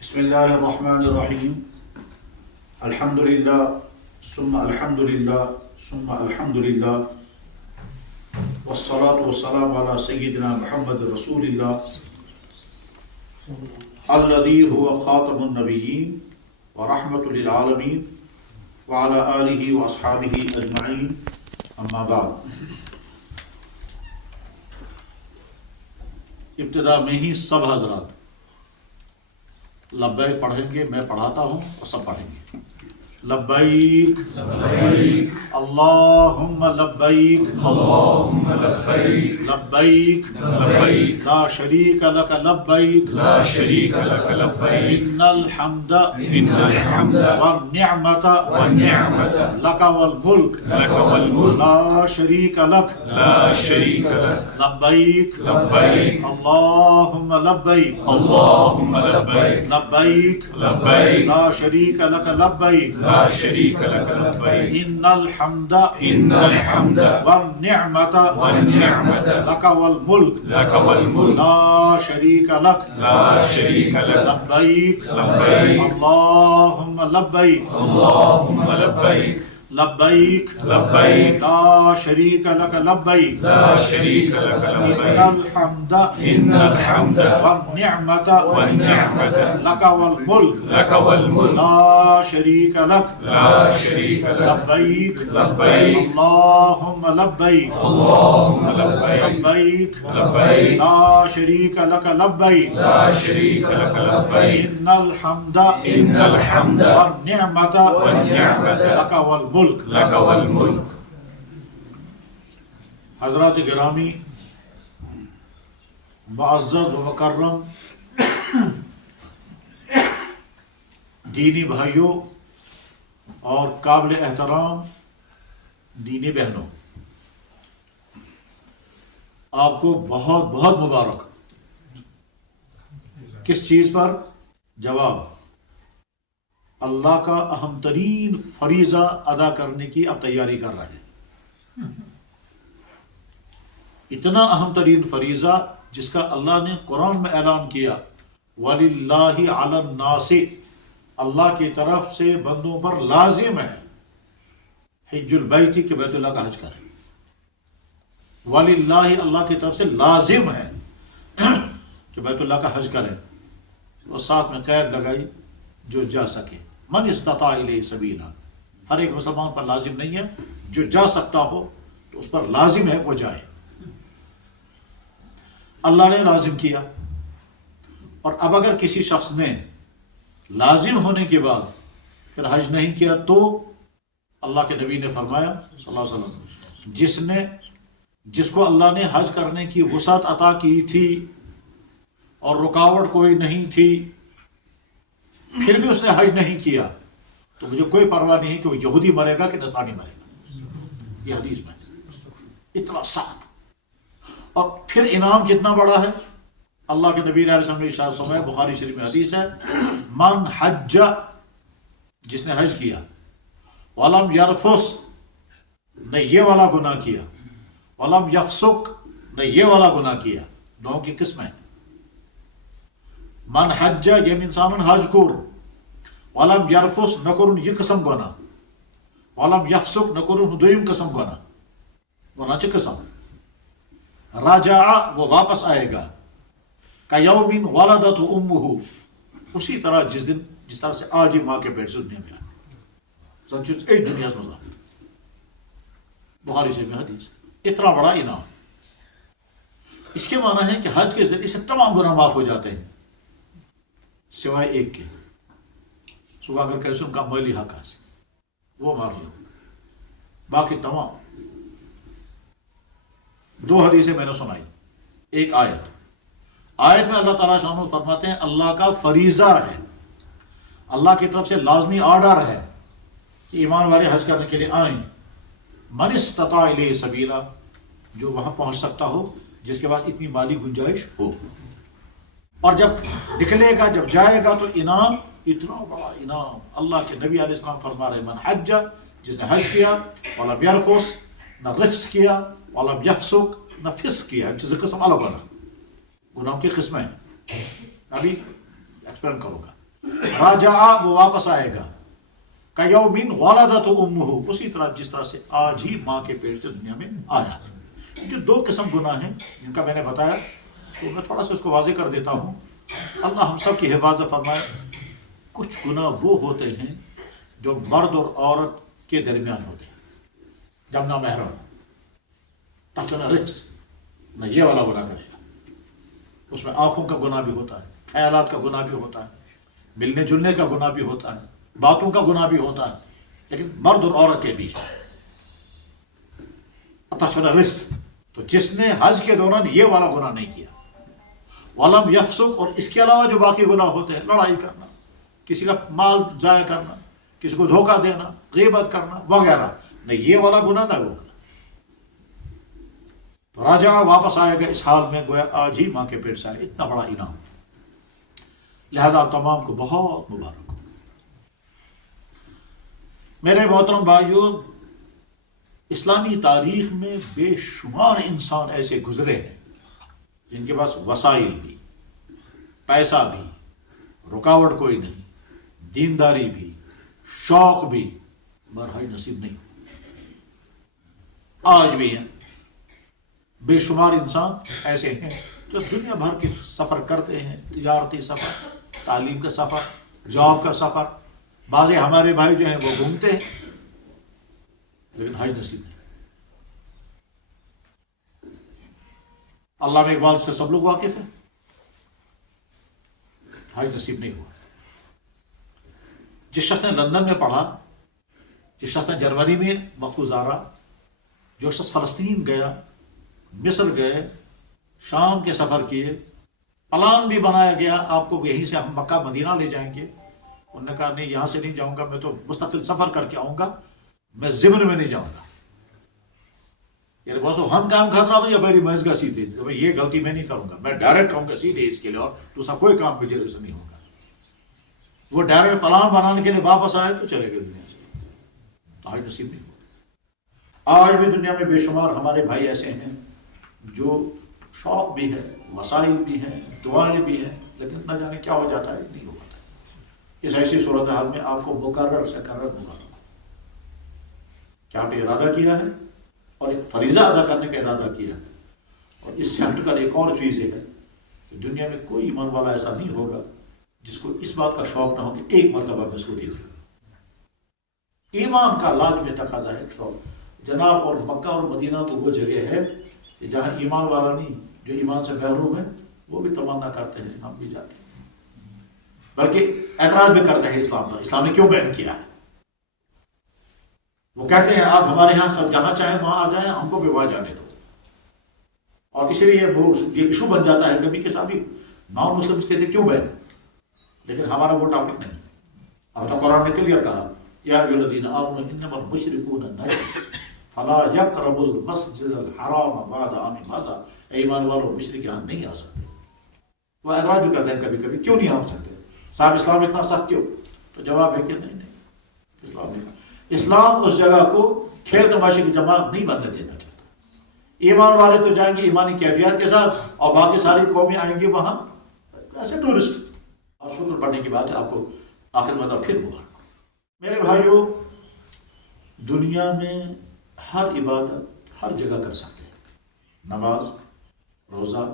بسم اللہ الرحمن الرحیم الحمد للہ ثم الحمد للہ ثم الحمد للہ والصلاة والسلام علی سیدنا محمد رسول اللہ الذی هو خاتم النبیین ورحمۃ للعالمین وعلی آلہ واصحابہ اجمعین اما بعد۔ ابتدا میں ہی سب حضرات لبیک پڑھیں گے، میں پڑھاتا ہوں اور سب پڑھیں گے۔ لبیک لبیک اللہم لبیک اللہم لبیک لبیک لبیک لا شریک لک لبیک لا شریک لک لبیک ان الحمد ان الحمد والنعمت والنعمت لک والملک لک والملک لا شریک لک لا شریک لک لبیک لبیک اللہم لبیک اللہم لبیک لبیک لبیک لا شریک لک لبیک لا شریک لک لبیک ان الحمد ان الحمد والنعمت والنعمت لک والملک لک والملک لا شریک لک لا شریک لک لبیک لبیک اللہم لبیک اللہم لبیک لبیک لبیک لا شریک لک لبیک لا شریک لک ان لبیک الحمد ان الحمد والنعمت والنعمت لک والملک لک والملک لا شریک لک لا شریک لک لبیک لبیک اللہم لبیک اللہم لبیک لبیک لبیک لا شریک لک لبیک لا شریک لک لبیک ان الحمد ان الحمد والنعمت والنعمت لک والملک۔ لک والملک۔ حضرات گرامی، معزز و مکرم دینی بھائیوں اور قابل احترام دینی بہنوں، آپ کو بہت بہت مبارک۔ کس چیز پر؟ جواب اللہ کا اہم ترین فریضہ ادا کرنے کی اب تیاری کر رہے ہیں۔ اتنا اہم ترین فریضہ جس کا اللہ نے قرآن میں اعلان کیا، وَلِلَّهِ عَلَى النَّاسِ، اللہ کی طرف سے بندوں پر لازم ہے حج البیت کہ بیت اللہ کا حج کریں۔ وَلِلَّهِ اللہ کی طرف سے لازم ہے کہ بیت اللہ کا حج کریں، اور ساتھ میں قید لگائی جو جا سکے، من استطاع الیہ سبیلا، ہر ایک مسلمان پر لازم نہیں ہے، جو جا سکتا ہو تو اس پر لازم ہے وہ جائے۔ اللہ نے لازم کیا، اور اب اگر کسی شخص نے لازم ہونے کے بعد پھر حج نہیں کیا تو اللہ کے نبی نے فرمایا صلی اللہ علیہ وسلم، جس کو اللہ نے حج کرنے کی وسعت عطا کی تھی اور رکاوٹ کوئی نہیں تھی، پھر بھی اس نے حج نہیں کیا، تو مجھے کوئی پرواہ نہیں کہ وہ یہودی مرے گا کہ نصرانی مرے گا۔ یہ حدیث میں اتنا سخت، اور پھر انعام کتنا بڑا ہے۔ اللہ کے نبی علیہ السلام نے ارشاد فرمایا، بخاری شریف میں حدیث ہے، من حج، جس نے حج کیا، ولم یرفس، نے یہ والا گناہ کیا، ولم یفسق، نے یہ والا گناہ کیا، دونوں کی قسمیں۔ من حج یم انسان حج کور، ولم یرفس نہ کرن یہ قسم گناہ، ولم یفسق نہ کرن دویم قسم گناہ، گناہ چھ قسم۔ رجع وہ واپس آئے گا، کیوم ولدت امہ، اسی طرح جس طرح سے آج ہی ماں کے پیٹ سے دنیا میں آیا، سنچو ایک دنیا مزہ۔ بخاری شریف میں حدیث، اتنا بڑا انعام۔ اس کے معنی ہے کہ حج کے ذریعے سے تمام گناہ معاف ہو جاتے ہیں سوائے ایک کے، صبح اگر کیسے ان کا مالی حق ہے وہ معافی ہو، باقی تمام۔ دو حدیثیں میں نے سنائی، ایک آیت میں اللہ تعالیٰ شانہ فرماتے ہیں اللہ کا فریضہ ہے، اللہ کی طرف سے لازمی آرڈر ہے کہ ایمان والے حج کرنے کے لیے آئیں، من استطاع الیہ سبیلا، جو وہاں پہنچ سکتا ہو، جس کے پاس اتنی مالی گنجائش ہو۔ اور جب نکلے گا، جب جائے گا، تو انعام اتنا بڑا انعام۔ اللہ کے نبی علیہ السلام فرما رہے، من حج، جس نے حج کیا، ولم یرفس، نہ رفس کیا، ولم یفسق، نہ فسق کیا، چیز قسم الگ بنا، گناہوں کی قسمیں ابھی ایکسپلین کروں گا۔ راجع وہ واپس آئے گا، کیومن ولدت امہ، اسی طرح جس طرح سے آج ہی ماں کے پیٹ سے دنیا میں آیا۔ جو دو قسم گناہ ہیں جن کا میں نے بتایا، تو میں تھوڑا سا اس کو واضح کر دیتا ہوں، اللہ ہم سب کی حفاظت فرمائے۔ کچھ گناہ وہ ہوتے ہیں جو مرد اور عورت کے درمیان ہوتے ہیں، جب نہ محرم تچنا رفس، نہ یہ والا گناہ کرے گا، اس میں آنکھوں کا گناہ بھی ہوتا ہے، خیالات کا گناہ بھی ہوتا ہے، ملنے جلنے کا گناہ بھی ہوتا ہے، باتوں کا گناہ بھی ہوتا ہے، لیکن مرد اور عورت کے بیچ میں تچنا رفس، تو جس نے حج کے دوران یہ والا گناہ نہیں کیا، ولم یفسق، اور اس کے علاوہ جو باقی گناہ ہوتے ہیں، لڑائی کرنا، کسی کا مال ضائع کرنا، کسی کو دھوکہ دینا، غیبت کرنا وغیرہ، نہ یہ والا گناہ نہ وہ گناہ، تو راجع واپس آئے گا اس حال میں گویا آج ہی ماں کے پیٹ سے آئے، اتنا بڑا انعام، لہذا آپ تمام کو بہت مبارک ہو۔ میرے محترم بھائیوں، اسلامی تاریخ میں بے شمار انسان ایسے گزرے ہیں جن کے پاس وسائل بھی، پیسہ بھی، رکاوٹ کوئی نہیں، دینداری بھی، شوق بھی، مگر حج نصیب نہیں، آج بھی ہیں بے شمار انسان ایسے ہیں جو دنیا بھر کے سفر کرتے ہیں، تجارتی سفر، تعلیم کا سفر، جاب کا سفر، بعض ہمارے بھائی جو ہیں وہ گھومتے ہیں لیکن حج نصیب نہیں۔ علامہ اقبال سے سب لوگ واقف ہیں، حج نصیب نہیں ہوا۔ جس شخص نے لندن میں پڑھا، جس شخص نے جرمنی میں وقت گزارا، جو شخص فلسطین گیا، مصر گئے، شام کے سفر کیے، پلان بھی بنایا گیا آپ کو یہیں سے ہم مکہ مدینہ لے جائیں گے، انہوں نے کہا نہیں یہاں سے نہیں جاؤں گا، میں تو مستقل سفر کر کے آؤں گا، میں ضمن میں نہیں جاؤں گا۔ یعنی بہت سو ہم کام کھاتا رہا یا میری محض کا سیدھے، یہ غلطی میں نہیں کروں گا، میں ڈائریکٹ رہوں گا سیدھے اس کے لیے، اور دوسرا کوئی کام مجھے سے نہیں ہوگا۔ وہ ڈائریکٹ پلان بنانے کے لیے واپس آئے تو چلے گئے دنیا سے، تو آج نصیب نہیں ہوا۔ آج بھی دنیا میں بے شمار ہمارے بھائی ایسے ہیں جو شوق بھی ہے، وسائل بھی ہیں، دعائیں بھی ہیں، لیکن نہ جانے کیا ہو جاتا ہے، نہیں ہو پاتا ہے۔ اس ایسی صورتحال میں آپ کو مقرر سے کیا آپ نے ارادہ کیا ہے اور ایک فریضہ ادا کرنے کا ارادہ کیا ہے، اور اس سے ہٹ کر ایک اور چیز ہے کہ دنیا میں کوئی ایمان والا ایسا نہیں ہوگا جس کو اس بات کا شوق نہ ہو کہ ایک مرتبہ میں سعودی ہو۔ ایمان کا لاج میں تقاضا ہے شوق جناب، اور مکہ اور مدینہ تو وہ جگہ ہے کہ جہاں ایمان والا نہیں، جو ایمان سے محروم ہے وہ بھی تمنا کرتے ہیں ہم بھی جاتے ہیں، بلکہ اعتراض بھی کرتے ہیں اسلام پر، اسلام نے کیوں بین کیا ہے۔ وہ کہتے ہیں آپ ہمارے یہاں سب جہاں چاہیں وہاں آ جائیں، ہم کو بھی وہاں جانے دو، اور اسی لیے وہ یہ ایشو بن جاتا ہے کبھی کہ صاحب نان مسلمس کہتے ہیں کیوں بین، لیکن ہمارا وہ ٹاپک نہیں۔ اب تو قرآن نے کلیئر کہا یا ایھا الذین آمنوا انما المشرکون نجس فلا یقربوا المسجد الحرام بعد عامہم ھذا، ایمان والوں مشرک یہاں نہیں آ سکتے۔ وہ اعتراض بھی کرتے ہیں کبھی کبھی کیوں نہیں آ سکتے صاحب، اسلام اتنا سخت کیوں؟ تو جواب ہے کہ نہیں اسلام نہیں، اسلام اس جگہ کو کھیل تماشے کی جماعت نہیں بننے دینا چاہتا۔ ایمان والے تو جائیں گے ایمانی کیفیت کے ساتھ، اور باقی ساری قومیں آئیں گے وہاں ایسے ٹورسٹ۔ اور شکر پڑھنے کی بات ہے، آپ کو آخر میں پھر مبارک۔ میرے بھائیوں، دنیا میں ہر عبادت ہر جگہ کر سکتے ہیں، نماز، روزہ،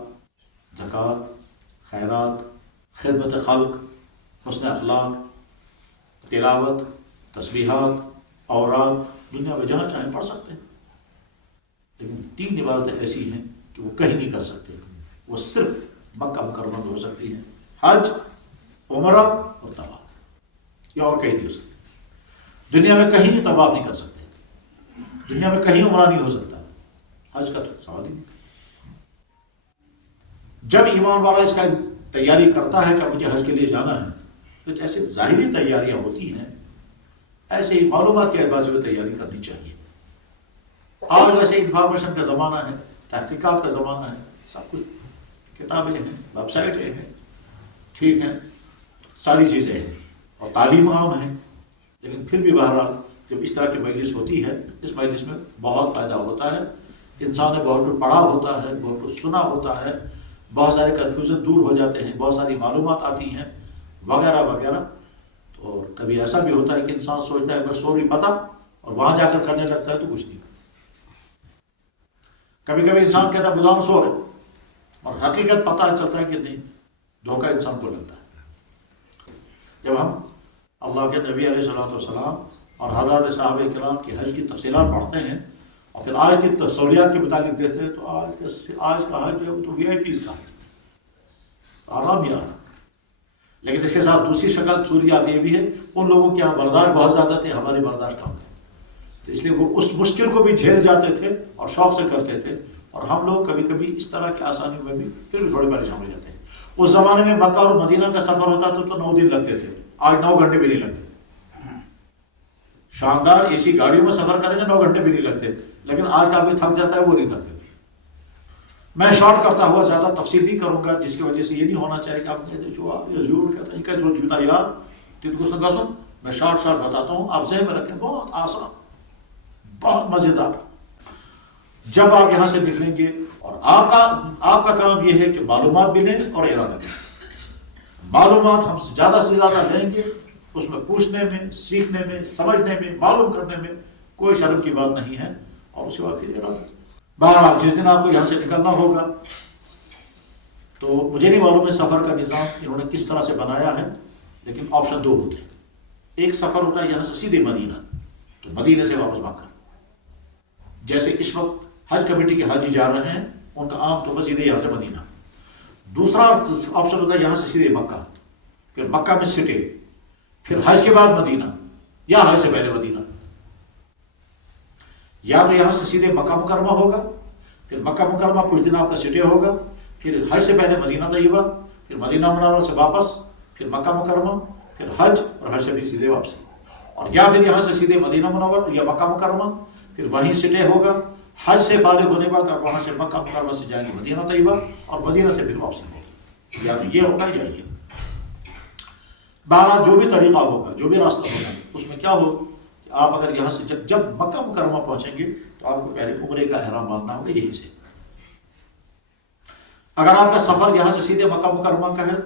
زکوٰۃ، خیرات، خدمت خلق، حسن اخلاق، تلاوت، تسبیحات، اوراد، دنیا میں جہاں چاہیں پڑھ سکتے ہیں، لیکن 3 عبادتیں ایسی ہیں کہ وہ کہیں نہیں کر سکتے، وہ صرف مکہ مکرمہ میں ہو سکتی ہیں، حج، عمرہ اور طواف، یہ اور کہیں نہیں ہو سکتے۔ دنیا میں کہیں طواف نہیں کر سکتے، دنیا میں کہیں عمرہ نہیں ہو سکتا، حج کا تو سوال ہی نہیں۔ جب ایمان والا اس کا تیاری کرتا ہے کہ مجھے حج کے لیے جانا ہے، تو جیسے ظاہری تیاریاں ہوتی ہیں ایسے ہی معلومات کے اعتبار سے بھی تیاری کرنی چاہیے۔ آج ویسے انفارمیشن کا زمانہ ہے، تحقیقات کا زمانہ ہے، سب کچھ کتابیں ہیں، ویب سائٹیں ہیں، ٹھیک ہیں، ساری چیزیں ہیں، اور تعلیم عام ہے، لیکن پھر بھی بہرحال جب اس طرح کی مجلس ہوتی ہے، اس مجلس میں بہت فائدہ ہوتا ہے، انسان نے بہت کچھ پڑھا ہوتا ہے، بہت کچھ سنا ہوتا ہے، بہت سارے کنفیوژن دور ہو جاتے ہیں، بہت ساری معلومات آتی ہیں وغیرہ وغیرہ۔ اور کبھی ایسا بھی ہوتا ہے کہ انسان سوچتا ہے بس سوری پتہ، اور وہاں جا کر کرنے لگتا ہے تو کچھ نہیں. کبھی کبھی انسان کہتا ہے بزان سو رہے، اور حقیقت پتہ چلتا ہے کہ نہیں، دھوکہ انسان کو لگتا ہے. جب ہم اللہ کے نبی علیہ والسلام اور حضرات صحابہ کرام کی حج کی تفصیلات پڑھتے ہیں اور پھر آج کی سہولیات کے متعلق دیتے ہیں، تو آج کا حج ہے وہ تو VIP کا ہے، آرام ہی آرام. لیکن اس کے ساتھ دوسری شکل سہولیات یہ بھی ہے، ان لوگوں کے یہاں برداشت بہت زیادہ تھے، ہماری برداشت کم ہے، تو اس لیے وہ اس مشکل کو بھی جھیل جاتے تھے اور شوق سے کرتے تھے. اور ہم لوگ کبھی کبھی اس طرح کی آسانیوں میں بھی پھر بھی تھوڑے پریشان ہو جاتے ہیں. اس زمانے میں مکہ اور مدینہ کا سفر ہوتا تھا تو 9 دن لگتے تھے، آج 9 گھنٹے بھی نہیں لگتے. شاندار AC گاڑیوں میں سفر کریں گے 9 گھنٹے بھی نہیں لگتے، لیکن آج کا آدمی تھک جاتا ہے، وہ نہیں تھکتے. میں شارٹ کرتا ہوا زیادہ تفصیل نہیں کروں گا، جس کی وجہ سے یہ نہیں ہونا چاہیے کہ آپ کہتے یہ ضرور کہتا ہے کہ جو جوتا یاد تین کو سن سن. میں شارٹ بتاتا ہوں، آپ ذہن میں رکھیں، بہت آسان، بہت مزیدار. جب آپ یہاں سے نکلیں گے اور آپ کا کام یہ ہے کہ معلومات بھی لیں اور ارادہ کریں. معلومات ہم زیادہ سے زیادہ لیں گے، اس میں پوچھنے میں، سیکھنے میں، سمجھنے میں، معلوم کرنے میں کوئی شرم کی بات نہیں ہے. اور اس کے بعد پھر ارادہ. بہرحال جس دن آپ کو یہاں سے نکلنا ہوگا، تو مجھے نہیں معلوم ہے سفر کا نظام انہوں نے کس طرح سے بنایا ہے، لیکن آپشن 2 ہوتے ہیں. ایک سفر ہوتا ہے یہاں سے سیدھے مدینہ، تو مدینہ سے واپس مکہ. جیسے اس وقت حج کمیٹی کے حاجی جا رہے ہیں، ان کا عام طور پر سیدھے یہاں سے مدینہ. دوسرا آپشن ہوتا ہے یہاں سے سیدھے مکہ، پھر مکہ میں سٹے، پھر حج کے بعد مدینہ یا حج سے پہلے مدینہ. یا تو یہاں سے سیدھے مکہ مکرمہ ہوگا، پھر مکہ مکرمہ کچھ دن آپ کا سٹے ہوگا، پھر حج سے پہلے مدینہ طیبہ، پھر مدینہ منورہ سے واپس، پھر مکہ مکرمہ، پھر حج، اور حج سے بھی سیدھے واپسی. اور یا پھر یہاں سے سیدھے مدینہ منورہ یا مکہ مکرمہ، پھر وہیں سٹے ہوگا. حج سے فارغ ہونے کے بعد آپ وہاں سے مکہ مکرمہ سے جائیں گے مدینہ طیبہ، اور مدینہ سے پھر واپسی ہوگی. یا تو یہ ہوگا یا یہ. بہرحال جو بھی طریقہ ہوگا، جو بھی راستہ ہوگا، اس میں کیا ہو کہ آپ اگر یہاں سے جب مکہ مکرمہ پہنچیں گے تو آپ کو پہلے عمرے کا احرام باندھنا ہوگا یہیں سے. اگر آپ کا سفر یہاں سے سیدھے مکہ مکرمہ کا ہے،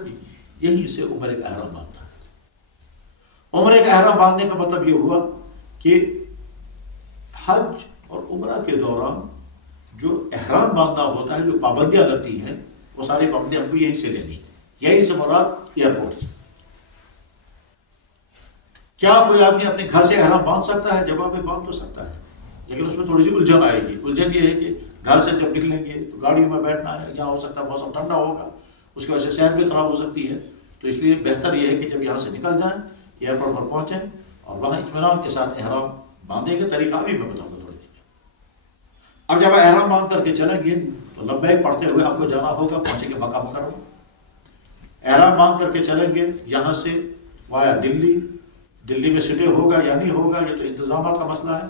یہیں سے عمرے کا احرام باندھنا ہے. عمرے کا احرام باندھنے کا مطلب یہ ہوا کہ حج اور عمرہ کے دوران جو احرام باندھنا ہوتا ہے، جو پابندیاں لگتی ہیں، وہ ساری پابندیاں ہم کو یہیں سے لینی، یہیں سے مراد ایئرپورٹ سے. کیا کوئی آدمی اپنے گھر سے احرام باندھ سکتا ہے؟ جواب میں باندھ تو سکتا ہے، لیکن اس میں تھوڑی سی الجھن آئے گی. الجھن یہ ہے کہ گھر سے جب نکلیں گے تو گاڑیوں میں بیٹھنا ہے، یہاں ہو سکتا ہے موسم ٹھنڈا ہوگا، اس کی وجہ سے صحت بھی خراب ہو سکتی ہے. تو اس لیے بہتر یہ ہے کہ جب یہاں سے نکل جائیں، ایئرپورٹ پر پہنچیں اور وہاں اطمینان کے ساتھ احرام باندھیں گے. طریقہ بھی میں بتاؤں گا تھوڑی دیر. اب جب احرام باندھ کر کے چلیں گے تو لبیک پڑھتے ہوئے آپ کو جانا ہوگا، پہنچیں گے مکہ مکرمہ. احرام باندھ کر کے چلیں گے یہاں سے وایا دلی میں سٹے ہوگا یا نہیں ہوگا، یہ تو انتظامات کا مسئلہ ہے.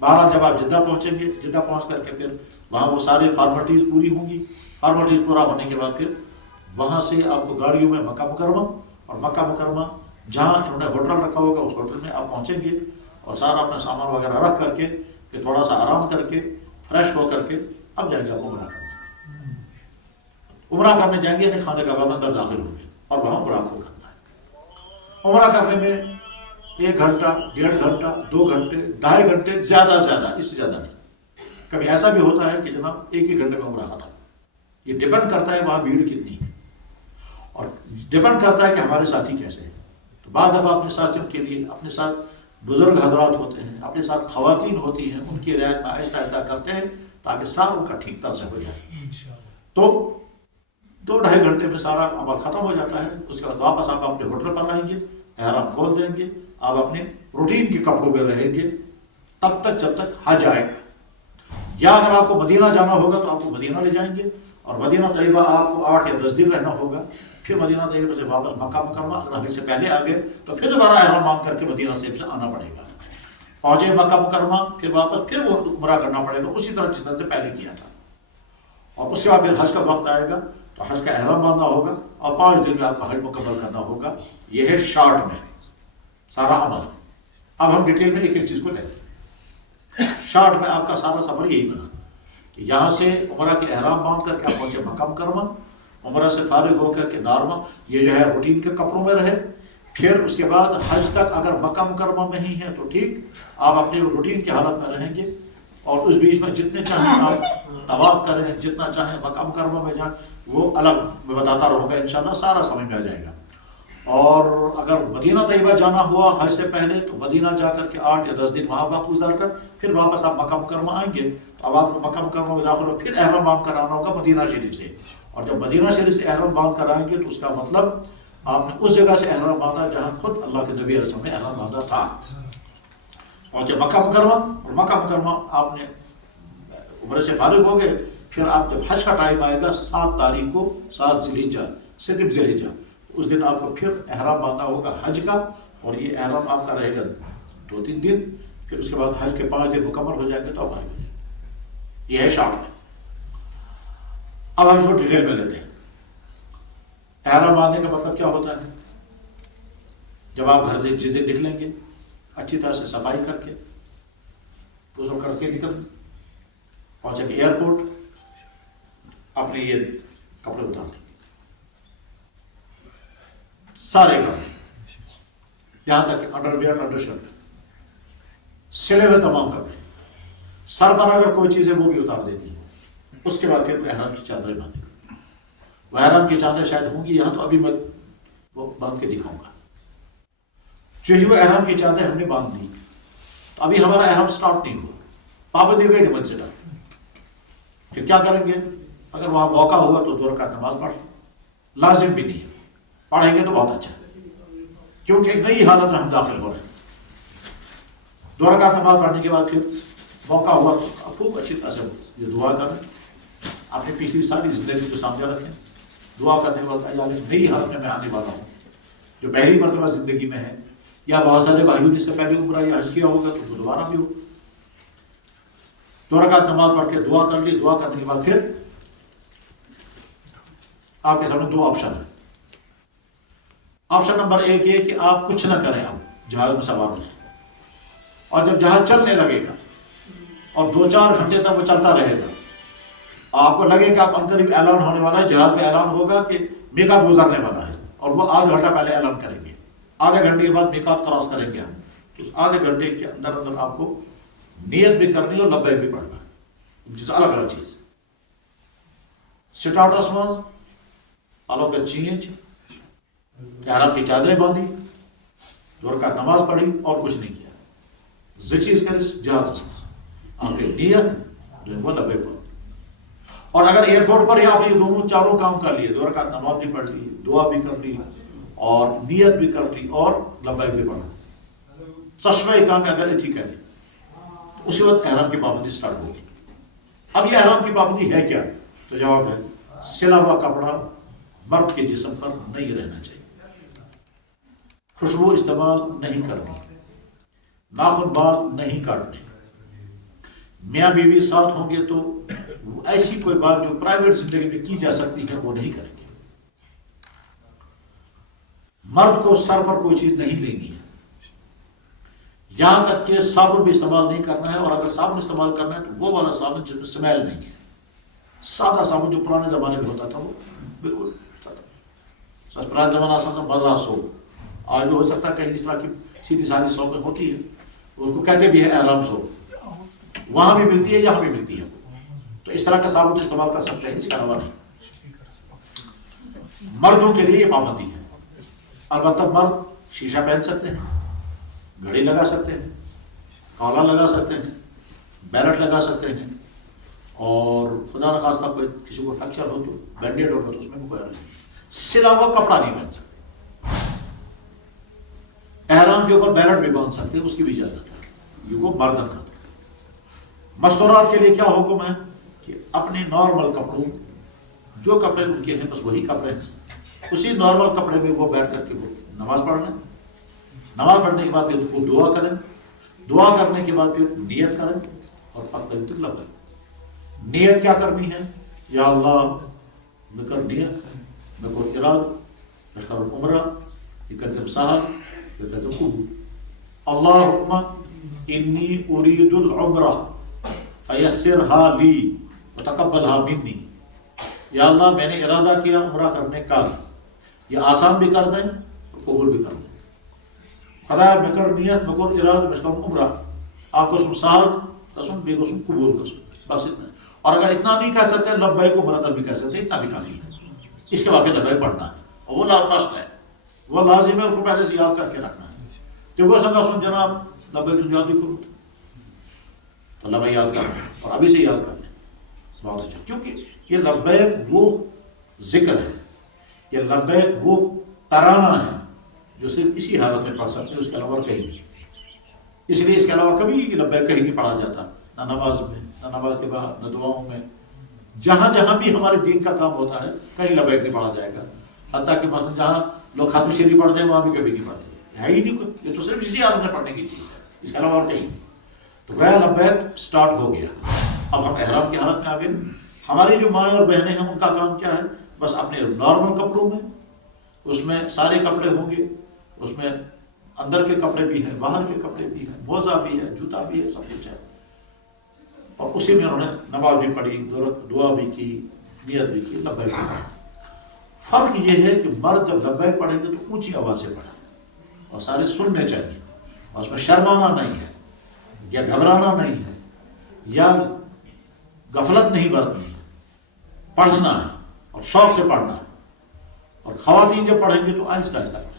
بہرحال جب آپ جدہ پہنچیں گے، جدہ پہنچ کر کے پھر وہاں وہ ساری فارمیلٹیز پوری ہوں گی. فارمیلٹیز پورا ہونے کے بعد پھر وہاں سے آپ کو گاڑیوں میں مکہ مکرمہ، اور مکہ مکرمہ جہاں انہوں نے ہوٹل رکھا ہوگا اس ہوٹل میں آپ پہنچیں گے، اور سارا اپنا سامان وغیرہ رکھ کر کے پھر تھوڑا سا آرام کر کے فریش ہو کر کے اب جائیں گے آپ عمرہ کرنے. عمرہ کرنے جائیں گے، یعنی خانہ کعبہ میں اندر داخل ہوں گے اور وہاں عمرہ آپ کو کرنا ہے. عمرہ کرنے میں 1 گھنٹہ، 1.5 گھنٹہ، 2 گھنٹے، 2.5 گھنٹے، زیادہ اس سے زیادہ نہیں. کبھی ایسا بھی ہوتا ہے کہ جناب 1 ہی گھنٹے میں عمرہ ختم. یہ ڈپینڈ کرتا ہے وہاں بھیڑ کتنی ہے، اور ڈپینڈ کرتا ہے کہ ہمارے ساتھی کیسے ہیں. تو بعض دفعہ اپنے ساتھیوں کے لیے اپنے ساتھ بزرگ حضرات ہوتے ہیں، اپنے ساتھ خواتین ہوتی ہیں، ان کی رعایت میں آہستہ آہستہ کرتے ہیں تاکہ سارا ان کا ٹھیک طرح سے ہو جائے. تو 2-2.5 گھنٹے میں سارا عمل ختم ہو جاتا ہے. اس کے بعد واپس آپ اپنے ہوٹل پر رہیں گے، احرام کھول دیں گے، آپ اپنے روٹین کے کپڑوں میں رہیں گے تب تک جب تک حج آئے گا. یا اگر آپ کو مدینہ جانا ہوگا تو آپ کو مدینہ لے جائیں گے، اور مدینہ طیبہ آپ کو 8 یا 10 دن رہنا ہوگا. پھر مدینہ طیبہ سے واپس مکہ مکرمہ، اگر حج سے پہلے آ گئے تو پھر دوبارہ احرام باندھ کر کے مدینہ سے آنا پڑے گا. پہنچے مکہ مکرمہ، پھر واپس پھر وہ عمرہ کرنا پڑے گا اسی طرح جس طرح سے پہلے کیا تھا. اور اس کے بعد پھر حج کا وقت آئے گا تو حج کا احرام باندھنا ہوگا، اور 5 دن میں آپ کا حج مکمل کرنا ہوگا. یہ ہے شارٹ میں سارا عمل. اب ہم ڈیٹیل میں ایک ایک چیز کو لیں گے. شارٹ میں آپ کا سارا سفر یہی بنا کہ یہاں سے عمرہ کے احرام باندھ کر کے آپ پہنچے مکہ مکرمہ، عمرہ سے فارغ ہو کر کے نارمل یہ جو ہے روٹین کے کپڑوں میں رہے. پھر اس کے بعد حج تک اگر مکہ مکرمہ میں ہی ہیں تو ٹھیک، آپ اپنی روٹین کی حالت میں رہیں گے، اور اس بیچ میں جتنے چاہیں آپ طواف کریں، جتنا چاہیں مکہ مکرمہ میں جائیں، وہ الگ میں بتاتا رہوں گا انشاءاللہ، سارا سمجھ میں آ جائے گا۔ اور اگر مدینہ طیبہ جانا ہوا حج سے پہلے تو مدینہ جا کر کے 8 یا 10 دن وہاں وقت گزار کر پھر واپس آپ مکہ مکرمہ آئیں گے، تو اب آپ کو مکہ مکرمہ میں داخل ہو پھر احرام باندھ کر آنا ہوگا مدینہ شریف سے، اور جب مدینہ شریف سے احرام باندھ کر آئیں گے تو اس کا مطلب آپ نے اس جگہ سے احرام باندھا جہاں خود اللہ کے نبی علیہ السلام نے احرام باندھا تھا۔ پہنچے مکہ مکرمہ، اور مکہ مکرمہ آپ نے عمرے سے فارغ ہو گئے، پھر آپ جب حج کا ٹائم آئے گا 7 تاریخ کو، 7 ذی الحجہ، صرف ذی الحجہ، اس دن آپ کو پھر احرام باندھنا ہوگا حج کا، اور یہ احرام آپ کا رہے گا 2-3 دن، پھر اس کے بعد حج کے 5 دن مکمل ہو جائیں گے تو آپ فارغ ہو جائیں گے۔ یہ ہے شارٹ میں۔ اب ہم اس کو ڈیٹیل میں لیتے ہیں۔ احرام باندھنے کا مطلب کیا ہوتا ہے؟ جب آپ گھر سے جس دن نکلیں گے اچھی طرح سے صفائی کر کے غسل کر کے نکل پہنچیں گے ایئرپورٹ، اپنے یہ کپڑے اتار لیں گے، سارے کپڑے یہاں تک کہ انڈر ویئر، انڈر شرٹ، سلے ہوئے تمام کپڑے، سر پر اگر کوئی چیز ہے وہ بھی اتار دینی ہے۔ اس کے بعد پھر احرام کی چادریں باندھیں گے۔ وہ احرام کی چادریں شاید ہوں گی یہاں، تو ابھی میں وہ باندھ کے دکھاؤں گا۔ جو ہی وہ احرام کی چادریں ہم نے باندھ دی تو ابھی ہمارا احرام سٹارٹ نہیں ہوا، پابندی ہو گئی نہیں منسدر۔ پھر کیا کریں گے؟ اگر وہاں موقع ہوا تو 2 رکعت نماز پڑھ لیں، لازم بھی نہیں ہے، پڑھیں گے تو بہت اچھا ہے، کیونکہ ایک نئی حالت میں ہم داخل ہو رہے ہیں۔ 2 رکعت نماز پڑھنے کے بعد پھر موقع ہوا تو خوب اچھی طرح سے یہ دعا کریں، اپنی پچھلی ساری زندگی کو سامنے رکھیں، دعا کرنے کے بعد اللہ نئی حالت میں آنے والا ہوں، جو پہلی مرتبہ زندگی میں ہے، یا بہت سارے بھائیوں نے اس سے پہلے عمرہ یا حج کیا ہوگا تو دوبارہ بھی ہو۔ 2 رکعت نماز پڑھ کے دعا کر لی، دعا کرنے کے بعد پھر آپ کے سامنے 2 آپشن ہیں۔ آپشن نمبر 1 یہ کہ آپ کچھ نہ کریں، اب جہاز میں سوار رہیں، اور جب جہاز چلنے لگے گا اور 2-4 گھنٹے تک وہ چلتا رہے گا، آپ کو لگے کہ اب عنقریب اعلان ہونے والا ہے، جہاز میں اعلان ہوگا کہ میقات گزرنے والا ہے، اور وہ آدھا گھنٹہ پہلے اعلان کریں گے، آدھے گھنٹے کے بعد میقات کراس کریں گے ہم، تو اس آدھے گھنٹے کے اندر اندر آپ کو نیت بھی کرنی اور لبیک بھی پڑھنا ہے، جس الگ الگ چیز۔ سٹارٹس منز الو کر چینج، احرام کی چادریں باندھی، 2 رکعت نماز پڑھی اور کچھ نہیں کیا، چیز کرس جہاز آپ کی نیت جو ہے وہ لبیک ہو۔ اور اگر ایئرپورٹ پر ہی آپ نے دونوں چاروں کام کر لیے، 2 رکعت نماز بھی پڑھ لی، دعا بھی کر لی، اور نیت بھی کر لی، اور لبیک بھی پڑھا، چشمہ کام اگر اتھی کریں تو اسی وقت احرام کی پابندی سٹارٹ ہوگی۔ اب یہ احرام کی پابندی ہے کیا؟ تو جواب ہے سلا ہوا کپڑا مرد کے جسم پر نہیں رہنا چاہیے، خوشبو استعمال نہیں کرنی، ناخن بال نہیں کاٹنے، میاں بیوی ساتھ ہوں گے تو ایسی کوئی بات جو پرائیویٹ زندگی میں کی جا سکتی ہے وہ نہیں کریں گے، مرد کو سر پر کوئی چیز نہیں لینی ہے، یہاں تک کہ صابن بھی استعمال نہیں کرنا ہے، اور اگر صابن استعمال کرنا ہے تو وہ والا صابن جس میں سمیل نہیں ہے، سادہ صابن جو پرانے زمانے میں ہوتا تھا وہ بالکل سادہ، پرانے زمانہ سے بدرا سوپ، آج بھی ہو سکتا ہے کہیں اس طرح کی سیدھی سادھی سوپ ہوتی ہے، اس کو کہتے بھی ہے احرام سوپ، وہاں بھی ملتی ہے یہاں بھی ملتی ہے، تو اس طرح کا صابن تو استعمال کر سکتے ہیں، اس کا علاوہ نہیں۔ مردوں کے لیے یہ پابندی ہے، البتہ مرد شیشہ پہن سکتے ہیں، گھڑی لگا سکتے ہیں، کالا لگا سکتے ہیں، بیلٹ لگا سکتے ہیں، اور خدا نخواستہ کوئی کسی کو فریکچر ہو تو بینڈیڈ ہوگا تو اس میں کوئی نہیں، سلا ہوا کپڑا نہیں پہن سکتے، احرام کے اوپر بیلٹ بھی باندھ سکتے ہیں، اس کی بھی اجازت ہے، یہ وہ مردن کا۔ مستورات کے لیے کیا حکم ہے کہ اپنے نارمل کپڑوں، جو کپڑے ان کے ہیں بس وہی کپڑے ہیں، اسی نارمل کپڑے میں وہ بیٹھ کر کے وہ نماز پڑھ لیں، نماز پڑھنے کے بعد پھر وہ دعا کریں، دعا کرنے کے بعد پھر نیت کریں، اور تک لگ نیت کیا کرنی ہے؟ یا اللہ میں کر نیت، میں کو اراد، میں کروں عمرہ، یہ کرتم صاحب، یہ کرتم قبول، اللہم انی ارید العمرہ فیسرها لی وتقبلها منی، یا اللہ میں نے ارادہ کیا عمرہ کرنے کا، یہ آسان بھی کر دیں اور قبول بھی کر دیں۔ خدا مکر نیت مکر اراد مشکل عمرہ آپ کو سم سال قسم بے قسم قبول قسم بس اتنا. اور اگر اتنا نہیں کہہ سکتے لبیک کو مرتب بھی کہہ سکتے اتنا بھی کافی ہے. اس کے بعد لبیک پڑھنا ہے اور وہ مست ہے وہ لازم ہے اس کو پہلے سے یاد کر کے رکھنا ہے. تو وہ سنگا سن جناب لبیک سن یاد بھی کرو تو لبیک یاد کر لیں اور ابھی سے یاد کر لیں بہت اچھا. کیونکہ یہ لبیک وہ ذکر ہے یہ لبیک وہ ترانہ ہے جو صرف اسی حالت میں پڑھ سکتے ہیں اس کے علاوہ کہیں نہیں. اس لیے اس کے علاوہ کبھی لبیک کہیں نہیں پڑھا جاتا نہ نماز میں نہ نماز کے بعد نہ دعاؤں میں. جہاں جہاں بھی ہمارے دین کا کام ہوتا ہے کہیں لبیک نہیں پڑھا جائے گا. حتیٰ کہ مثلا جہاں لوگ ختم شریف پڑھتے ہیں وہاں بھی کبھی نہیں پڑھتے ہے ہی نہیں کچھ. یہ تو صرف اسی حالت میں پڑھنے کی چیز ہے اس کے علاوہ اور کہیں. تو گویا لبیک سٹارٹ ہو گیا. اب ہم احرام کی حالت میں آ گئے. ہماری جو مائیں اور بہنیں ہیں ان کا کام کیا ہے بس اپنے نارمل کپڑوں میں اس میں سارے کپڑے ہوں گے اس میں اندر کے کپڑے بھی ہیں باہر کے کپڑے بھی ہیں موزہ بھی ہے جوتا بھی ہے سب کچھ ہے. اور اسی میں انہوں نے نماز بھی پڑھی دعا بھی کی نیت بھی کی لبیک بھی پڑھی. فرق یہ ہے کہ مرد جب لبیک پڑھیں گے تو اونچی آواز سے پڑھیں اور سارے سننے چاہیے اور اس میں شرمانا نہیں ہے یا گھبرانا نہیں ہے یا غفلت نہیں برتنی ہے. پڑھنا ہے اور شوق سے پڑھنا ہے. اور خواتین جب پڑھیں گے تو آہستہ آہستہ پڑھیں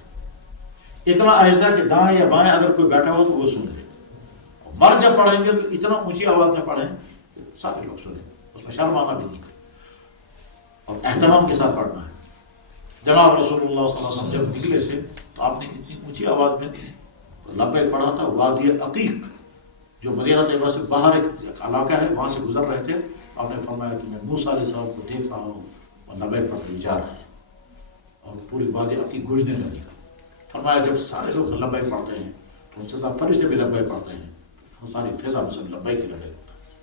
اتنا آہستہ کہ دائیں یا بائیں اگر کوئی بیٹھا ہو تو وہ سن لے. مرد جب پڑھیں گے تو اتنا اونچی آواز میں پڑھیں کہ سارے لوگ سنیں اس میں شرمانا بھی نہیں اور اہتمام کے ساتھ پڑھنا ہے. جناب رسول اللہ صلی اللہ علیہ وسلم جب نکلے تھے تو آپ نے اتنی اونچی آواز میں لبیک پڑھا تھا. وادی عقیق جو مدینہ طیبہ سے باہر ایک علاقہ ہے وہاں سے گزر رہے تھے. آپ نے فرمایا کہ میں موسیٰ علیہ السلام کو دیکھ رہا ہوں اور لبیک پڑھ کے جا رہے ہیں اور پوری وادی عقیق گونجنے لگی. فرمایا جب سارے لوگ لبیک پڑھتے ہیں تو ان سے فرشتے بھی لبیک پڑھتے ہیں ساری فضا میں سب لبیک ہی لبیک ہوتا ہے.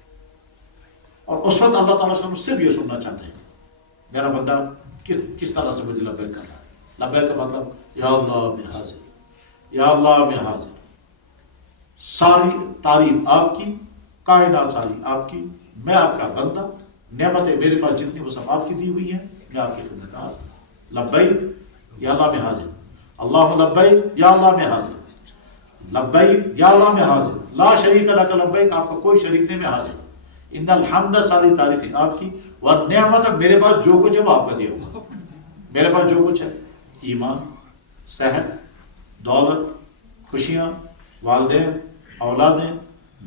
اور اس وقت اللہ تعالیٰ سے مجھ سے بھی یہ سننا چاہتے ہیں میرا بندہ کس طرح سے مجھے لبیک کر رہا ہے. لبیک کا مطلب یا اللہ میں حاضر یا اللہ میں حاضر. ساری تعریف آپ کی کائنات ساری آپ کی میں آپ کا بندہ نعمتیں میرے پاس جتنی وہ سب آپ کی دی ہوئی ہیں میں آپ کی خدمت میں حاضر. لبیک یا اللہ میں حاضر اللہم لبیک یا اللہ میں حاضر لبیک یا اللہ میں حاضر لا شریک لک لبیک آپ کا کوئی شریک نہیں میں حاضر. ان الحمد ساری تعریفیں آپ کی والنعمت میرے پاس جو کچھ ہے وہ آپ کا دیا ہوا. میرے پاس جو کچھ ہے ایمان صحت دولت خوشیاں والدین اولادیں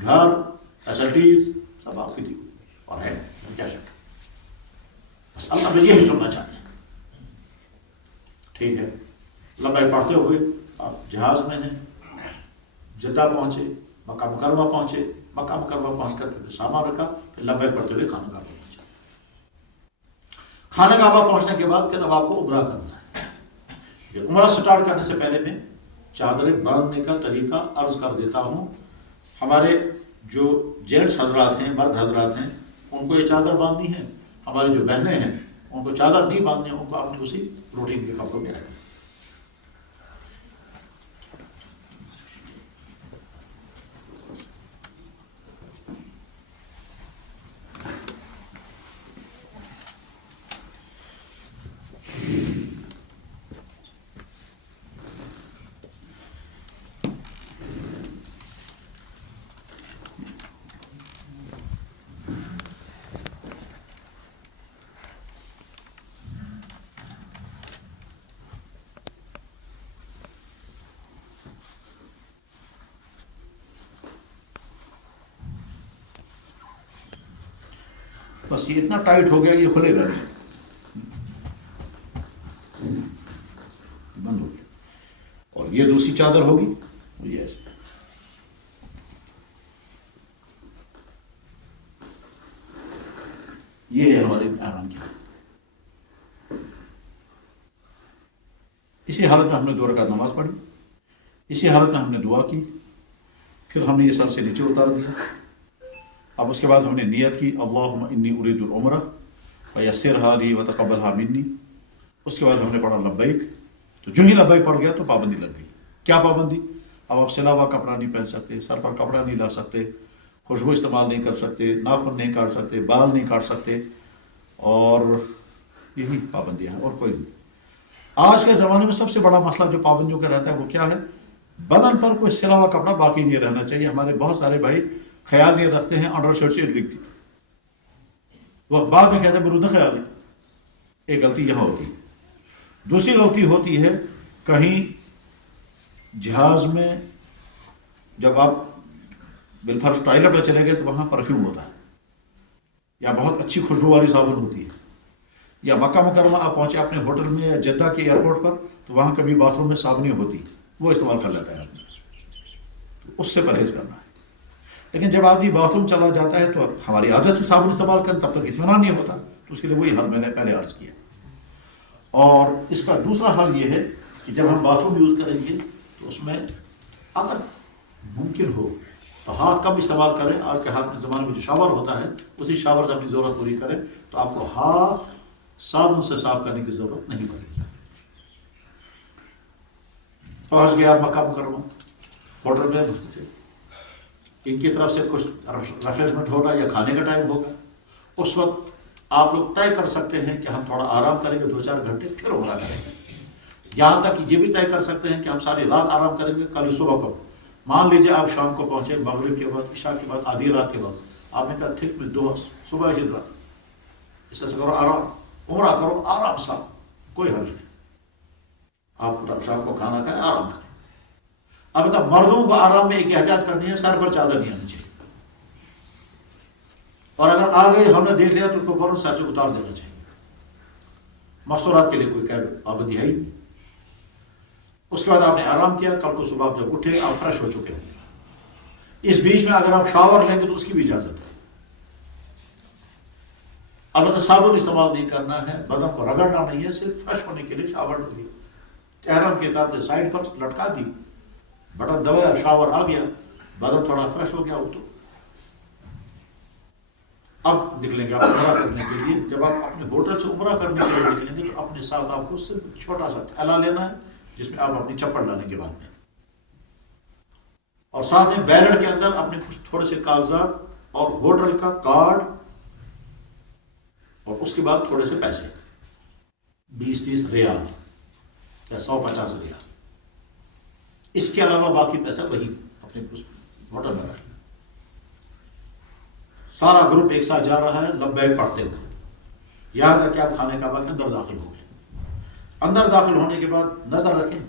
گھر فیسلٹیز سب آپ کی دی ہوئی اور ہے کیا شک. بس اللہ میں یہی سننا چاہتے ہیں. ٹھیک ہے لبیک پڑھتے ہوئے آپ جہاز میں ہیں جدہ پہنچے مکہ مکرمہ پہنچے مکہ مکرمہ پہنچ کر کے سامان رکھا پھر لبیک پڑھتے ہوئے خانہ کعبہ پہنچے. خانہ کعبہ پہنچنے کے بعد پھر اب آپ کو عمرہ کرنا ہے. عمرہ سٹارٹ کرنے سے پہلے میں چادریں باندھنے کا طریقہ عرض کر دیتا ہوں. ہمارے جو جینٹس حضرات ہیں مرد حضرات ہیں ان کو یہ چادر باندھنی ہے. ہماری جو بہنیں ہیں ان کو چادر نہیں باندھنی ہے ان کو اپنے اسی روٹین کے کپڑوں میں رکھنا. بس یہ اتنا ٹائٹ ہو گیا یہ کھلے گا نہیں بند ہو گیا. اور یہ دوسری چادر ہوگی وہ یہ ایسے یہ ہے ہماری احرام کی. اسی حالت میں ہم نے 2 رکعت نماز پڑھی. اسی حالت میں ہم نے دعا کی. پھر ہم نے یہ سر سے نیچے اتار دیا. اب اس کے بعد ہم نے نیت کی اللہم انی ارید العمرہ فیسرھا لی وتقبلھا منی. اس کے بعد ہم نے پڑھا لبیک. تو جو ہی لبیک پڑھ گیا تو پابندی لگ گئی. کیا پابندی؟ اب آپ سلا ہوا کپڑا نہیں پہن سکتے سر پر کپڑا نہیں لا سکتے خوشبو استعمال نہیں کر سکتے ناخن نہیں کاٹ سکتے بال نہیں کاٹ سکتے اور یہی پابندیاں ہیں اور کوئی نہیں. آج کے زمانے میں سب سے بڑا مسئلہ جو پابندیوں کا رہتا ہے وہ کیا ہے بدن پر کوئی سلا ہوا کپڑا باقی نہیں رہنا چاہیے. ہمارے بہت سارے بھائی خیال نہیں رکھتے ہیں, انڈر شرٹ سے لکھتی, وہ بعد میں کہتے ہیں برود خیال ہے. ایک غلطی یہاں ہوتی ہے. دوسری غلطی ہوتی ہے کہیں جہاز میں جب آپ بالفرض ٹوائلٹ میں چلے گئے تو وہاں پرفیوم ہوتا ہے یا بہت اچھی خوشبو والی صابن ہوتی ہے, یا مکہ مکرمہ آپ پہنچے اپنے ہوٹل میں یا جدہ کے ایئرپورٹ پر تو وہاں کبھی باتھ روم میں صابنیں ہوتی, وہ استعمال کر لیتا ہے آدمی, تو اس سے پرہیز کرنا ہے. لیکن جب آدمی باتھ روم چلا جاتا ہے تو ہماری عادت سے صابن استعمال کریں تب تک اطمینان نہیں ہوتا, تو اس کے لیے وہی حل میں نے پہلے عرض کیا. اور اس کا دوسرا حل یہ ہے کہ جب ہم باتھ روم یوز کریں گے تو اس میں اگر ممکن ہو تو ہاتھ کم استعمال کریں. آج کے ہاتھ میں زمانے میں جو شاور ہوتا ہے اسی شاور سے اپنی ضرورت پوری کریں, تو آپ کو ہاتھ صابن سے صاف کرنے کی ضرورت نہیں پڑے گی. پہنچ گیا مکہ مکرمہ, ہوٹل میں ان کی طرف سے کچھ ریفریشمنٹ ہوگا یا کھانے کا ٹائم ہوگا, اس وقت آپ لوگ طے کر سکتے ہیں کہ ہم تھوڑا آرام کریں گے 2-4 گھنٹے پھر عمرہ کریں گے. یہاں تک کہ یہ بھی طے کر سکتے ہیں کہ ہم ساری رات آرام کریں گے, کل صبح کو مان لیجیے آپ شام کو پہنچے مغرب کے بعد عشاء کے بعد آدھی رات کے بعد, آپ نے کہا ٹھیک میں 2 صبح اسی طرح اس سے کرو آرام, عمرہ کرو آرام سے, کوئی حرج نہیں. آپ شام کو کھانا کھائیں آرام کریں. اب تک مردوں کو آرام میں ایک احتیاط کرنی ہے, سر پر چادر نہیں آنی چاہیے, اور اگر آ گئی ہم نے دیکھ لیا تو اس کو فوراً سر سے اتار دینا چاہیے. مستورات کے لیے کوئی پابندی ہے ہی نہیں. اس کے بعد آپ نے آرام کیا, کل کو صبح جب اٹھے آپ فریش ہو چکے ہیں. اس بیچ میں اگر آپ شاور لیں گے تو اس کی بھی اجازت ہے. البتہ صابن استعمال نہیں کرنا ہے, بدن کو رگڑنا نہیں ہے, صرف فریش ہونے کے لیے شاور لے لیا, چہرہ کی طرف سے سائڈ پر لٹکا دی, بٹن دبایا, شاور آ گیا, بدن تھوڑا فریش ہو گیا. تو اب نکلیں گے آپ عمرہ کرنے کے لیے. جب آپ اپنے ہوٹل سے عمرہ کرنے کے لیے نکلیں گے تو اپنے ساتھ آپ کو صرف چھوٹا سا تھیلا لینا ہے جس میں آپ اپنی چپل ڈالیں گے بعد میں, اور ساتھ میں بیرڈ کے اندر اپنے کچھ تھوڑے سے کاغذات اور ہوٹل کا کارڈ, اور اس کے بعد تھوڑے سے پیسے 20-30 ریال یا 150 ریال. اس کے علاوہ باقی پیسہ وہی اپنے ہوٹل میں رکھ لیں. سارا گروپ ایک ساتھ جا رہا ہے لبیک پڑھتے ہوئے, یہاں تک کہ آپ خانہ کعبہ کے اندر داخل ہو گئے. اندر داخل ہونے کے بعد نظر رکھیں,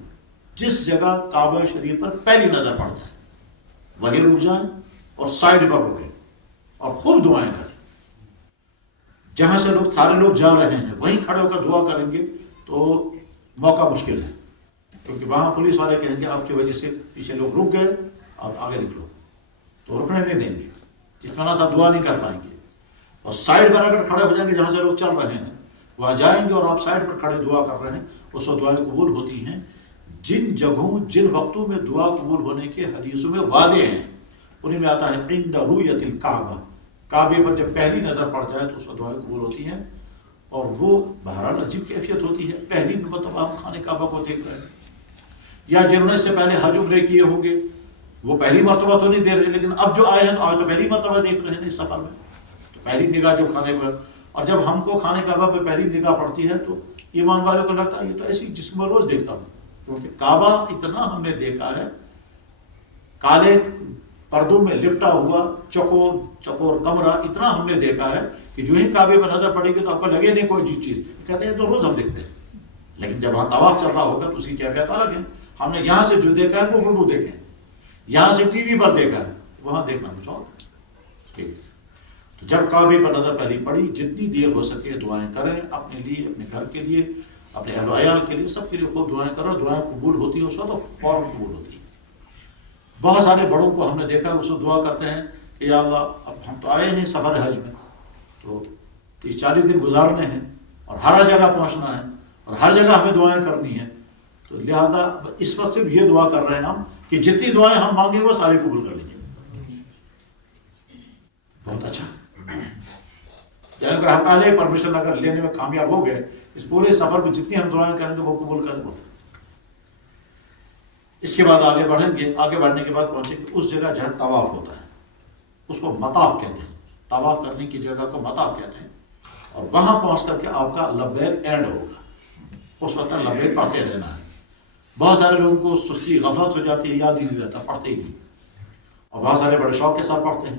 جس جگہ کعبہ شریف پر پہلی نظر پڑتا ہے وہیں رک جائیں اور سائڈ پر رکیں اور خوب دعائیں کریں. جہاں سے سارے لوگ جا رہے ہیں وہیں کھڑے ہو کر دعا کریں گے تو موقع مشکل ہے, کیونکہ وہاں پولیس والے کہیں گے آپ کی وجہ سے پیچھے لوگ رک گئے, آپ آگے نکلو, تو رکنے نہیں دیں گے, جتنا سا دعا نہیں کر پائیں گے. اور سائڈ پر اگر کھڑے ہو جائیں گے جہاں سے لوگ چل رہے ہیں وہاں جائیں گے اور آپ سائڈ پر کھڑے دعا کر رہے ہیں, اس وقت دعائیں قبول ہوتی ہیں. جن جگہوں جن وقتوں میں دعا قبول ہونے کے حدیثوں میں وعدے ہیں انہیں میں آتا ہے عند رؤیت الکعبہ, کعبے پر جب پہلی نظر پڑ جائے تو اس وقت دعائیں قبول ہوتی ہیں. اور وہ بہرحال عجیب کیفیت ہوتی ہے, پہلی مرتبہ ہم خانہ کعبہ کو دیکھ رہے ہیں, یا جنہوں نے سے پہلے حج عمرے کیے ہوں گے وہ پہلی مرتبہ تو نہیں دے رہے, لیکن اب جو آئے ہیں تو آج تو پہلی مرتبہ دیکھ رہے ہیں اس سفر میں, تو پہلی نگاہ جب کھانے پر, اور جب ہم کو خانہ کعبہ پہ پہلی نگاہ پڑتی ہے تو ایمان والوں کو لگتا ہے یہ تو ایسی جسم میں روز دیکھتا ہوں, کیونکہ کعبہ اتنا ہم نے دیکھا ہے کالے پردوں میں لپٹا ہوا چکور کمرہ, اتنا ہم نے دیکھا ہے کہ جو ہی کعبے پر نظر پڑے گی تو آپ کو لگے نہیں کوئی چیز. کہتے ہیں تو روز ہم دیکھتے ہیں, لیکن جب وہاں طواف چل رہا ہوگا تو اس کی کیفیت الگ ہے. ہم نے یہاں سے جو دیکھا ہے وہ فوٹو دیکھے, یہاں سے ٹی وی پر دیکھا ہے, وہاں دیکھنا کچھ اور. ٹھیک, تو جب کعبے پر نظر پہلی پڑی جتنی دیر ہو سکے دعائیں کریں, اپنے لیے, اپنے گھر کے لیے, اپنے اہل و عیال کے لیے, سب کے لیے خوب دعائیں کرو. دعائیں قبول ہوتی ہیں اس وقت, تو فوراً قبول ہوتی ہیں. بہت سارے بڑوں کو ہم نے دیکھا اس وقت دعا کرتے ہیں کہ یا اللہ اب ہم تو آئے ہیں سفر حج میں, تو 30-40 دن گزارنے ہیں اور ہر جگہ پہنچنا ہے اور ہر جگہ ہمیں دعائیں کرنی ہیں, تو لہذا اس وقت صرف یہ دعا کر رہے ہیں ہم کہ جتنی دعائیں ہم مانگیں وہ سارے قبول کر لیجیے. بہت اچھا, یعنی کہ ہم پہلے پرمیشن اگر لینے میں کامیاب ہو گئے, اس پورے سفر میں جتنی ہم دعائیں کریں گے وہ قبول کریں گے. اس کے بعد آگے بڑھیں گے, آگے بڑھنے کے بعد پہنچیں گے اس جگہ جہاں طواف ہوتا ہے, اس کو مطاف کہتے ہیں, طواف کرنے کی جگہ کو مطاف کہتے ہیں. اور وہاں پہنچ کر کے آپ کا لبیک اینڈ ہوگا, اس وقت لبیک پڑھتے رہنا ہے. بہت سارے لوگوں کو سستی غفلت ہو جاتی ہے، یاد ہی نہیں رہتا، پڑھتے ہی نہیں، اور بہت سارے بڑے شوق کے ساتھ پڑھتے ہیں۔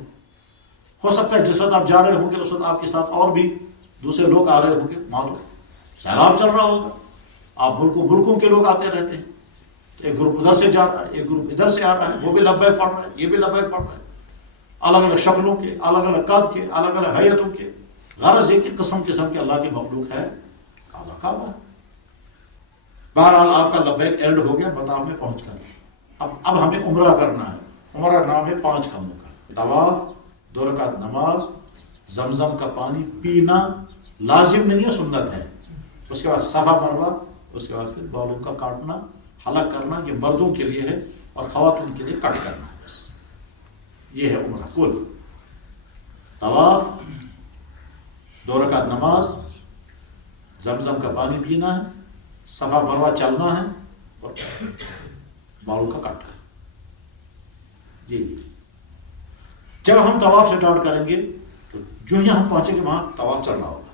ہو سکتا ہے جس وقت آپ جا رہے ہوں گے اس وقت آپ کے ساتھ اور بھی دوسرے لوگ آ رہے ہوں گے، وہاں تو سیلاب چل رہا ہوگا، آپ ملکوں کے لوگ آتے رہتے ہیں، ایک گروپ ادھر سے جا رہا ہے، ایک گروپ ادھر سے آ رہا ہے، وہ بھی لبیک پڑھ رہا ہے، یہ بھی لبیک پڑھ رہا ہے، الگ الگ شکلوں کے، الگ الگ قد کے، الگ الگ حیتوں کے، غرض یہ کہ قسم قسم کے اللہ کی مخلوق ہے، کعبہ کعبہ۔ بہرحال آپ کا لبیک اینڈ ہو گیا مطاف میں پہنچ کر، اب ہمیں عمرہ کرنا ہے۔ عمرہ نام ہے 5 کاموں کا، طواف، 2 رکعت نماز، زمزم کا پانی پینا لازم نہیں ہے، سنت ہے، اس کے بعد صفا مروہ، اس کے بعد پھر بالوں کا کاٹنا، حلق کرنا، یہ مردوں کے لیے ہے اور خواتین کے لیے کٹ کرنا ہے، بس یہ ہے عمرہ کل۔ طواف، 2 رکعت نماز، زمزم کا پانی پینا ہے، صفا مروہ چلنا ہے اور بالوں کا کاٹنا ہے۔ جی جب ہم طواف سے اسٹارٹ کریں گے تو جو ہی ہم پہنچیں گے وہاں طواف چل رہا ہوگا،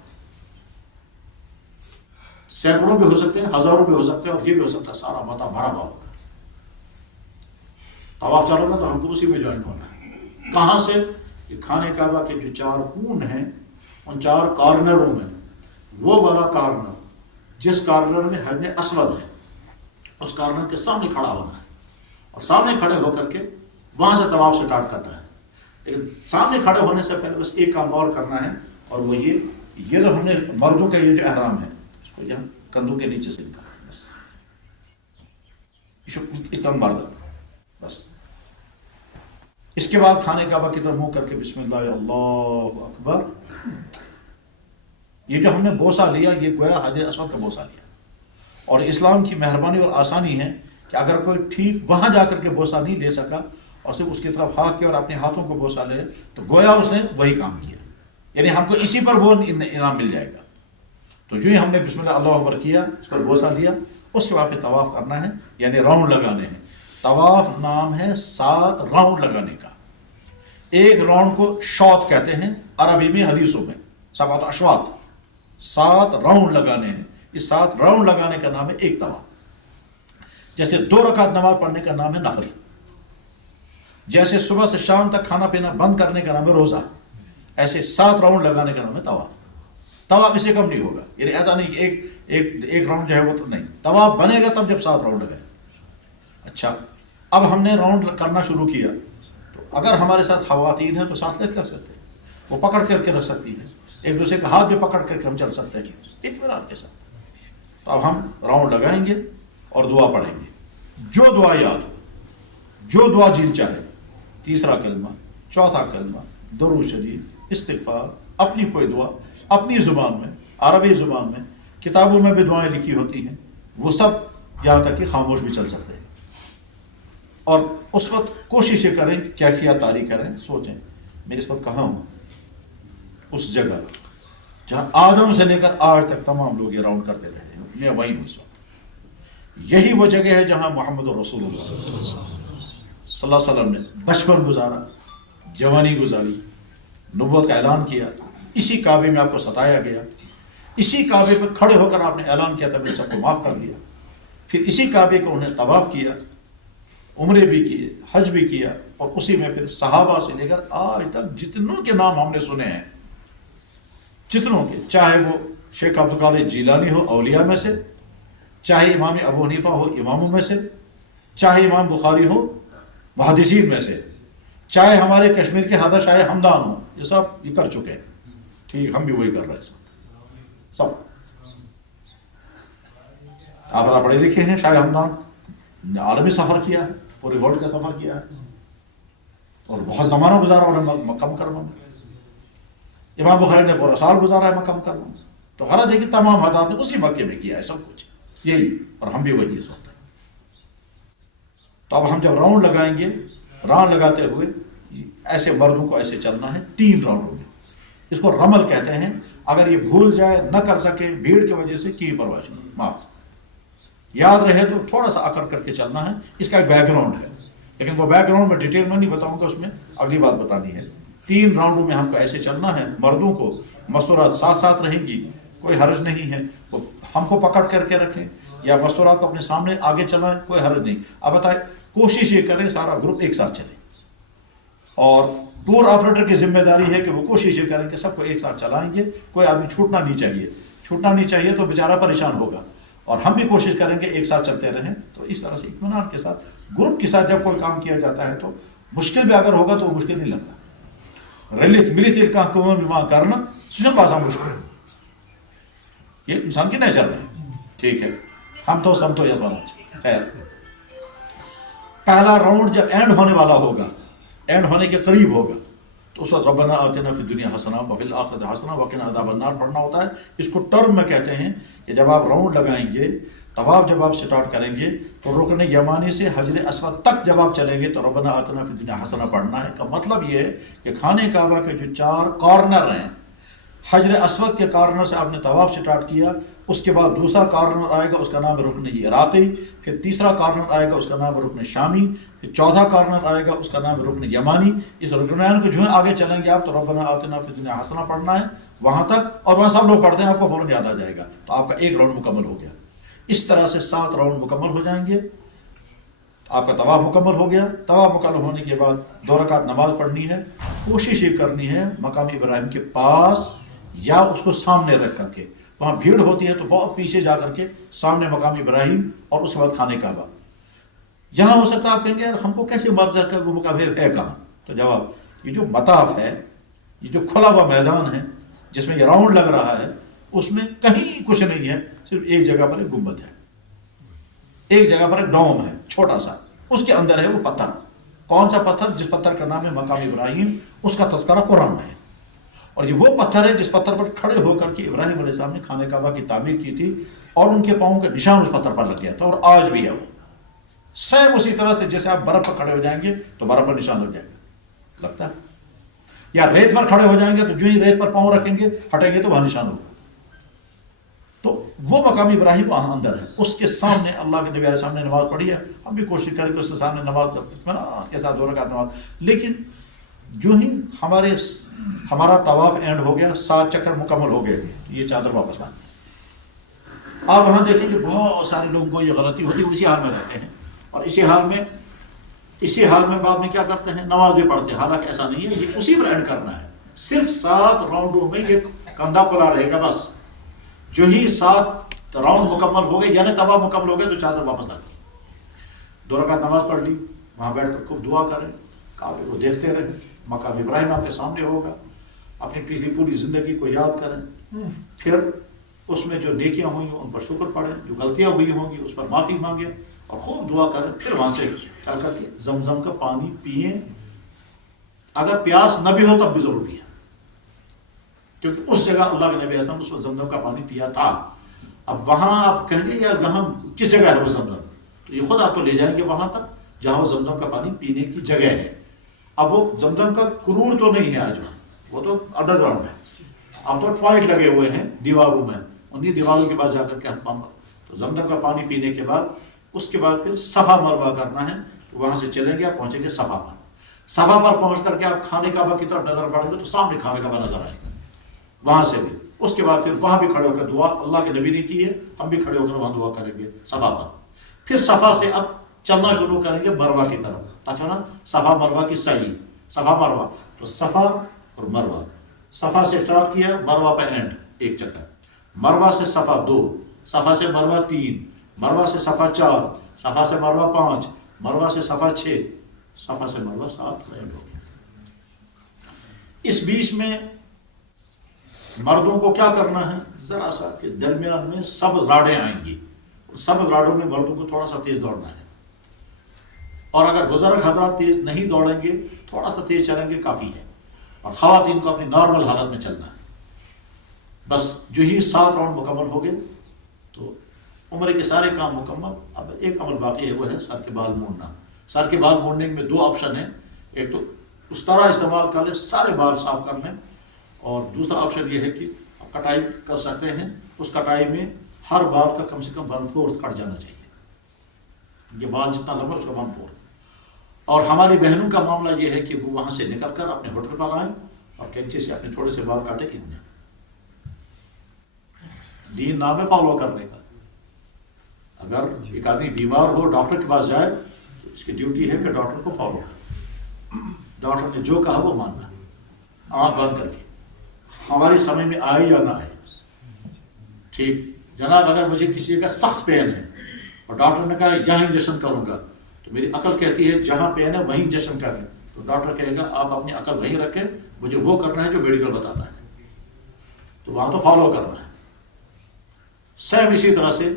سینکڑوں بھی ہو سکتے ہیں، ہزاروں بھی ہو سکتے ہیں، اور یہ بھی ہو سکتا ہے سارا متا بھرا ہوا ہوگا۔ طواف چل رہا تو ہم کو اسی میں جوائن ہونا ہے۔ کہاں سے؟ کہ خانہ کعبہ کے جو 4 کون ہیں ان 4 کارنروں میں وہ والا کارنر جس کارنر میں حجر اسود ہے اس کارنر کے سامنے کھڑا ہونا ہے، اور سامنے کھڑے ہو کر کے وہاں سے طواف سے اسٹارٹ کرتا ہے۔ لیکن سامنے کھڑے ہونے سے پہلے بس ایک کام اور کرنا ہے، اور وہ یہ جو ہم نے مردوں کا یہ جو احرام ہے اس کو یہاں کندھوں کے نیچے سے نکالنا ہے، بس ایک مرد، بس اس کے بعد خانہ کعبہ کی طرف منہ کر کے بسم اللہ اللہ اکبر۔ یہ جو ہم نے بوسہ لیا یہ گویا حجر اسود کا بوسہ لیا، اور اسلام کی مہربانی اور آسانی ہے کہ اگر کوئی ٹھیک وہاں جا کر کے بوسہ نہیں لے سکا اور صرف اس کی طرف ہاتھ کیا اور اپنے ہاتھوں کو بوسہ لے تو گویا اس نے وہی کام کیا، یعنی ہم کو اسی پر وہ انعام مل جائے گا۔ تو جو ہی ہم نے بسم اللہ اللہ اکبر کیا، اس پر بوسہ دیا، اس کے بعد پھر طواف کرنا ہے، یعنی راؤنڈ لگانے ہیں۔ طواف نام ہے 7 راؤنڈ لگانے کا۔ ایک راؤنڈ کو شوط کہتے ہیں عربی میں، حدیثوں میں 7 اشواط، 7 راؤنڈ لگانے ہیں۔ اس 7 راؤنڈ لگانے کا نام ہے ایک طواف۔ جیسے 2 رکعت نماز پڑھنے کا نام ہے نفل، جیسے صبح سے شام تک کھانا پینا بند کرنے کا نام ہے روزہ، ایسے 7 راؤنڈ لگانے کا نام ہے طواف۔ طواف اس سے کم نہیں ہوگا، یعنی ایسا نہیں کہ ایک راؤنڈ جو ہے وہ تو نہیں، طواف بنے گا تب جب 7 راؤنڈ لگائیں۔ اچھا، اب ہم نے راؤنڈ کرنا شروع کیا تو اگر ہمارے ساتھ خواتین ہیں تو ساتھ لے سکتے ہیں، وہ پکڑ کر کے رکھ سکتی ہیں، ایک دوسرے کا ہاتھ بھی پکڑ کر کے ہم چل سکتے ہیں اطمینان کے ساتھ۔ تو اب ہم راؤنڈ لگائیں گے اور دعا پڑھیں گے، جو دعا یاد ہو، جو دعا جیل چاہے، 3 کلمہ، 4 کلمہ، درود شریف، استغفار، اپنی کوئی دعا اپنی زبان میں، عربی زبان میں، کتابوں میں بھی دعائیں لکھی ہوتی ہیں، وہ سب یہاں تک کہ خاموش بھی چل سکتے ہیں۔ اور اس وقت کوشش یہ کریں کہ کیفیت طاری کریں، سوچیں میں اس وقت کہاں ہوں، اس جگہ جہاں آدم سے لے کر آج تک تمام لوگ یہ راؤنڈ کرتے رہے ہیں، میں وہیں ہوں اس وقت۔ یہی وہ جگہ ہے جہاں محمد رسول اللہ صلی اللہ علیہ وسلم نے بچپن گزارا، جوانی گزاری، نبوت کا اعلان کیا، اسی کعبے میں آپ کو ستایا گیا، اسی کعبے پہ کھڑے ہو کر آپ نے اعلان کیا تھا میں سب کو معاف کر دیا، پھر اسی کعبے کو انہیں طواف کیا، عمرے بھی کیے، حج بھی کیا، اور اسی میں پھر صحابہ سے لے کر آج تک جتنوں کے نام ہم نے سنے ہیں، جتنوں کے، چاہے وہ شیخ عبد القادر جیلانی ہو اولیاء میں سے، چاہے امام ابو حنیفہ ہو اماموں میں سے، چاہے امام بخاری ہو محدثین میں سے، چاہے ہمارے کشمیر کے حضرت شاہ ہمدان ہو، یہ سب یہ کر چکے ہیں، ٹھیک، ہم بھی وہی کر رہے ہیں اس وقت سب۔ آپ بڑا پڑھے لکھے ہیں، شاہ ہمدان عالمی سفر کیا ہے، پورے ورلڈ کا سفر کیا ہے، اور بہت زمانہ گزارا انہوں نے مکہ مکرمہ میں۔ امام بخاری نے پورا سال گزارا ہے مکہ مکرمہ میں۔ تو غرض ہے کہ تمام حضرات نے اسی مکے میں کیا ہے سب کچھ، یہی، اور ہم بھی وہی اس وقت۔ تو اب ہم جب راؤنڈ لگائیں گے، راؤنڈ لگاتے ہوئے ایسے مردوں کو ایسے چلنا ہے 3 راؤنڈوں میں، اس کو رمل کہتے ہیں۔ اگر یہ بھول جائے، نہ کر سکے بھیڑ کی وجہ سے، کی پرواہ نہیں، معاف، یاد رہے تو تھوڑا سا اکڑ کر کے چلنا ہے۔ اس کا ایک بیک گراؤنڈ ہے، لیکن وہ بیک گراؤنڈ میں ڈیٹیل میں نہیں بتاؤں گا، اس میں اگلی بات بتانی ہے۔ 3 راؤنڈوں میں ہم کو ایسے چلنا ہے، مردوں کو مستورات ساتھ ساتھ رہیں گی، کوئی حرج نہیں ہے، وہ ہم کو پکڑ کر کے رکھیں، یا مستورات کو اپنے سامنے آگے چلائیں، کوئی حرج نہیں. اب بتائیں، کوشش یہ کریں سارا گروپ ایک ساتھ چلے، اور ٹور آپریٹر کی ذمہ داری ہے کہ وہ کوشش یہ کریں کہ سب کو ایک ساتھ چلائیں گے، کوئی آدمی چھوٹنا نہیں چاہیے. چھوٹنا نہیں چاہیے تو بیچارہ پریشان ہوگا، اور ہم بھی کوشش کریں گے ایک ساتھ چلتے رہیں. تو اس طرح سے اطمینان کے ساتھ گروپ کے ساتھ جب کوئی کام کیا جاتا ہے تو مشکل بھی اگر ہوگا تو وہ مشکل نہیں لگتا. ملی کا بیمار کرنا سن باسا مشکل، یہ انسان کی نیچر میں ہے. ٹھیک ہے، ہم تو سم تو یس والا. خیر، پہلا راؤنڈ جب اینڈ ہونے والا ہوگا، اینڈ ہونے کے قریب ہوگا، تو اس وقت ربنا آتنا فی الدنیا حسنہ وفی الآخرۃ حسنہ وقنا عذاب النار پڑھنا ہوتا ہے. اس کو ٹرم میں کہتے ہیں کہ جب آپ راؤنڈ لگائیں گے، طواف جب آپ سٹارٹ کریں گے تو رکن یمانی سے حجر اسود تک جب آپ چلیں گے تو ربنا آتنا فی الدنیا حسنہ پڑھنا ہے. کا مطلب یہ ہے کہ خانہ کعبہ کے جو 4 کارنر ہیں، حجر اسود کے کارنر سے آپ نے طواف سٹارٹ کیا، اس کے بعد دوسرا کارنر آئے گا، اس کا نام ہے رکن عراقی، پھر تیسرا کارنر آئے گا، اس کا نام ہے رکن شامی، پھر چوتھا کارنر آئے گا، اس کا نام ہے رکن یمانی. اس رکنین کو جو ہے آگے چلیں گے آپ تو ربنا آتنا فی الدنیا حسنہ پڑھنا ہے وہاں تک، اور وہاں سب لوگ پڑھتے ہیں، آپ کو فوراً یاد آ جائے گا. تو آپ کا ایک راؤنڈ مکمل ہو گیا. اس طرح سے 7 راؤنڈ مکمل ہو جائیں گے. آپ کا طواف مکمل ہو گیا. طواف مکمل ہونے کے بعد 2 رکعت نماز پڑھنی ہے. کوشش یہ کرنی ہے مقام ابراہیم کے پاس یا اس کو سامنے رکھ کر کے، وہاں بھیڑ ہوتی ہے تو بہت پیچھے جا کر کے سامنے مقام ابراہیم اور اس کے بعد خانہ کعبہ. یہاں ہو سکتا ہے آپ کہیں گے یار ہم کو کیسے مر جا کر وہ مقام ہے کہاں؟ تو جواب، یہ جو مطاف ہے، یہ جو کھلا ہوا میدان ہے جس میں یہ راؤنڈ لگ رہا ہے، اس میں کہیں کچھ نہیں ہے، صرف ایک جگہ پر ایک گنبد ہے، ایک جگہ پر ایک ڈوم ہے چھوٹا سا، اس کے اندر ہے وہ پتھر. کون سا پتھر؟ جس پتھر کا نام ہے مقام ابراہیم، اس کا تذکرہ قرآن میں ہے. اور یہ وہ پتھر ہے جس پتھر پر کھڑے ہو کر کے ابراہیم علیہ السلام نے خانہ کعبہ کی تعمیر کی تھی، اور ان کے پاؤں کا نشان اس پتھر پر لگ گیا تھا، اور آج بھی ہے وہ سیم اسی طرح سے. جیسے آپ برف پر کھڑے ہو جائیں گے تو برف پر نشان لگ جائے گا، لگتا ہے، یا ریت پر کھڑے ہو جائیں گے تو جو ہی ریت پر پاؤں رکھیں گے ہٹیں گے تو وہاں نشان ہوگا. تو وہ مقام ابراہیم وہاں اندر ہے. اس کے سامنے اللہ کے نبی علیہ السلام نے نماز پڑھی ہے. ہم بھی کوشش کریں کہ اس کے سامنے نماز اطمینان کے ساتھ 2 رکعت نماز. لیکن جو ہی ہمارا طواف اینڈ ہو گیا، 7 چکر مکمل ہو گئے، یہ چادر واپس لانا. آپ وہاں دیکھیں کہ بہت سارے لوگوں کو یہ غلطی ہوتی ہے، اسی حال میں رہتے ہیں، اور اسی حال میں بعد میں کیا کرتے ہیں، نماز بھی پڑھتے ہیں. حالانکہ ایسا نہیں ہے، یہ اسی پر اینڈ کرنا ہے. صرف 7 راؤنڈوں میں یہ کندھا کھلا رہے گا بس. جو ہی 7 راؤنڈ مکمل ہو گئے، یعنی طواف مکمل ہو گئے، تو چادر واپس لا دی. 2 رکعت نماز پڑھ لی، وہاں بیٹھ کر خوب دعا کریں، کعبے کو دیکھتے رہیں. مقام ابراہیم آپ کے سامنے ہوگا. اپنی پچھلی پوری زندگی کو یاد کریں، پھر اس میں جو نیکیاں ہوئی ہیں ان پر شکر پڑھیں، جو غلطیاں ہوئی ہوں گی اس پر معافی مانگیں، اور خوب دعا کریں. پھر وہاں سے چل کر کے زمزم کا پانی پئیں. اگر پیاس نہ بھی ہو تب بھی ضرور پئیں، کیونکہ اس جگہ اللہ کے نبی اعظم اس وقت زمزم کا پانی پیا تھا. اب وہاں آپ کہیں گے یار وہاں کس جگہ ہے وہ زمزم، تو یہ خود آپ کو لے جائیں گے وہاں تک جہاں وہ زمزم کا پانی پینے کی جگہ ہے. اب وہ زمزم کا کنور تو نہیں ہے آج، وہ تو انڈر گراؤنڈ ہے. اب تو پوائنٹ لگے ہوئے ہیں دیواروں میں، انہیں دیواروں کے پاس جا کر کے ہم تو زمزم کا پانی پینے کے بعد اس کے بعد پھر صفا مروہ کرنا ہے. وہاں سے چلیں گے، آپ پہنچیں گے صفا پر. صفا پر پہنچ کر کے آپ خانہ کعبہ کی طرف نظر پڑیں گے تو سامنے خانہ کعبہ نظر آئے گا. وہاں سے بھی اس کے بعد پھر وہاں بھی کھڑے ہو کر دعا اللہ کے نبی نے کی ہے، ہم بھی کھڑے ہو کر وہاں دعا کریں گے صفا پر. پھر صفا سے اب چلنا شروع کریں گے مروہ کی طرف. اچھا نا، صفا مروہ کی صحیح، صفا مروہ، تو صفا اور مروہ. صفا سے اسٹارٹ کیا، مروہ پہ اینڈ 1 چکر. مروہ سے صفا 2، صفا سے مروہ 3، مروہ سے صفا 4، صفا سے مروہ 5، مروہ سے صفا 6، صفا سے مروہ 7 اینڈ ہو گیا. اس بیچ میں مردوں کو کیا کرنا ہے، ذرا سا کہ درمیان میں سبز راڈیں آئیں گی، سبز راڈوں میں مردوں کو تھوڑا سا تیز دوڑنا ہے. اور اگر بزرگ حضرات تیز نہیں دوڑیں گے، تھوڑا سا تیز چلیں گے کافی ہے. اور خواتین کو اپنی نارمل حالت میں چلنا ہے. بس جو ہی 7 راؤنڈ مکمل ہو گئے تو عمر کے سارے کام مکمل. اب ایک عمل باقی ہے، وہ ہے سر کے بال موڑنا. سر کے بال موڑنے میں 2 آپشن ہیں. ایک تو اس طرح استعمال کر لیں، سارے بال صاف کر لیں، اور دوسرا آپشن یہ ہے کہ آپ کٹائی کر سکتے ہیں. اس کٹائی میں ہر بال کا کم سے کم 1/4 کٹ جانا چاہیے. یہ بال جتنا لمبا اس کا 1/4. اور ہماری بہنوں کا معاملہ یہ ہے کہ وہ وہاں سے نکل کر اپنے ہوٹل پر آئیں اور کینچی سے اپنے تھوڑے سے بال کاٹے. اتنے دین نام ہے فالو کرنے کا. اگر ایک آدمی بیمار ہو ڈاکٹر کے پاس جائے تو اس کی ڈیوٹی ہے کہ ڈاکٹر کو فالو کرے، ڈاکٹر نے جو کہا وہ ماننا، آنکھ بند کر کے، ہماری سمجھ میں آئے یا نہ آئے۔ ٹھیک جناب، اگر مجھے کسی کا سخت پین ہے اور ڈاکٹر نے کہا یہاں انجیکشن کروں گا، تو میری عقل کہتی ہے جہاں پین ہے وہیں انجیکشن کریں، تو ڈاکٹر کہے گا آپ اپنی عقل وہیں رکھیں، مجھے وہ کرنا ہے جو میڈیکل بتاتا ہے، تو وہاں تو فالو کرنا ہے۔ سیم اسی طرح سے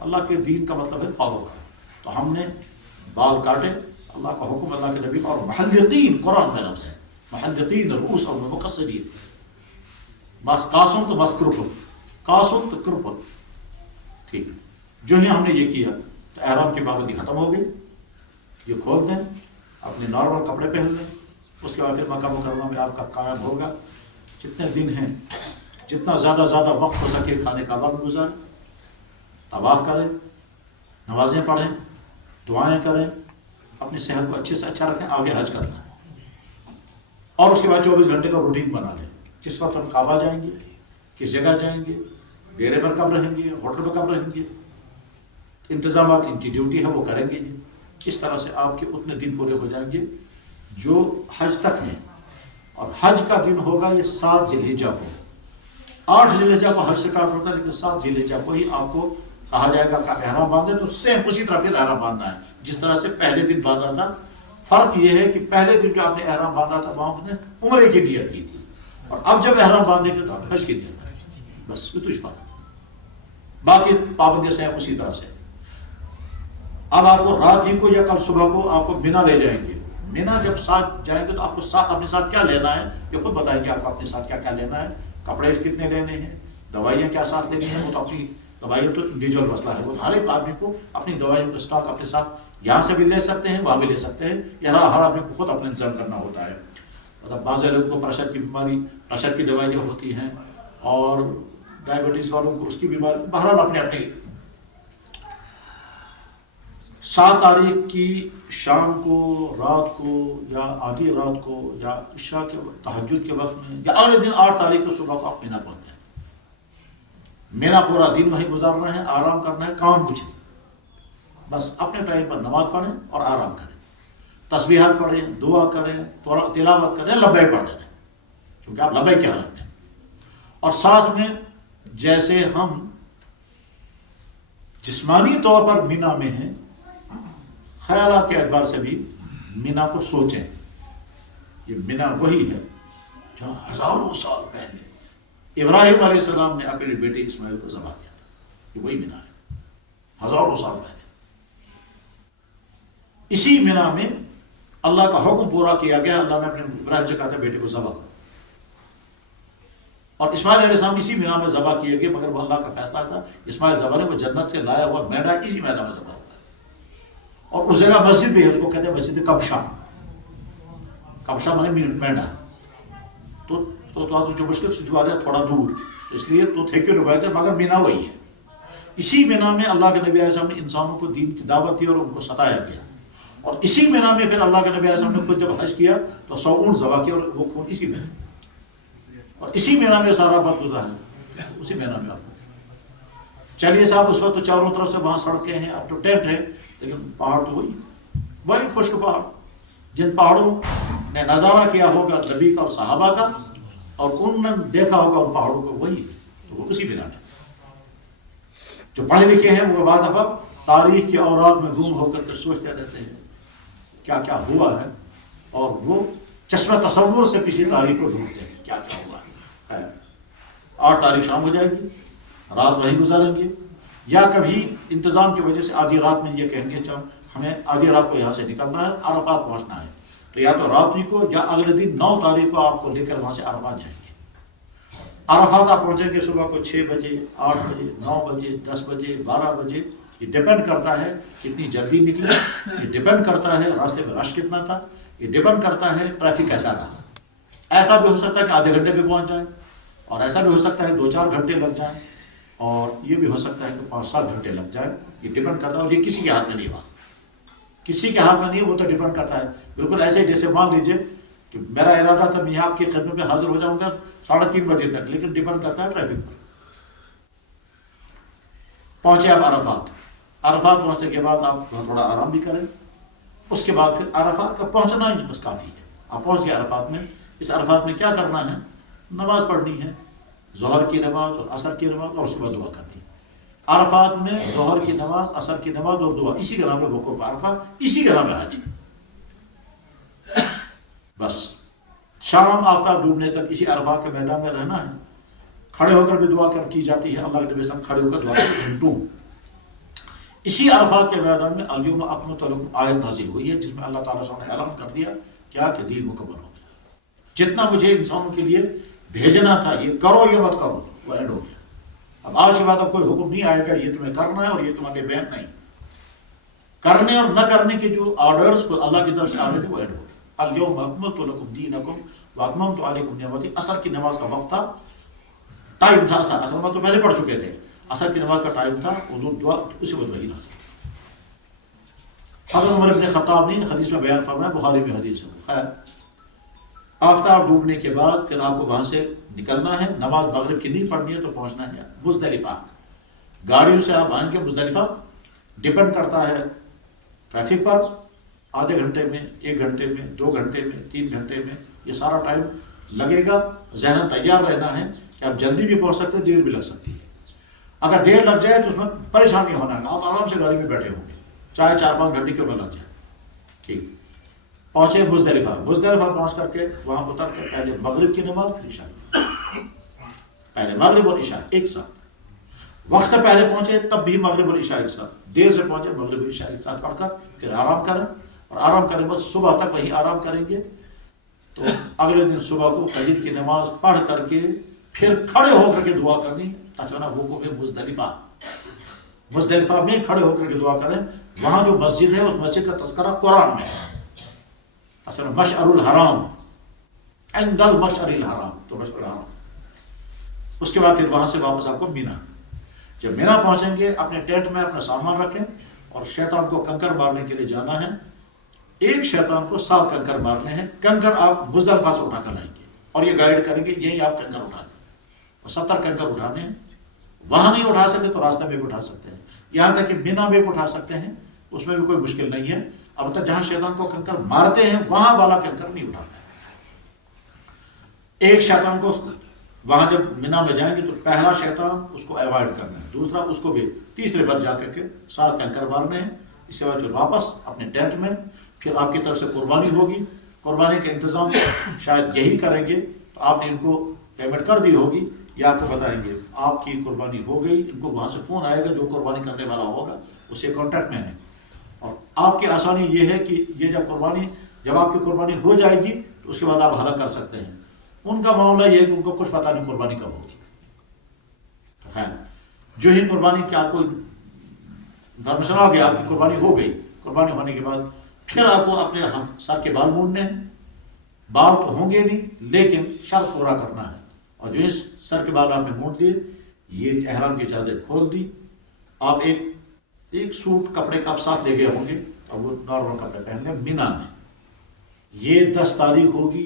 اللہ کے دین کا مطلب ہے فالو کرنا۔ تو ہم نے بال کاٹے، اللہ کا حکم، اللہ کے نبی، اور محلقین قرآن میں لفظ ہے، محلقین رؤوس اور مقصرین، بس قاسم تو بس کرپل، قاسم تو کرپل۔ ٹھیک، جو ہی ہم نے یہ کیا تو احرام کی پابندی ختم ہو گئی، یہ کھول دیں، اپنے نارمل کپڑے پہن لیں، اس کے بعد پھر مکہ مکرمہ میں آپ کا قائم ہوگا، جتنے دن ہیں جتنا زیادہ وقت ہو سکے کھانے کا وقت گزاریں، طواف کریں، نمازیں پڑھیں، دعائیں کریں، اپنی صحت کو اچھے سے اچھا رکھیں، آگے حج کرنا ہے، اور اس کے بعد 24 گھنٹے کا روٹین بنا لیں، جس وقت ہم کعبہ جائیں گے، کس جگہ جائیں گے، ڈیرے پر کب رہیں گے، ہوٹل پر کب رہیں گے، انتظامات ان کی ڈیوٹی ہے وہ کریں گے جی۔ اس طرح سے آپ کے اتنے دن پورے ہو جائیں گے جو حج تک ہیں، اور حج کا دن ہوگا یہ 7 ذی الحجہ کو، 8 ذی الحجہ کو حج سٹارٹ ہوتا ہے، لیکن 7 ذی الحجہ کو ہی آپ کو کہا جائے گا کہ احرام باندھے، تو سیم اسی طرح پھر احرام باندھنا ہے جس طرح سے پہلے دن باندھا تھا۔ فرق یہ ہے کہ پہلے دن جو آپ نے احرام باندھا تھا وہاں آپ نے عمرے کی نیت کی تھی، اور اب جب احرام باندھیں گے تو آپ حج کی نیت کریں گے، بس یہ کچھ فرق، باقی پابندی سے اسی طرح سے۔ اب آپ کو رات ہی کو یا کل صبح کو آپ کو مینا لے جائیں گے، مینا جب ساتھ جائیں گے تو آپ کو ساتھ اپنے ساتھ کیا لینا ہے یہ خود بتائیں گے، آپ کو اپنے ساتھ کیا کیا لینا ہے، کپڑے کتنے لینے ہیں، دوائیاں کیا ساتھ لینی ہیں، وہ تو اپنی دوائیوں تو انڈیویجول مسئلہ ہے، وہ ہر ایک آدمی کو اپنی دوائیوں کا اسٹاک اپنے ساتھ یہاں سے بھی لے سکتے ہیں، وہاں بھی لے سکتے ہیں، یہ ہر آدمی کو خود اپنا انتظام کرنا ہوتا ہے۔ مطلب بعض لوگوں کو پریشر کی بیماری، پریشر کی دوائیاں ہوتی ہیں، اور ڈائبٹیز والوں کو اس کی بیماری، بہرحال اپنے اپنے۔ 7 تاریخ کی شام کو، رات کو، یا آدھی رات کو، یا عشاء کے تہجد کے وقت میں، یا اگلے دن 8 تاریخ کو صبح کو آپ مینا پہنچ جائیں۔ مینا پورا دن وہیں گزارنا ہے، آرام کرنا ہے، کام کچھ نہیں، بس اپنے ٹائم پر نماز پڑھیں اور آرام کریں، تسبیحات پڑھیں، دعا کریں، تلاوت کریں، لبیک پڑھتے رہیں، کیونکہ آپ لبیک کی حالت میں۔ اور ساتھ میں جیسے ہم جسمانی طور پر مینا میں ہیں، خیالات کے اعتبار سے بھی مینا کو سوچیں، یہ مینا وہی ہے جہاں ہزاروں سال پہلے ابراہیم علیہ السلام نے اپنے بیٹے اسماعیل کو ذبح کیا تھا، یہ وہی مینا ہے، ہزاروں سال پہلے۔ اسی مینا میں اللہ کا حکم پورا کیا گیا، اللہ نے اپنے ابراہیم سے کہا تھا بیٹے کو ذبح کرو، اور اسماعیل علیہ السلام اسی مینا میں ذبح کیے گئے، مگر وہ اللہ کا فیصلہ تھا، اسماعیل ذبح نے وہ جنت سے لایا ہوا مینا اسی میدان میں ذبح ہوا، اور اس جگہ مسجد بھی ہے، اس کو کہتے ہیں مسجد کبشا، کبشا مانے مینڈا، تو جو مشکل سے جو آ جائے تھوڑا دور، اس لیے تو تھے کیوں روایت ہے، مگر مینا وہی ہے۔ اسی مینا میں اللہ کے نبی علیہ السلام نے انسانوں کو دین کی دعوت دی اور ان کو ستایا گیا، اور اسی مینا میں پھر اللہ کے نبی علیہ السلام نے خود جب حج کیا تو 100 اونٹ ذبح کیا، اور وہ خون اسی میں، اور اسی مینا میں سارا وقت گزرا ہے، اسی مینا میں آپ چلیے صاحب، اس وقت تو چاروں طرف سے وہاں سڑکیں ہیں، اب تو ٹینٹ ہے، لیکن پہاڑ تو وہی خشک پہاڑ، جن پہاڑوں نے نظارہ کیا ہوگا نبی کا اور صحابہ کا، اور ان نے دیکھا ہوگا ان پہاڑوں کو، وہی تو وہ اسی مینا میں۔ جو پڑھے لکھے ہیں وہ بعض دفعہ تاریخ کے اوراق میں گم ہو کر کے سوچتے رہتے ہیں کیا کیا ہوا ہے، اور وہ چشمہ تصور سے کسی تاریخ کو ڈھونڈتے ہیں کیا کیا ہوا ہے۔ 8 تاریخ شام ہو جائے گی، رات وہیں گزاریں گے، یا کبھی انتظام کی وجہ سے آدھی رات میں یہ کہیں گے چلو ہمیں آدھی رات کو یہاں سے نکلنا ہے، عرفات پہنچنا ہے، تو یا تو رات کو یا اگلے دن 9 تاریخ کو آپ کو لے کر وہاں سے عرفات جائیں گے۔ عرفات آپ پہنچیں گے صبح کو 6 بجے، 8 بجے، 9 بجے، 10 بجے، 12 بجے، یہ ڈیپینڈ کرتا ہے کتنی جلدی نکلے، یہ ڈیپینڈ کرتا ہے راستے میں رش کتنا تھا، یہ ڈیپینڈ کرتا ہے ٹریفک کیسا رہا۔ ایسا بھی ہو سکتا ہے کہ آدھے گھنٹے میں پہنچ جائیں، اور ایسا بھی ہو سکتا ہے 2-4 گھنٹے لگ جائیں، اور یہ بھی ہو سکتا ہے کہ 5-7 گھنٹے لگ جائیں، یہ ڈیپینڈ کرتا ہے، اور یہ کسی کے ہاتھ میں نہیں ہوا، کسی کے ہاتھ میں نہیں ہے، وہ تو ڈیپینڈ کرتا ہے۔ بالکل ایسے جیسے مان لیجیے کہ میرا ارادہ تھا میں آپ کی خدمت میں حاضر ہو جاؤں گا 3:30 بجے تک، لیکن ڈیپینڈ کرتا ہے ٹریفک پر۔ پہنچے آپ عرفات پہنچنے کے بعد آپ تھوڑا آرام بھی کریں. اس کے بعد پھر عرفات کا پہنچنا ہی بس کافی ہے. آپ پہنچ گئے عرفات میں. اس عرفات میں کیا کرنا ہے؟ نماز پڑھنی ہے، ظہر کی نماز اور عصر کی نماز، اور اس کے بعد دعا کرنی ہے. عرفات میں ظہر کی نماز، عصر کی نماز اور دعا، اسی کا نام ہے وقوف عرفہ، اسی کا نام ہے حج. بس شام آفتاب ڈوبنے تک اسی عرفات کے میدان میں رہنا ہے. کھڑے ہو کر بھی دعا کی جاتی ہے. اللہ کے نبی صلی اللہ علیہ وسلم کھڑے ہو کر دعا کرتے. اسی عرفات کے میدان میں الیوم اکملت لکم آیت نازل ہوئی ہے، جس میں اللہ تعالیٰ نے اعلان کر دیا کیا کہ دین مکمل ہو گیا. جتنا مجھے انسانوں کے لیے بھیجنا تھا، یہ کرو یہ مت کرو، وہ اینڈ ہو گیا. اب آج کے بعد اب کوئی حکم نہیں آئے گا یہ تمہیں کرنا ہے اور یہ تمہارے بیان نہیں. کرنے اور نہ کرنے کے جو آرڈرز کو اللہ کی طرف سے آ رہے تھے وہ اینڈ ہو گئے. الیوم اکملت لکم دینکم واتممت علیکم نعمتی. عصر کی نماز کا وقت تھا، ٹائم تھا. اصل میں تو پہلے پڑھ چکے تھے. عصر کی نماز کا ٹائم تھا، حضور دعا اسی وقت وہی نہ. حضرت عمر بن خطاب نے حدیث میں بیان فرمایا، بخاری میں حدیث ہے. خیر، آفتاب ڈوبنے کے بعد پھر آپ کو وہاں سے نکلنا ہے. نماز مغرب کی نہیں پڑھنی ہے تو پہنچنا ہے مزدلفہ. گاڑیوں سے آپ آئیں گے مزدلفہ، ڈپینڈ کرتا ہے ٹریفک پر. آدھے گھنٹے میں، 1 گھنٹے میں، 2 گھنٹے میں، 3 گھنٹے میں، یہ سارا ٹائم لگے گا. ذہن تیار رہنا ہے کہ آپ جلدی بھی پہنچ سکتے ہیں، دیر بھی لگ سکتی ہے. اگر دیر لگ جائے تو اس میں پریشانی ہونا ہے. آپ آرام سے گاڑی میں بیٹھے ہوں گے، چاہے 4-5 گھنٹے کے اوپر لگ جائے. ٹھیک. پہنچے مزدلفہ پہنچ کر کے وہاں اتر کے پہلے مغرب کی نماز پھر عشاء. پہلے مغرب اور عشاء ایک ساتھ. وقت سے پہلے پہنچے تب بھی مغرب اور عشاء ایک ساتھ. دیر سے پہنچے مغرب اور عشاء ایک ساتھ پڑھ کر پھر آرام کریں. اور آرام کرنے کے بعد صبح تک وہیں آرام کریں گے. تو اگلے دن صبح کو فجر کی نماز پڑھ کر کے پھر کھڑے ہو کر کے دعا کرنی. اچانک وقوف مزدلفہ میں کھڑے ہو کر کے دعا کریں. وہاں جو مسجد ہے اس مسجد کا تذکرہ قرآن میں ہے. اچھا، مشعر الحرام، عند المشعر الحرام، تو مشعر الحرام. اس کے بعد پھر وہاں سے واپس آپ کو مینا. جب مینا پہنچیں گے اپنے ٹینٹ میں اپنا سامان رکھیں اور شیطان کو کنکر مارنے کے لیے جانا ہے. ایک شیطان کو 7 کنکر مارنے ہیں. کنکر آپ مزدلفہ سے اٹھا کر لائیں گے اور یہ گائیڈ کریں گے یہیں آپ کنکر اٹھا دیں. اور 70 کنکر اٹھانے ہیں. وہاں نہیں اٹھا سکتے تو راستہ میں بھی اٹھا سکتے ہیں. یہاں تک کہ مینا میں بھی اٹھا سکتے ہیں، اس میں بھی کوئی مشکل نہیں ہے. البتہ جہاں شیطان کو کنکر مارتے ہیں وہاں والا کنکر نہیں اٹھانا ہے. ایک شیطان کو وہاں جب مینا میں جائیں گے تو پہلا شیطان اس کو ایوائڈ کرنا ہے، دوسرا اس کو بھی، تیسرے بار جا کر کے 7 کنکر مارنے ہیں. اس کے بعد پھر واپس اپنے ٹینٹ میں. پھر آپ کی طرف سے قربانی ہوگی. قربانی کا انتظام شاید یہی کریں گے تو آپ نے ان کو پیمنٹ کر دی ہوگی یا آپ کو بتائیں گے آپ کی قربانی ہو گئی. ان کو وہاں سے فون آئے گا، جو قربانی کرنے والا ہوگا اسے کانٹیکٹ میں ہے. اور آپ کی آسانی یہ ہے کہ یہ جب آپ کی قربانی ہو جائے گی تو اس کے بعد آپ حلق کر سکتے ہیں. ان کا معاملہ یہ ہے کہ ان کو کچھ پتہ نہیں قربانی کب ہوگی. خیر، جو ہی قربانی کی آپ کو انفارمیشن آ گیا آپ کی قربانی ہو گئی، قربانی ہونے کے بعد پھر آپ کو اپنے سر کے بال مونڈنے ہیں. بال تو ہوں گے نہیں لیکن شرط پورا کرنا ہے. اور جو اس سر کے بال آپ نے مونڈ دیے، یہ احرام کی چادر کھول دی. آپ ایک سوٹ کپڑے کا آپ ساتھ لے گئے ہوں گے، اب وہ نارمل کپڑے پہن لیں. مینا میں یہ 10 تاریخ ہوگی.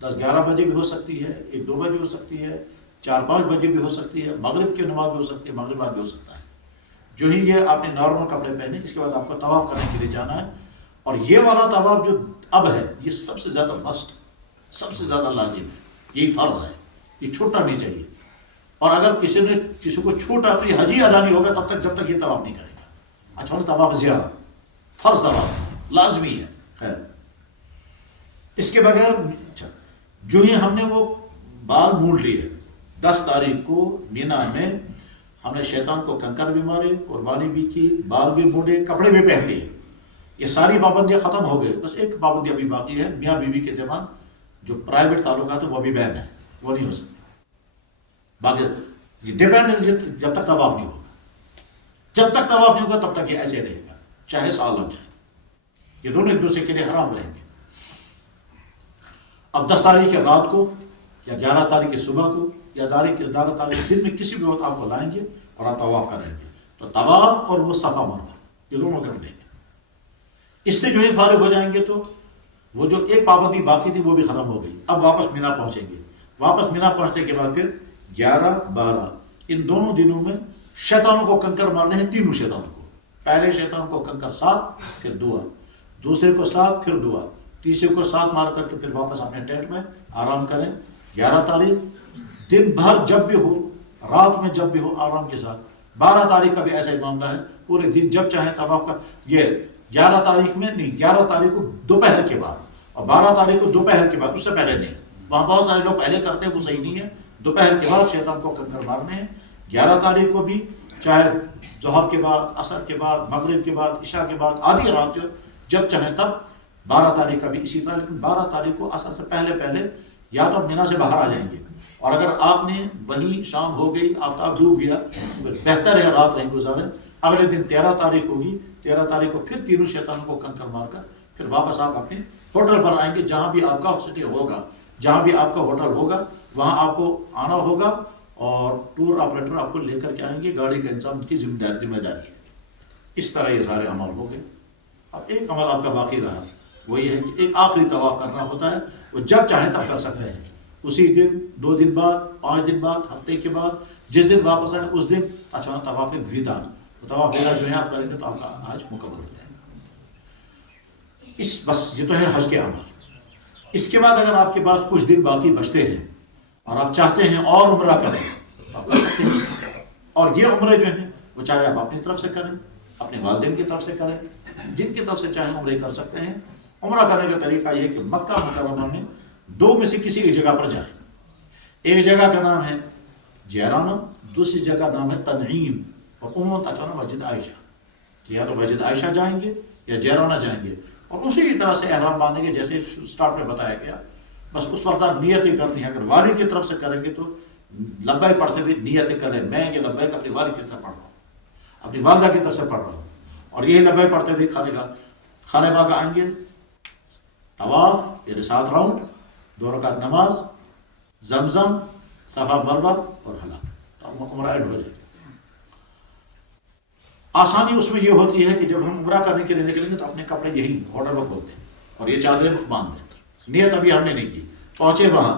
10-11 بجے بھی ہو سکتی ہے، 1-2 بجے ہو سکتی ہے، 4-5 بجے بھی ہو سکتی ہے، مغرب کی نماز بھی ہو سکتی ہے، مغرب بعد بھی ہو سکتا ہے. جو ہی یہ آپ نے نارمل کپڑے پہنے، اس کے بعد آپ کو طواف کرنے کے لیے جانا ہے. اور یہ والا طواف جو اب ہے یہ سب سے زیادہ مسٹ، سب سے زیادہ لازم ہے. یہی فرض ہے، یہ چھوٹا نہیں چاہیے. اور اگر کسی کو چھوٹا تو یہ حج ہی ادا نہیں ہوگا تب تک جب تک یہ طواف نہیں کرے گا. اچھا، طواف زیارہ فرض طواف لازمی ہے. خیر، اس کے بغیر اچھا جو ہی ہم نے وہ بال مونڈ لیے 10 تاریخ کو مینا میں، ہم نے شیطان کو کنکر بھی مارے، قربانی بھی کی، بال بھی مونڈے، کپڑے بھی پہن لیے. یہ ساری پابندیاں ختم ہو گئی. بس ایک پابندی ابھی باقی ہے، میاں بیوی کے درمیان جو پرائیویٹ تعلقات ہیں وہ بھی بین ہے، وہ نہیں ہو سکتے. باقی یہ ڈیپینڈ جب تک طواف نہیں ہوگا. جب تک طواف نہیں ہوگا تب تک یہ ایسے رہے گا، چاہے سال لگ جائے. یہ دونوں ایک دوسرے کے لیے حرام رہیں گے. اب 10 تاریخ کے رات کو یا 11 تاریخ کی صبح کو یا 11 تاریخ دن میں کسی بھی وقت آپ کو لائیں گے اور آپ طواف کریں گے. تو طواف اور وہ صفا مروہ یہ دونوں کر لیں گے. اس سے جو ہے فارغ ہو جائیں گے تو وہ جو ایک پابندی باقی تھی وہ بھی ختم ہو گئی. اب واپس مینا پہنچیں گے. واپس مینا پہنچنے کے بعد پھر 11-12 ان دونوں دنوں میں شیطانوں کو کنکر مارنے ہیں، تینوں شیطانوں کو. پہلے شیطان کو کنکر 7، پھر دعا، دوسرے کو 7، پھر دعا، تیسرے کو 7 مار کر کے پھر واپس اپنے ٹینٹ میں آرام کریں. 11 تاریخ دن بھر جب بھی ہو، رات میں جب بھی ہو، آرام کے ساتھ. 12 تاریخ کا بھی ایسا ہی معاملہ ہے، پورے دن جب چاہیں طواف کا. یہ 11 تاریخ میں نہیں، 11 تاریخ کو دوپہر کے بعد، اور 12 تاریخ کو دوپہر کے بعد، اس سے پہلے نہیں. وہاں بہت سارے لوگ پہلے کرتے ہیں، وہ صحیح نہیں ہے. دوپہر کے بعد شیطان کو کنکر مارنے ہیں. 11 تاریخ کو بھی چاہے ظہر کے بعد، عصر کے بعد، مغرب کے بعد، عشاء کے بعد، آدھی رات جب چاہیں تب. 12 تاریخ کا بھی اسی طرح، لیکن 12 تاریخ کو عصر سے پہلے یا تو مینا سے باہر آ جائیں گے، اور اگر آپ نے وہیں شام ہو گئی، آفتاب ڈوب گیا، بہتر ہے رات وہیں گزاریں. اگلے دن 13 تاریخ ہوگی، 13 تاریخ کو پھر تینوں شیطانوں کو کنکر مار کر پھر واپس آپ اپنے ہوٹل پر آئیں گے، جہاں بھی آپ کا سٹے ہوگا، جہاں بھی آپ کا ہوٹل ہوگا وہاں آپ کو آنا ہوگا، اور ٹور آپریٹر آپ کو لے کر کے آئیں گے. گاڑی کا انتظام کی ذمہ داری ہے. اس طرح یہ سارے عمل ہو گئے. اب ایک عمل آپ کا باقی رہا، وہ یہ ہے کہ ایک آخری طواف کرنا ہوتا ہے. وہ جب چاہیں تب کر سکتے ہیں، اسی دن، 2 دن بعد، 5 دن بعد، ہفتے کے بعد، جس دن واپس آئیں اس دن. اچھا، طواف ودا، طواف ودا جو ہے آپ کریں گے تو آپ کا حج مکمل ہو جائے گا. بس یہ تو ہے حج کے عمل. اس کے بعد اگر آپ کے پاس کچھ دن باقی بچتے ہیں اور آپ چاہتے ہیں اور عمرہ کریں تو آپ کر سکتے ہیں. اور یہ عمرے جو ہیں وہ چاہے آپ اپنی طرف سے کریں، اپنے والدین کی طرف سے کریں، جن کی طرف سے چاہیں عمرے کر سکتے ہیں. عمرہ کرنے کا طریقہ یہ ہے کہ مکہ مکرمہ میں 2 میں سے کسی ایک جگہ پر جائیں. ایک جگہ کا نام ہے جیرانہ، دوسری جگہ کا نام ہے تنعیم، اور عموماً تچانا مسجد عائشہ. یا تو مسجد عائشہ جائیں گے یا جیرانہ جائیں گے، اور اسی طرح سے احرام باندھیں گے جیسے اسٹارٹ میں بتایا گیا. بس اس وقت نیت ہی کرنی ہے. اگر والد کی طرف سے کریں گے تو لبیک پڑھتے ہوئے نیت کریں، میں یہ لبیک اپنی والد کی طرف پڑھ رہا ہوں، اپنی والدہ کی طرف سے پڑھ رہا ہوں، اور یہی لبیک پڑھتے ہوئے خانہ باغ آئیں گے. طواف یعنی 7 راؤنڈ، 2 رکعت نماز، زمزم، صفا مروہ اور حلق، تو عمرہ ایڈ ہو جائے. آسانی اس میں یہ ہوتی ہے کہ جب ہم عمرہ کرنے کے لیے نکلیں گے تو اپنے کپڑے یہی ہوٹل میں کھول دیں اور یہ چادریں باندھ دیں. نیت ابھی ہم نے نہیں کی. پہنچے وہاں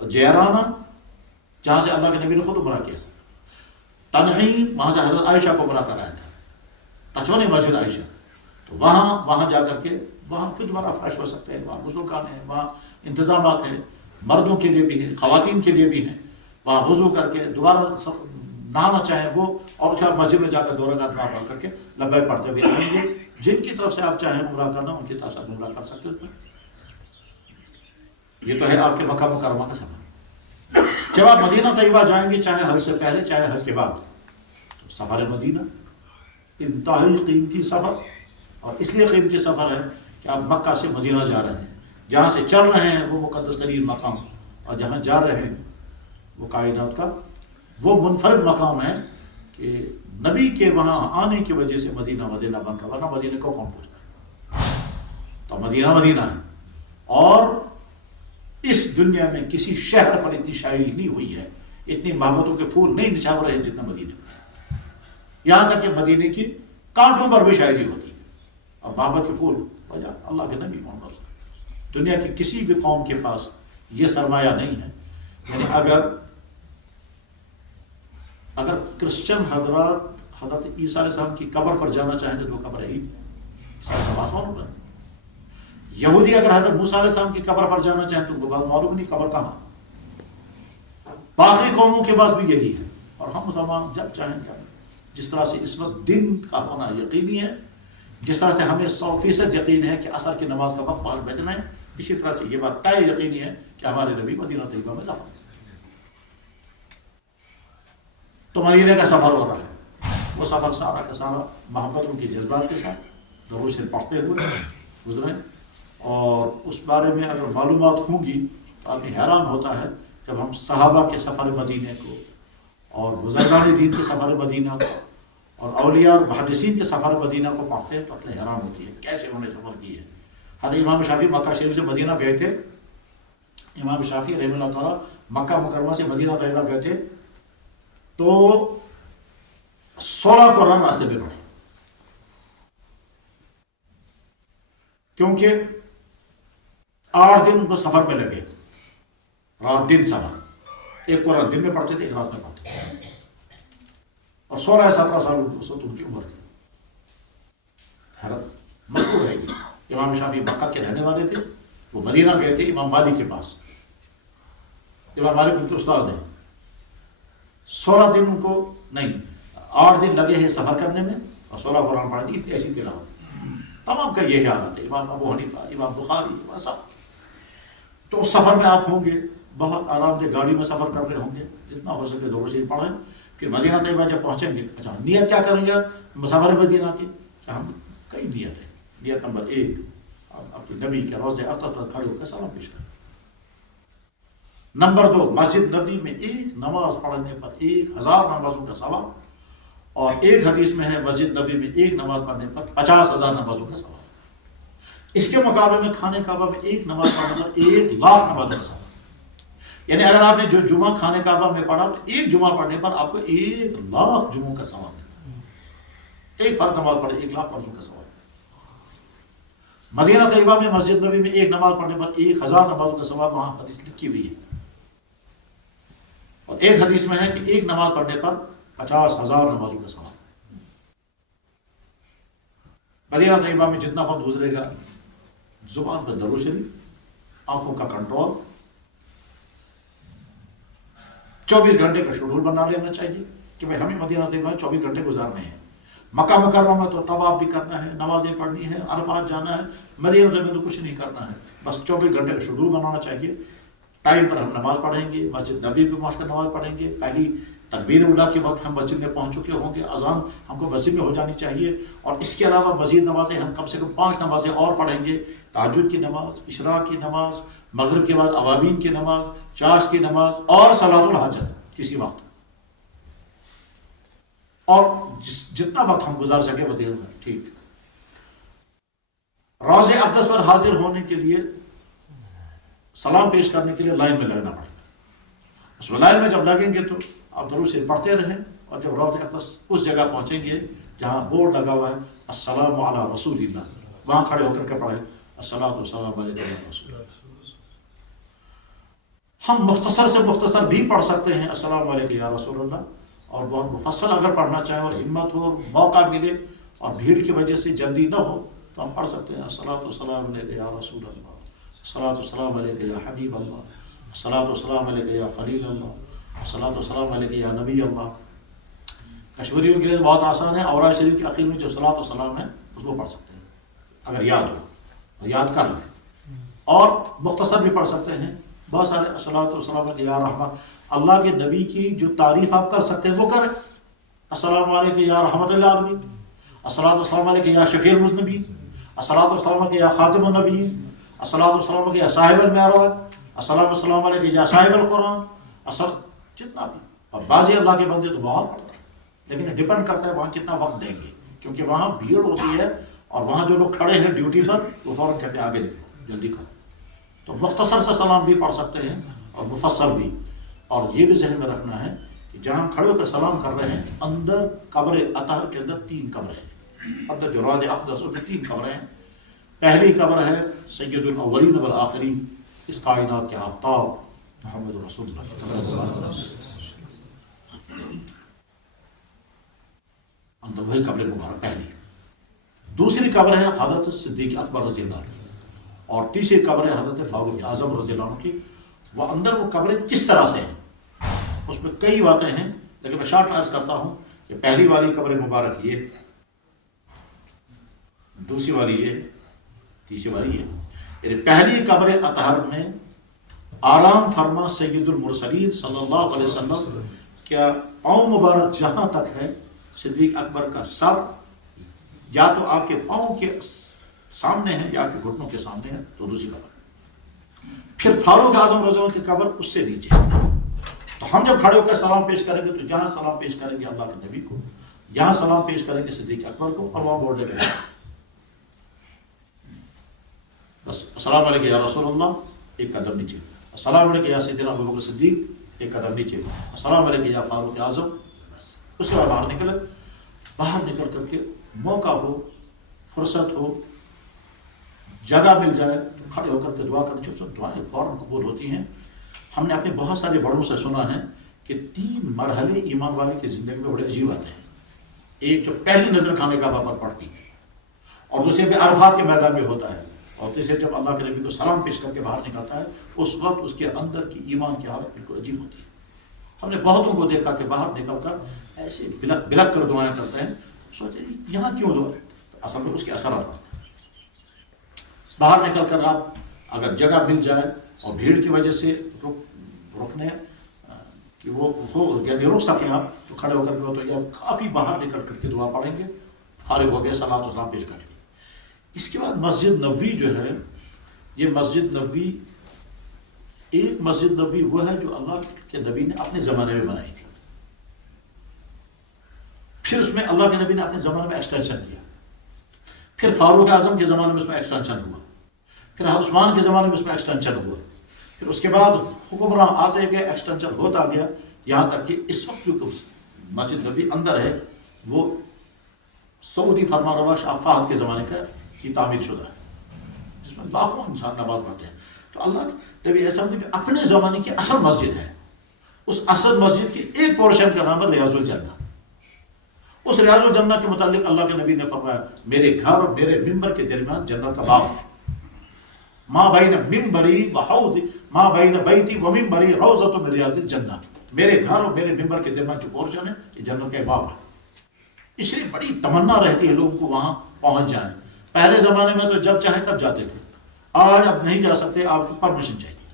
جیرانہ جہاں سے اللہ کے نبی نے خود عمرہ کیا، تنعیم وہاں سے حضرت عائشہ کو عمرہ کرایا تھا، تچوانی مسجد عائشہ، تو وہاں جا کر کے وہاں پھر دوبارہ فریش ہو سکتے ہیں. وہاں غسل خانے ہیں، وہاں انتظامات ہیں، مردوں کے لیے بھی ہیں، خواتین کے لیے بھی ہیں. وہاں وضو کر کے دوبارہ نہانا چاہیں وہ، اور کیا مسجد میں جا کر 2 رکعت نماز پڑھ کر کے لبیک پڑھتے ہوئے آئیں گے. جن کی طرف سے آپ چاہیں عمرہ کرنا ان کی طرف سے عمرہ کر سکتے ہیں. یہ تو ہے آپ کے مکہ مکرمہ کا سفر. جب آپ مدینہ طیبہ جائیں گے، چاہے حج سے پہلے چاہے حج کے بعد، تو سفر مدینہ انتہائی قیمتی سفر، اور اس لیے قیمتی سفر ہے کہ آپ مکہ سے مدینہ جا رہے ہیں. جہاں سے چل رہے ہیں وہ مقدس ترین مقام، اور جہاں جا رہے ہیں وہ کائنات کا وہ منفرد مقام ہے کہ نبی کے وہاں آنے کی وجہ سے مدینہ بن کر، ورنہ مدینہ کو کون پوچھتا ہے؟ تو مدینہ ہے. اور اس دنیا میں کسی شہر پر اتنی شاعری نہیں ہوئی ہے، اتنی محبتوں کے پھول نہیں نچھاور رہے جتنا مدینہ میں. یہاں تک کہ مدینے کی کانٹوں پر بھی شاعری ہوتی ہے، اور محبت کے پھول وجہ اللہ کے نبی محمد. دنیا کی کسی بھی قوم کے پاس یہ سرمایہ نہیں ہے. یعنی اگر کرسچن حضرت عیسیٰ علیہ السلام کی قبر پر جانا چاہیں تو قبر ہے ہی نہیں، آسمان ہوگا. یہودی اگر حضرت موسیٰ علیہ السلام کی قبر پر جانا چاہیں تو ان کو بات معلوم نہیں قبر کہاں. باقی قوموں کے پاس بھی یہی ہے، اور ہم مسلمان جب چاہیں گے. جس طرح سے اس وقت دن کا ہونا یقینی ہے، جس طرح سے ہمیں 100% یقین ہے کہ عصر کی نماز کا وقت 5 بجنا ہے، اسی طرح سے یہ بات طے یقینی ہے کہ ہمارے نبی مدینہ طیبہ میں دفن. تو مدینہ کا سفر ہو رہا ہے. وہ سفر سارا کا سارا محبتوں کے جذبات کے ساتھ درود سے پڑھتے ہوئے گزرے. اور اس بارے میں اگر معلومات ہوں گی تو آدمی حیران ہوتا ہے جب ہم صحابہ کے سفر مدینہ کو، اور بزرگان دین کے سفر مدینہ کو، اور اولیاء اور محدثین کے سفر مدینہ کو پڑھتے ہیں تو اپنے حیران ہوتی ہے کیسے انہوں نے سفر کی ہے. حضرت امام شافعی مکہ شریف سے مدینہ گئے تھے. امام شافعی رحمہ اللہ تعالیٰ مکہ مکرمہ سے مدینہ طیبہ گئے تھے تو 16 قرآن راستے پہ پڑھے، کیونکہ 8 دن ان کو سفر میں لگے، رات دن سفر. ایک قرآن دن میں پڑھتے تھے، ایک رات میں پڑھتے تھے. اور 16-17 سال اس وقت ان کی عمر تھی. حیرت مشہور ہے کہ امام شافعی مکہ کے رہنے والے تھے، وہ مدینہ گئے تھے امام مالک کے پاس. امام مالک ان کے استاد ہیں. 16 دن ان کو نہیں 8 دن لگے ہیں سفر کرنے میں اور 16 قرآن پڑھنے کی ایسی تلاوت. تمام کا یہی حالت ہے. امام ابو حنیفہ، امام بخاری، امام صاحب. تو اس سفر میں آپ ہوں گے، بہت آرام سے گاڑی میں سفر کر رہے ہوں گے، جتنا ہو سکے دو سے پڑھیں. پھر مدینہ طیبہ جب پہنچیں گے، اچھا نیت کیا کریں گے مسافر مدینہ کی؟ ہم کئی نیت ہے. نیت نمبر 1 اپنے نبی کے روضہ اقدس پر کھڑے ہو کر سلام پیش کریں. نمبر 2 مسجد نبوی میں ایک نماز پڑھنے پر 1000 نمازوں کا ثواب. اور ایک حدیث میں ہے مسجد نبوی میں ایک نماز پڑھنے پر 50,000 نمازوں کا ثواب. اس کے مقابلے میں خانہ کعبہ میں ایک نماز پڑھنے پر 1,00,000 نمازوں کا ثواب. یعنی اگر آپ نے جو جمعہ خانہ کعبہ میں پڑھا تو ایک جمعہ پڑھنے پر آپ کو 1,00,000 جمعوں کا ثواب ہے. ایک فرض نماز پڑھے 1,00,000 فرضوں کا ثواب. مدینہ طیبہ میں مسجد نبوی میں ایک نماز پڑھنے پر 1,000 نمازوں کا ثواب وہاں حدیث لکھی ہوئی ہے. اور ایک حدیث میں ہے کہ ایک نماز پڑھنے پر 50,000 نمازوں کا ثواب. مدینہ طیبہ میں جتنا وقت گزرے گا زبان پر درود شریف، آنکھوں کا کنٹرول، 24 گھنٹے کا شیڈول بنا لینا چاہیے کہ بھائی ہمیں مدینہ طیبہ 24 گھنٹے گزارنے ہیں. مکہ مکرمہ میں تو طواف بھی کرنا ہے، نمازیں پڑھنی ہے، عرفات جانا ہے. مدینہ طیبہ میں تو کچھ نہیں کرنا ہے، بس 24 گھنٹے کا شیڈول بنانا چاہیے. ٹائم پر ہم نماز پڑھیں گے، مسجد نبوی پہ پہنچ کر نماز پڑھیں گے. پہلی تکبیر اولیٰ کے وقت ہم مسجد میں پہنچ چکے ہوں گے، اذان ہم کو مسجد میں ہو جانی چاہیے. اور اس کے علاوہ مزید نمازیں ہم کم سے کم 5 نمازیں اور پڑھیں گے. تہجد کی نماز، اشراق کی نماز، مغرب کے بعد اوابین کی نماز، چاش کی نماز اور صلاۃ الحاجت کسی وقت. اور جتنا وقت ہم گزار سکے مدینہ میں ٹھیک. روضہ اقدس پر حاضر ہونے کے لیے، سلام پیش کرنے کے لیے لائن میں لگنا پڑے گا. اس میں لائن میں جب لگیں گے تو آپ درود شریف پڑھتے رہیں، اور جب روضہ اقدس اس جگہ پہنچیں گے جہاں بورڈ لگا ہوا ہے السلام علی رسول اللہ، وہاں کھڑے ہو کر کے پڑھیں الصلاۃ والسلام علیہ رسول اللہ. ہم مختصر سے مختصر بھی پڑھ سکتے ہیں السلام علیکم یا رسول اللہ، اور بہت مفصل اگر پڑھنا چاہیں اور ہمت ہو، موقع ملے اور بھیڑ کی وجہ سے جلدی نہ ہو تو ہم پڑھ سکتے ہیں الصلاۃ والسلام علیہ یا رسول اللہ، الصلاۃ والسلام علیہ یا حبیب اللہ، الصلاۃ والسلام علیہ یا خلیل اللہ، الصلاۃ والسلام علیہ یا نبی اللہ. کشمیریوں کے لیے بہت آسان ہے، اوراد شریف کے آخر میں جو صلاۃ والسلام ہے اس کو پڑھ سکتے ہیں اگر یاد ہو، یاد کر لیں. اور مختصر بھی پڑھ سکتے ہیں بہت سارے الصلاۃ والسلام علیہ یا رحمت. اللہ کے نبی کی جو تعریف آپ کر سکتے ہیں وہ کریں. السلام علیکم یا رحمت اللہ عالمین، الصلاۃ والسلام علیکم یا شفیع المذنبین، الصلاۃ والسلام علیکم یا خاتم النبیین، الصلاۃ والسلام علیکم یا صاحب المعراج، السلام علیکم یا صاحب القرآن. جتنا بھی. اور بعض اللہ کے بندے تو بہت پڑھتے ہیں، لیکن ڈپینڈ کرتا ہے وہاں کتنا وقت دیں گے، کیونکہ وہاں بھیڑ ہوتی ہے اور وہاں جو لوگ کھڑے ہیں ڈیوٹی پر وہ فوراً کہتے ہیں آگے نکلو جلدی کرو. تو مختصر سے سلام بھی پڑھ سکتے ہیں اور مفصل بھی. اور یہ بھی ذہن میں رکھنا ہے کہ جہاں ہم کھڑے ہو کر سلام کر رہے ہیں اندر قبر اطہر کے اندر 3 قبریں ہیں. اندر جو روضہ اقدس میں 3 قبریں ہیں. پہلی قبر ہے سید الاولین والآخرین، اس کائنات کے آفتاب محمد رسول اللہ صلی اللہ علیہ وسلم. اندر وہی قبر مبارک پہلی. دوسری قبر ہے حضرت صدیق اکبر رضی اللہ عنہ، اور تیسری قبر ہے حضرت فاروق اعظم رضی اللہ عنہ کی. وہ اندر وہ قبریں کس طرح سے ہیں اس میں کئی باتیں ہیں، لیکن میں شارٹ عرض کرتا ہوں کہ پہلی والی قبر مبارک یہ، دوسری والی یہ، تیسری والی یہ. یعنی پہلی قبر اطہر میں آرام فرما سید المرسلین صلی اللہ علیہ وسلم کیا پاؤں مبارک جہاں تک ہے صدیق اکبر کا سر یا تو آپ کے پاؤں کے سامنے ہے یا آپ کے گھٹنوں کے سامنے ہے، تو دوسری قبر. پھر فاروق اعظم رضی اللہ عنہ کی قبر اس سے نیچے. تو ہم جب کھڑے ہو کر سلام پیش کریں گے تو جہاں سلام پیش کریں گے اللہ کے نبی کو، یہاں سلام پیش کریں گے صدیق اکبر کو، اور وہاں بورڈ لگے بس السلام علیکم یا رسول اللہ، ایک قدم نیچے. السلام علیکم یا سیدنا ابوبکر صدیق، ایک قدم نیچے. السلام علیکم یا فاروق اعظم. بس اس کے بعد باہر نکل کر کے موقع ہو، فرصت ہو، جگہ مل جائے تو کھڑے ہو کر کے دعا کرنی چاہیے. دعائیں فوراً قبول ہوتی ہیں. ہم نے اپنے بہت سارے بڑوں سے سنا ہے کہ 3 مرحلے ایمان والے کی زندگی میں بڑے عجیب آتے ہیں. ایک جو پہلی نظر کھانے کا پر پڑتی ہے، اور دوسرے بھی عرفات کے میدان میں ہوتا ہے، اور تیسرے جب اللہ کے نبی کو سلام پیش کر کے باہر نکلتا ہے، اس وقت اس کے اندر کی ایمان کی حالت بالکل عجیب ہوتی ہے۔ ہم نے بہتوں کو دیکھا کہ باہر نکل کر ایسے بلک بلک کر دعائیں کرتے ہیں، سوچے یہاں کیوں دعا؟ اصل میں اس کے اثرات پڑتے ہیں۔ باہر نکل کر آپ اگر جگہ مل جائے اور بھیڑ کی وجہ سے رکنے کہ وہ ہو یعنی رک سکیں آپ، تو کھڑے ہو کر کے تو یا کافی باہر نکل کر کے دعا پڑھیں گے، فارغ ہو گئے صلاۃ و سلام پیش کر کے۔ اس کے بعد مسجد نبوی جو ہے، یہ مسجد نبوی ایک مسجد نبوی وہ ہے جو اللہ کے نبی نے اپنے زمانے میں بنائی تھی، پھر اس میں اللہ کے نبی نے اپنے زمانے میں ایکسٹینشن کیا، پھر فاروق اعظم کے زمانے میں اس میں ایکسٹینشن ہوا، پھر عثمان کے زمانے میں اس میں ایکسٹینشن ہوا، پھر اس کے بعد حکمران آتے گئے، ایکسٹینشن ہوتا گیا، یہاں تک کہ اس وقت جو مسجد نبوی اندر ہے وہ سعودی فرمانروا شاہ فہد کے زمانے کا کی تعمیر شدہ ہے، جس میں لاکھوں انسان نماز پڑھتے ہیں۔ تو اللہ کے نبی ایسا کہ اپنے زمانے کی اصل مسجد ہے، اس اصل مسجد کی ایک پورشن کا نام ہے ریاض الجنہ۔ اس ریاض الجنہ کے متعلق اللہ کے نبی نے فرمایا میرے گھر اور میرے ممبر کے درمیان جنت کا باغ ہے، ما بین ممبری و حوض ما بین بیتی و ممبری روضۃ من ریاض الجنہ، میرے گھر اور میرے ممبر کے درمیان جو پورشن ہے یہ جنت کا باغ ہے۔ اس لیے بڑی تمنا رہتی ہے لوگوں کو وہاں پہنچ جائیں۔ پہلے زمانے میں تو جب چاہے تب جاتے تھے، آج اب نہیں جا سکتے، آپ کو پرمیشن چاہیے۔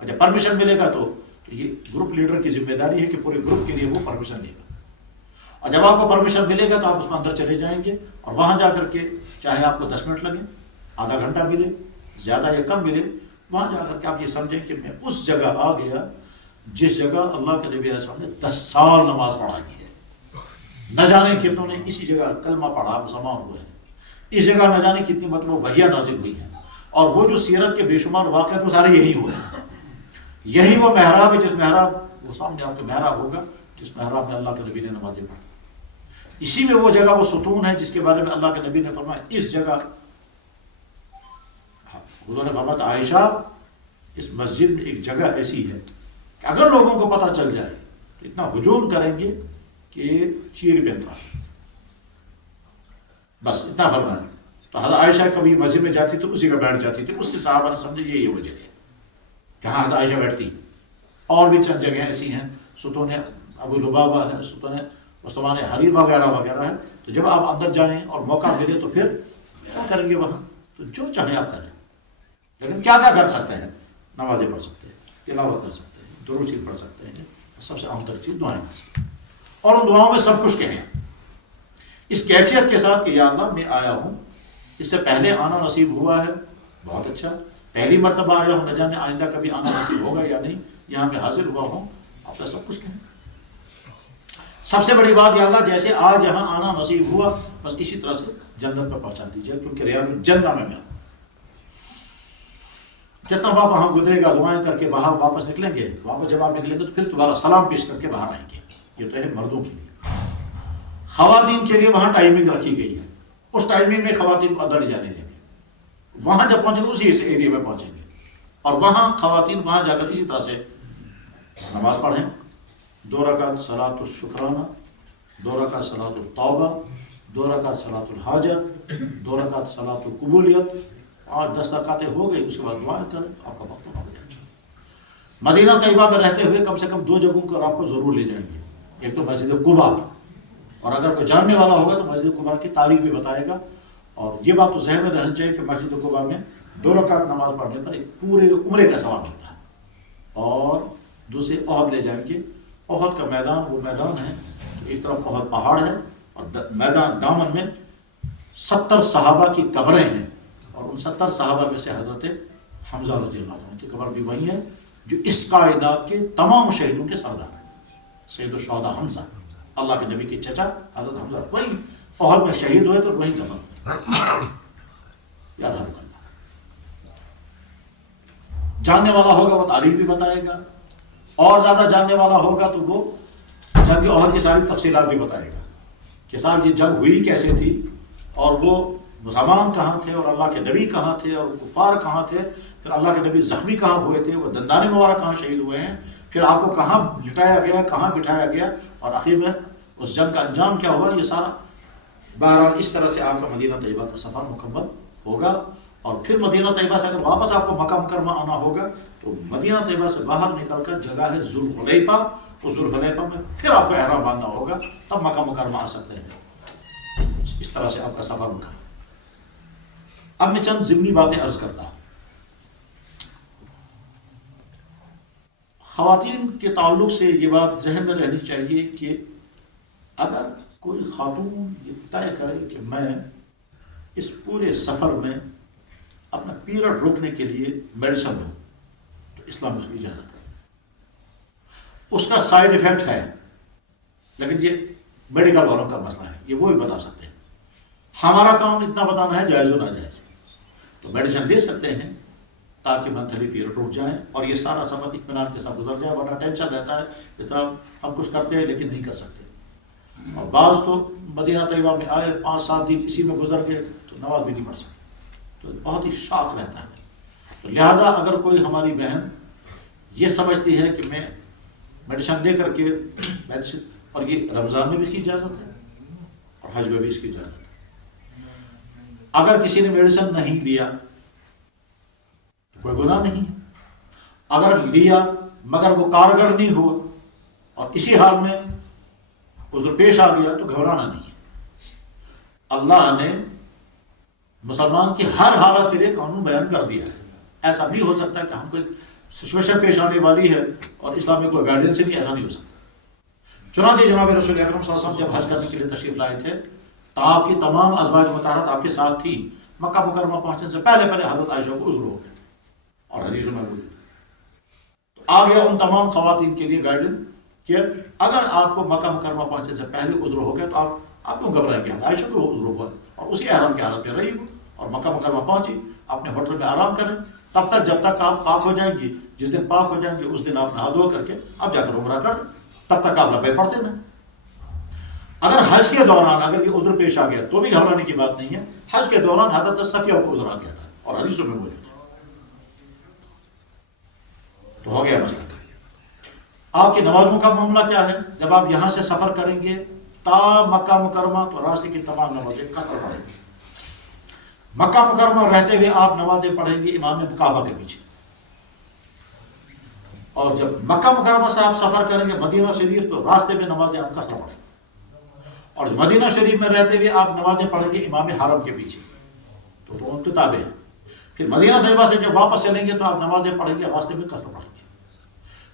اچھا پرمیشن ملے گا تو یہ گروپ لیڈر کی ذمہ داری ہے کہ پورے گروپ کے لیے وہ پرمیشن لے گا، اور جب آپ کو پرمیشن ملے گا تو آپ اس میں اندر چلے جائیں گے، اور وہاں جا کر کے چاہے آپ کو 10 منٹ لگے، آدھا گھنٹہ ملے، زیادہ یا کم ملے، وہاں جا کر کے آپ یہ سمجھیں کہ میں اس جگہ آ گیا جس جگہ اللہ کے نبی علیہ السلام نے 10 سال نماز پڑھا کی ہے، نہ جانے کتنوں نے اسی جگہ کلمہ پڑھا مسلمان ہوئے ہیں، اس جگہ نہ جانے کتنی مرتبہ وحیاں نازل ہوئی ہیں، اور وہ جو سیرت کے بے شمار واقعات وہ سارے یہی ہوئے ہیں۔ یہی وہ محراب ہے جس محراب وہ سامنے آپ کے محراب ہوگا جس محراب میں اللہ کے نبی نے نمازیں پڑھی، اسی میں وہ جگہ وہ ستون ہے جس کے بارے میں اللہ کے نبی نے فرمایا اس جگہ، حضور نے فرمایا عائشہ اس مسجد میں ایک جگہ ایسی ہے کہ اگر لوگوں کو پتہ چل جائے تو اتنا ہجوم کریں گے کہ چیر پہ اترا، بس اتنا فرمایا۔ تو حضرت عائشہ کبھی مسجد میں جاتی تو اسی کا بیٹھ جاتی تھی، اس سے صحابہ نے سمجھے یہ وہ جگہ ہے جہاں حضرت عائشہ بیٹھتی۔ اور بھی چند جگہیں ایسی ہیں، ستون ابو لبابہ ہے، ستون عثمان حریر وغیرہ وغیرہ ہے۔ تو جب آپ اندر جائیں اور موقع ملے تو پھر کیا کریں گے وہاں، تو جو چاہیں آپ کریں، لیکن کیا کیا کر سکتے ہیں؟ نمازیں پڑھ سکتے ہیں، تلاوت کر سکتے ہیں، درود شریف پڑھ سکتے ہیں، سب سے اہم تر چیز دعائیں کر سکتے ہیں، اور ان دعاؤں میں سب کچھ کہیں اس کیفیت کے ساتھ کہ یا اللہ میں آیا ہوں، اس سے پہلے آنا نصیب ہوا ہے، بہت اچھا، پہلی مرتبہ آیا ہوں، نہ جانے آئندہ کبھی آنا نصیب ہوگا یا نہیں، یہاں میں حاضر ہوا ہوں، آپ نے سب کچھ کہیں۔ سب سے بڑی بات یا اللہ جیسے آج یہاں آنا نصیب ہوا بس اسی طرح سے جنت میں پہنچا دیجیے، کیونکہ ریاض الجنہ میں ہوں۔ جتنا وقت وہاں گزرے گا دعائیں کر کے باہر واپس نکلیں گے، واپس جب آپ نکلیں گے تو پھر دوبارہ سلام پیش کر کے باہر آئیں گے۔ یہ تو ہے مردوں کے لیے، خواتین کے لیے وہاں ٹائمنگ رکھی گئی ہے، اس ٹائمنگ میں خواتین کو اندر نہیں جانے دیں گے، وہاں جب پہنچیں گے اسی ایریا میں پہنچیں گے، اور وہاں خواتین وہاں جا کر اسی طرح سے نماز پڑھیں، 2 رکعت صلاۃ الشکرانہ، 2 رکعت صلاۃ التوبہ، 2 رکعت صلاۃ الحاجت، 2 رکعت صلاۃ القبولیت، 10 رکعتیں ہو گئی، اس کے بعد دعائیں کریں، آپ کا وقت پورا ہو جائے گا۔ مدینہ طیبہ میں رہتے ہوئے کم سے کم 2 جگہوں پر آپ کو ضرور لے جائیں گے، ایک تو مسجد قباء، اور اگر کوئی جاننے والا ہوگا تو مسجد قباء کی تاریخ بھی بتائے گا، اور یہ بات تو ذہن میں رہنی چاہیے کہ مسجد قباء میں 2 رکعت نماز پڑھنے پر ایک پورے عمرے کا ثواب ملتا ہے۔ اور دوسرے احد لے جائیں گے، احد کا میدان وہ میدان ہے کہ ایک طرف احد پہاڑ ہے اور میدان دامن میں 70 صحابہ کی قبریں ہیں، اور ان 70 صحابہ میں سے حضرت حمزہ رضی اللہ عنہ کی قبر بھی وہی ہے جو اس کائنات کے تمام شہیدوں کے سردار ہیں، سید الشہداء حمزہ، اللہ کے نبی کے چچا حضرت حمزہ وہی احد میں شہید ہوئے تو وہی دفن ہوئے۔ یاد رکھنا، جاننے والا ہوگا وہ تاریخ بھی بتائے گا، اور زیادہ جاننے والا ہوگا تو وہ جنگ احد کی ساری تفصیلات بھی بتائے گا کہ صاحب یہ جنگ ہوئی کیسے تھی، اور وہ مسلمان کہاں تھے، اور اللہ کے نبی کہاں تھے، اور کفار کہاں تھے، پھر اللہ کے نبی زخمی کہاں ہوئے تھے، وہ دندان مبارک کہاں شہید ہوئے ہیں، پھر آپ کو کہاں لٹایا گیا، کہاں بٹھایا گیا، اور آخر میں اس جنگ کا انجام کیا ہوا یہ سارا بہرحال اس طرح سے آپ کا مدینہ طیبہ کا سفر مکمل ہوگا. اور پھر مدینہ طیبہ سے اگر واپس آپ کو مکہ مکرمہ آنا ہوگا تو مدینہ طیبہ سے باہر نکل کر جگہ ہے ذوالحلیفہ، اس ذوالحلیفہ میں پھر آپ کو احرام باندھنا ہوگا، تب مکہ مکرمہ آ سکتے ہیں. اس طرح سے آپ کا سفر ہوگا. اب میں چند ضمنی باتیں عرض کرتا ہوں. خواتین کے تعلق سے یہ بات ذہن میں رہنی چاہیے کہ اگر کوئی خاتون یہ طے کرے کہ میں اس پورے سفر میں اپنا پیریڈ روکنے کے لیے میڈیسن لوں تو اسلام میں اس کی اجازت ہے. اس کا سائیڈ ایفیکٹ ہے لیکن یہ میڈیکل والوں کا مسئلہ ہے، یہ وہی بتا سکتے ہیں. ہمارا کام اتنا بتانا ہے جائز و ناجائز. تو میڈیسن لے سکتے ہیں تاکہ منتھلی پیریڈ رک جائیں اور یہ سارا سفر اطمینان کے ساتھ گزر جائے، ورنہ ٹینشن رہتا ہے کہ صاحب ہم کچھ کرتے ہیں لیکن نہیں کر سکتے. اور بعض تو مدینہ طیبہ میں آئے 5-7 دن اسی میں گزر گئے تو نماز بھی نہیں پڑھ سکتے، تو بہت ہی شاق رہتا ہے. تو لہذا اگر کوئی ہماری بہن یہ سمجھتی ہے کہ میں میڈیسن لے کر کے میڈیسن، اور یہ رمضان میں بھی اس کی اجازت ہے اور حج میں بھی اس کی اجازت ہے. اگر کسی نے میڈیسن نہیں لیا تو کوئی گناہ نہیں. اگر لیا مگر وہ کارگر نہیں ہوا اور اسی حال میں عذر پیش آ گیا تو گھبرانا نہیں ہے. اللہ نے مسلمان کی ہر حالت کے لیے قانون بیان کر دیا ہے. ایسا نہیں ہو سکتا کہ ہم کو ایک سچویشن پیش آنے والی ہے اور اسلام میں کوئی گائیڈنس نہیں، ایسا نہیں ہو سکتا. چنانچہ جناب رسول اکرم صلی اللہ علیہ وسلم جب حج کرنے کے لیے تشریف لائے تھے تو آپ کی تمام ازواج مطہرات آپ کے ساتھ تھی. مکہ مکرمہ پہنچنے سے پہلے حضرت عائشہ کو عذر ہو گیا اور حدیثوں میں موجود. تو آ گیا ان تمام خواتین کے لیے گائیڈنس کہ اگر آپ کو مکہ مکرمہ پہنچنے سے پہلے عذر ہو گیا تو آپ کیوں گھبرائیں گے. عائشہ کو وہ عذر ہوا اور اسی احرام کی حالت میں رہی وہ اور مکہ مکرمہ پہنچی. اپنے ہوٹل میں آرام کریں تب تک جب تک آپ پاک ہو جائیں گی. جس دن پاک ہو جائیں گے اس دن آپ نہا دھو کر کے اب جا کر عمرہ کر، تب تک آپ لبیک پڑھتے نا. اگر حج کے دوران اگر یہ عذر پیش آ گیا تو بھی گھبرانے کی بات نہیں ہے. حج کے دوران حضرت صفیہ کو عذر آ گیا تھا اور حدیثوں میں موجود ہے. تو ہو گیا مسئلہ. آپ کی نمازوں کا معاملہ کیا ہے؟ جب آپ یہاں سے سفر کریں گے تا مکہ مکرمہ تو راستے کی تمام نمازیں قصر پڑھیں گے. مکہ مکرمہ رہتے ہوئے آپ نمازیں پڑھیں گے امام کعبہ کے پیچھے. اور جب مکہ مکرمہ سے آپ سفر کریں گے مدینہ شریف تو راستے میں نمازیں آپ قصر پڑھیں گے. اور مدینہ شریف میں رہتے ہوئے آپ نمازیں پڑھیں گے امام حرم کے پیچھے، تو ان کے تابع ہیں. پھر مدینہ طیبہ سے جب واپس چلیں گے تو آپ نمازیں پڑھیں گے راستے میں قصر پڑھیں گے.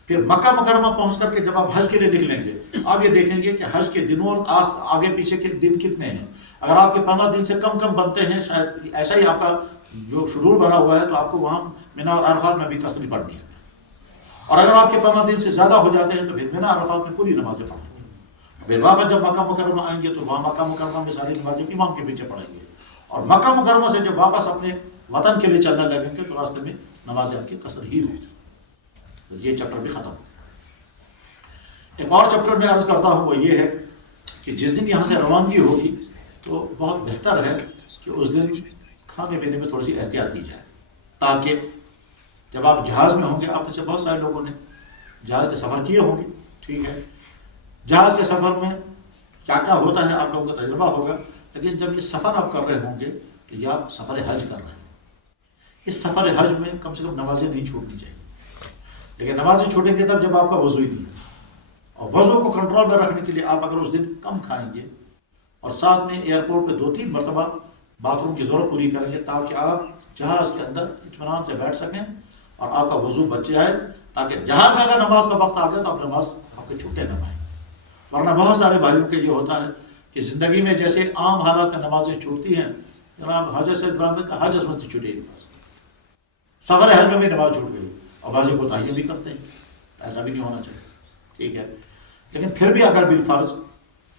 پھر مکہ مکرمہ پہنچ کر کے جب آپ حج کے لیے نکلیں گے آپ یہ دیکھیں گے کہ حج کے دنوں اور آگے پیچھے کے دن کتنے ہیں. اگر آپ کے 15 دن سے کم بنتے ہیں، شاید ایسا ہی آپ کا جو شیڈول بنا ہوا ہے، تو آپ کو وہاں منی اور عرفات میں بھی قصر پڑھنی ہے. اور اگر آپ کے 15 دن سے زیادہ ہو جاتے ہیں تو پھر منی عرفات میں پوری نمازیں پڑھیں گے. پھر واپس جب مکہ مکرمہ آئیں گے تو وہاں مکہ مکرمہ میں ساری نمازیں امام کے پیچھے پڑھیں گے. اور مکہ مکرمہ سے جب واپس اپنے وطن کے لیے چلنے لگیں گے تو راستے میں نمازیں آپ کی قصر ہی ہوگی. یہ چیپٹر بھی ختم ہو. ایک اور چیپٹر میں عرض کرتا ہوں وہ یہ ہے کہ جس دن یہاں سے روانگی ہوگی تو بہت بہتر ہے کہ اس دن کھانے پینے میں تھوڑی سی احتیاط کی جائے، تاکہ جب آپ جہاز میں ہوں گے، آپ میں سے بہت سارے لوگوں نے جہاز کے سفر کیے ہوں گے، ٹھیک ہے، جہاز کے سفر میں کیا کیا ہوتا ہے آپ لوگوں کا تجربہ ہوگا. لیکن جب یہ سفر آپ کر رہے ہوں گے تو یہ آپ سفر حج کر رہے ہیں. اس سفر حج میں کم سے کم نمازیں نہیں چھوڑنی چاہیے. لیکن نمازیں چھوٹیں گے تب جب آپ کا وضو ہی نہیں ہے. اور وضو کو کنٹرول میں رکھنے کے لیے آپ اگر اس دن کم کھائیں گے اور ساتھ میں ایئرپورٹ پہ 2-3 مرتبہ باتھ روم کی ضرورت پوری کریں گے تاکہ آپ جہاز کے اندر اطمینان سے بیٹھ سکیں اور آپ کا وضو بچ جائے، تاکہ جہاز میں اگر نماز کا وقت آ گیا تو آپ نماز آپ کے چھوٹے نہ پائیں. ورنہ بہت سارے بھائیوں کے یہ ہوتا ہے کہ زندگی میں جیسے عام حالات میں نمازیں چھوٹتی ہیں، جناب حج سے حج عظمت سے چھوٹی نماز، سفر حج میں بھی نماز چھوٹ گئی اور بعض کوتاہیاں بھی کرتے ہیں. ایسا بھی نہیں ہونا چاہیے، ٹھیک ہے. لیکن پھر بھی اگر بالفرض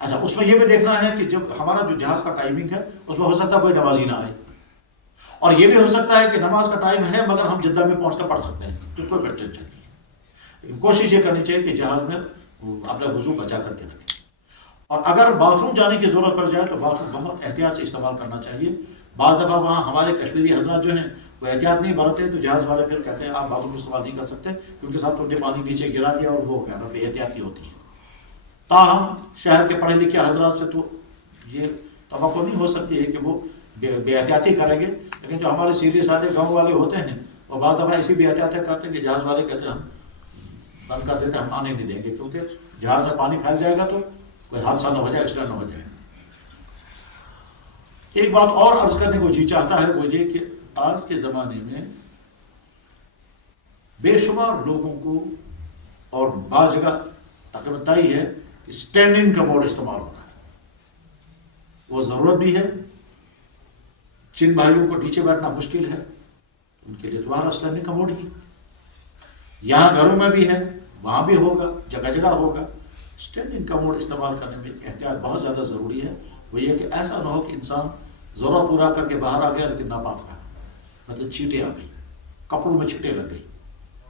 اچھا اس میں یہ بھی دیکھنا ہے کہ جب ہمارا جو جہاز کا ٹائمنگ ہے اس میں ہو سکتا ہے کوئی نمازی نہ آئے، اور یہ بھی ہو سکتا ہے کہ نماز کا ٹائم ہے مگر ہم جدہ میں پہنچ کر پڑھ سکتے ہیں، تو کوئی ٹینشن نہیں ہے. لیکن کوشش یہ کرنی چاہیے کہ جہاز میں اپنا وضو بچا کر کے رکھیں. اور اگر باتھ روم جانے کی ضرورت پڑ جائے تو باتھ روم بہت احتیاط سے استعمال کرنا چاہیے. بعض دفعہ وہاں ہمارے کشمیری حضرات جو ہیں وہ احتیاط نہیں برتے تو جہاز والے پھر کہتے ہیں آپ باتھ روم استعمال نہیں کر سکتے کیونکہ صاحب تم نے پانی نیچے گرا دیا اور وہ غیر اپنی احتیاطی ہوتی ہے. تو یہ چیپٹر بھی ختم. ایک اور چیپٹر میں عرض کرتا ہوں وہ یہ ہے کہ جس دن یہاں سے روانگی ہوگی تو اس دن کھانے پینے میں تھوڑی سی احتیاط کی جائے، تاکہ جب آپ جہاز میں تاہم شہر کے پڑھے لکھے حضرات سے تو یہ توقع نہیں ہو سکتی ہے کہ وہ بے احتیاطی کریں گے، لیکن جو ہمارے سیدھے سادے گاؤں والے ہوتے ہیں وہ بعض دفعہ ایسی بے احتیاطی کرتے ہیں کہ جہاز والے کہتے ہیں ہم بند کر دیتے ہیں، ہم آنے نہیں دیں گے، کیونکہ جہاز میں پانی پھیل جائے گا تو کوئی حادثہ نہ ہو جائے، ایکسیڈنٹ نہ ہو جائے۔ ایک بات اور عرض کرنے کو جی چاہتا ہے وہ یہ کہ آج کے زمانے میں بے شمار لوگوں کو اور بعض جگہ تقریباً طے ہے کہ اسٹینڈنگ کا موڈ استعمال ہو رہا ہے۔ وہ ضرورت بھی ہے، جن بھائیوں کو نیچے بیٹھنا مشکل ہے ان کے لیے دوبارہ اسٹینڈنگ کا موڈ ہی، یہاں گھروں میں بھی ہے، وہاں بھی ہوگا، جگہ جگہ ہوگا۔ اسٹینڈنگ کا موڈ استعمال کرنے میں احتیاط بہت زیادہ ضروری ہے۔ وہ یہ کہ ایسا نہ ہو کہ انسان ضرورت پورا کر کے باہر آ گیا لیکن ناپاک رہا، مطلب چیٹیں آ گئی، کپڑوں میں چھٹیں لگ گئی،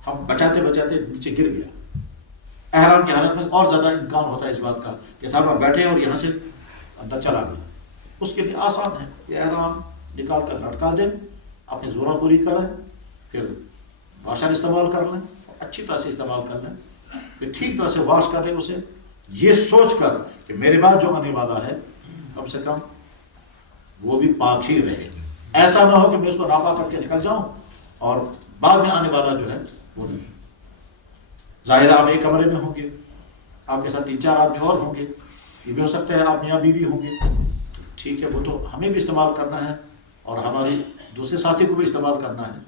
ہم بچاتے بچاتے نیچے گر گیا۔ احرام کی حالت میں اور زیادہ امکان ہوتا ہے اس بات کا کہ صاحب آپ بیٹھے ہیں اور یہاں سے اندر چلا گیا۔ اس کے لیے آسان ہے کہ احرام نکال کر لٹکا دیں، اپنی ضرورت پوری کریں، پھر واشر استعمال کر لیں، اچھی طرح سے استعمال کر لیں، پھر ٹھیک طرح سے واش کر لیں اسے، یہ سوچ کر کہ میرے بعد جو آنے والا ہے کم سے کم وہ بھی پاک ہی رہے۔ ایسا نہ ہو کہ میں اس کو ناپاک کر کے نکل جاؤں اور بعد میں آنے والا جو ہے وہ نہیں۔ ظاہر آپ ایک کمرے میں ہوں گے، آپ کے ساتھ 3-4 آدمی اور ہوں گے، یہ بھی ہو سکتا ہے آپ میاں بیوی ہوں گے، ٹھیک ہے، وہ تو ہمیں بھی استعمال کرنا ہے اور ہمارے دوسرے ساتھی کو بھی استعمال کرنا ہے۔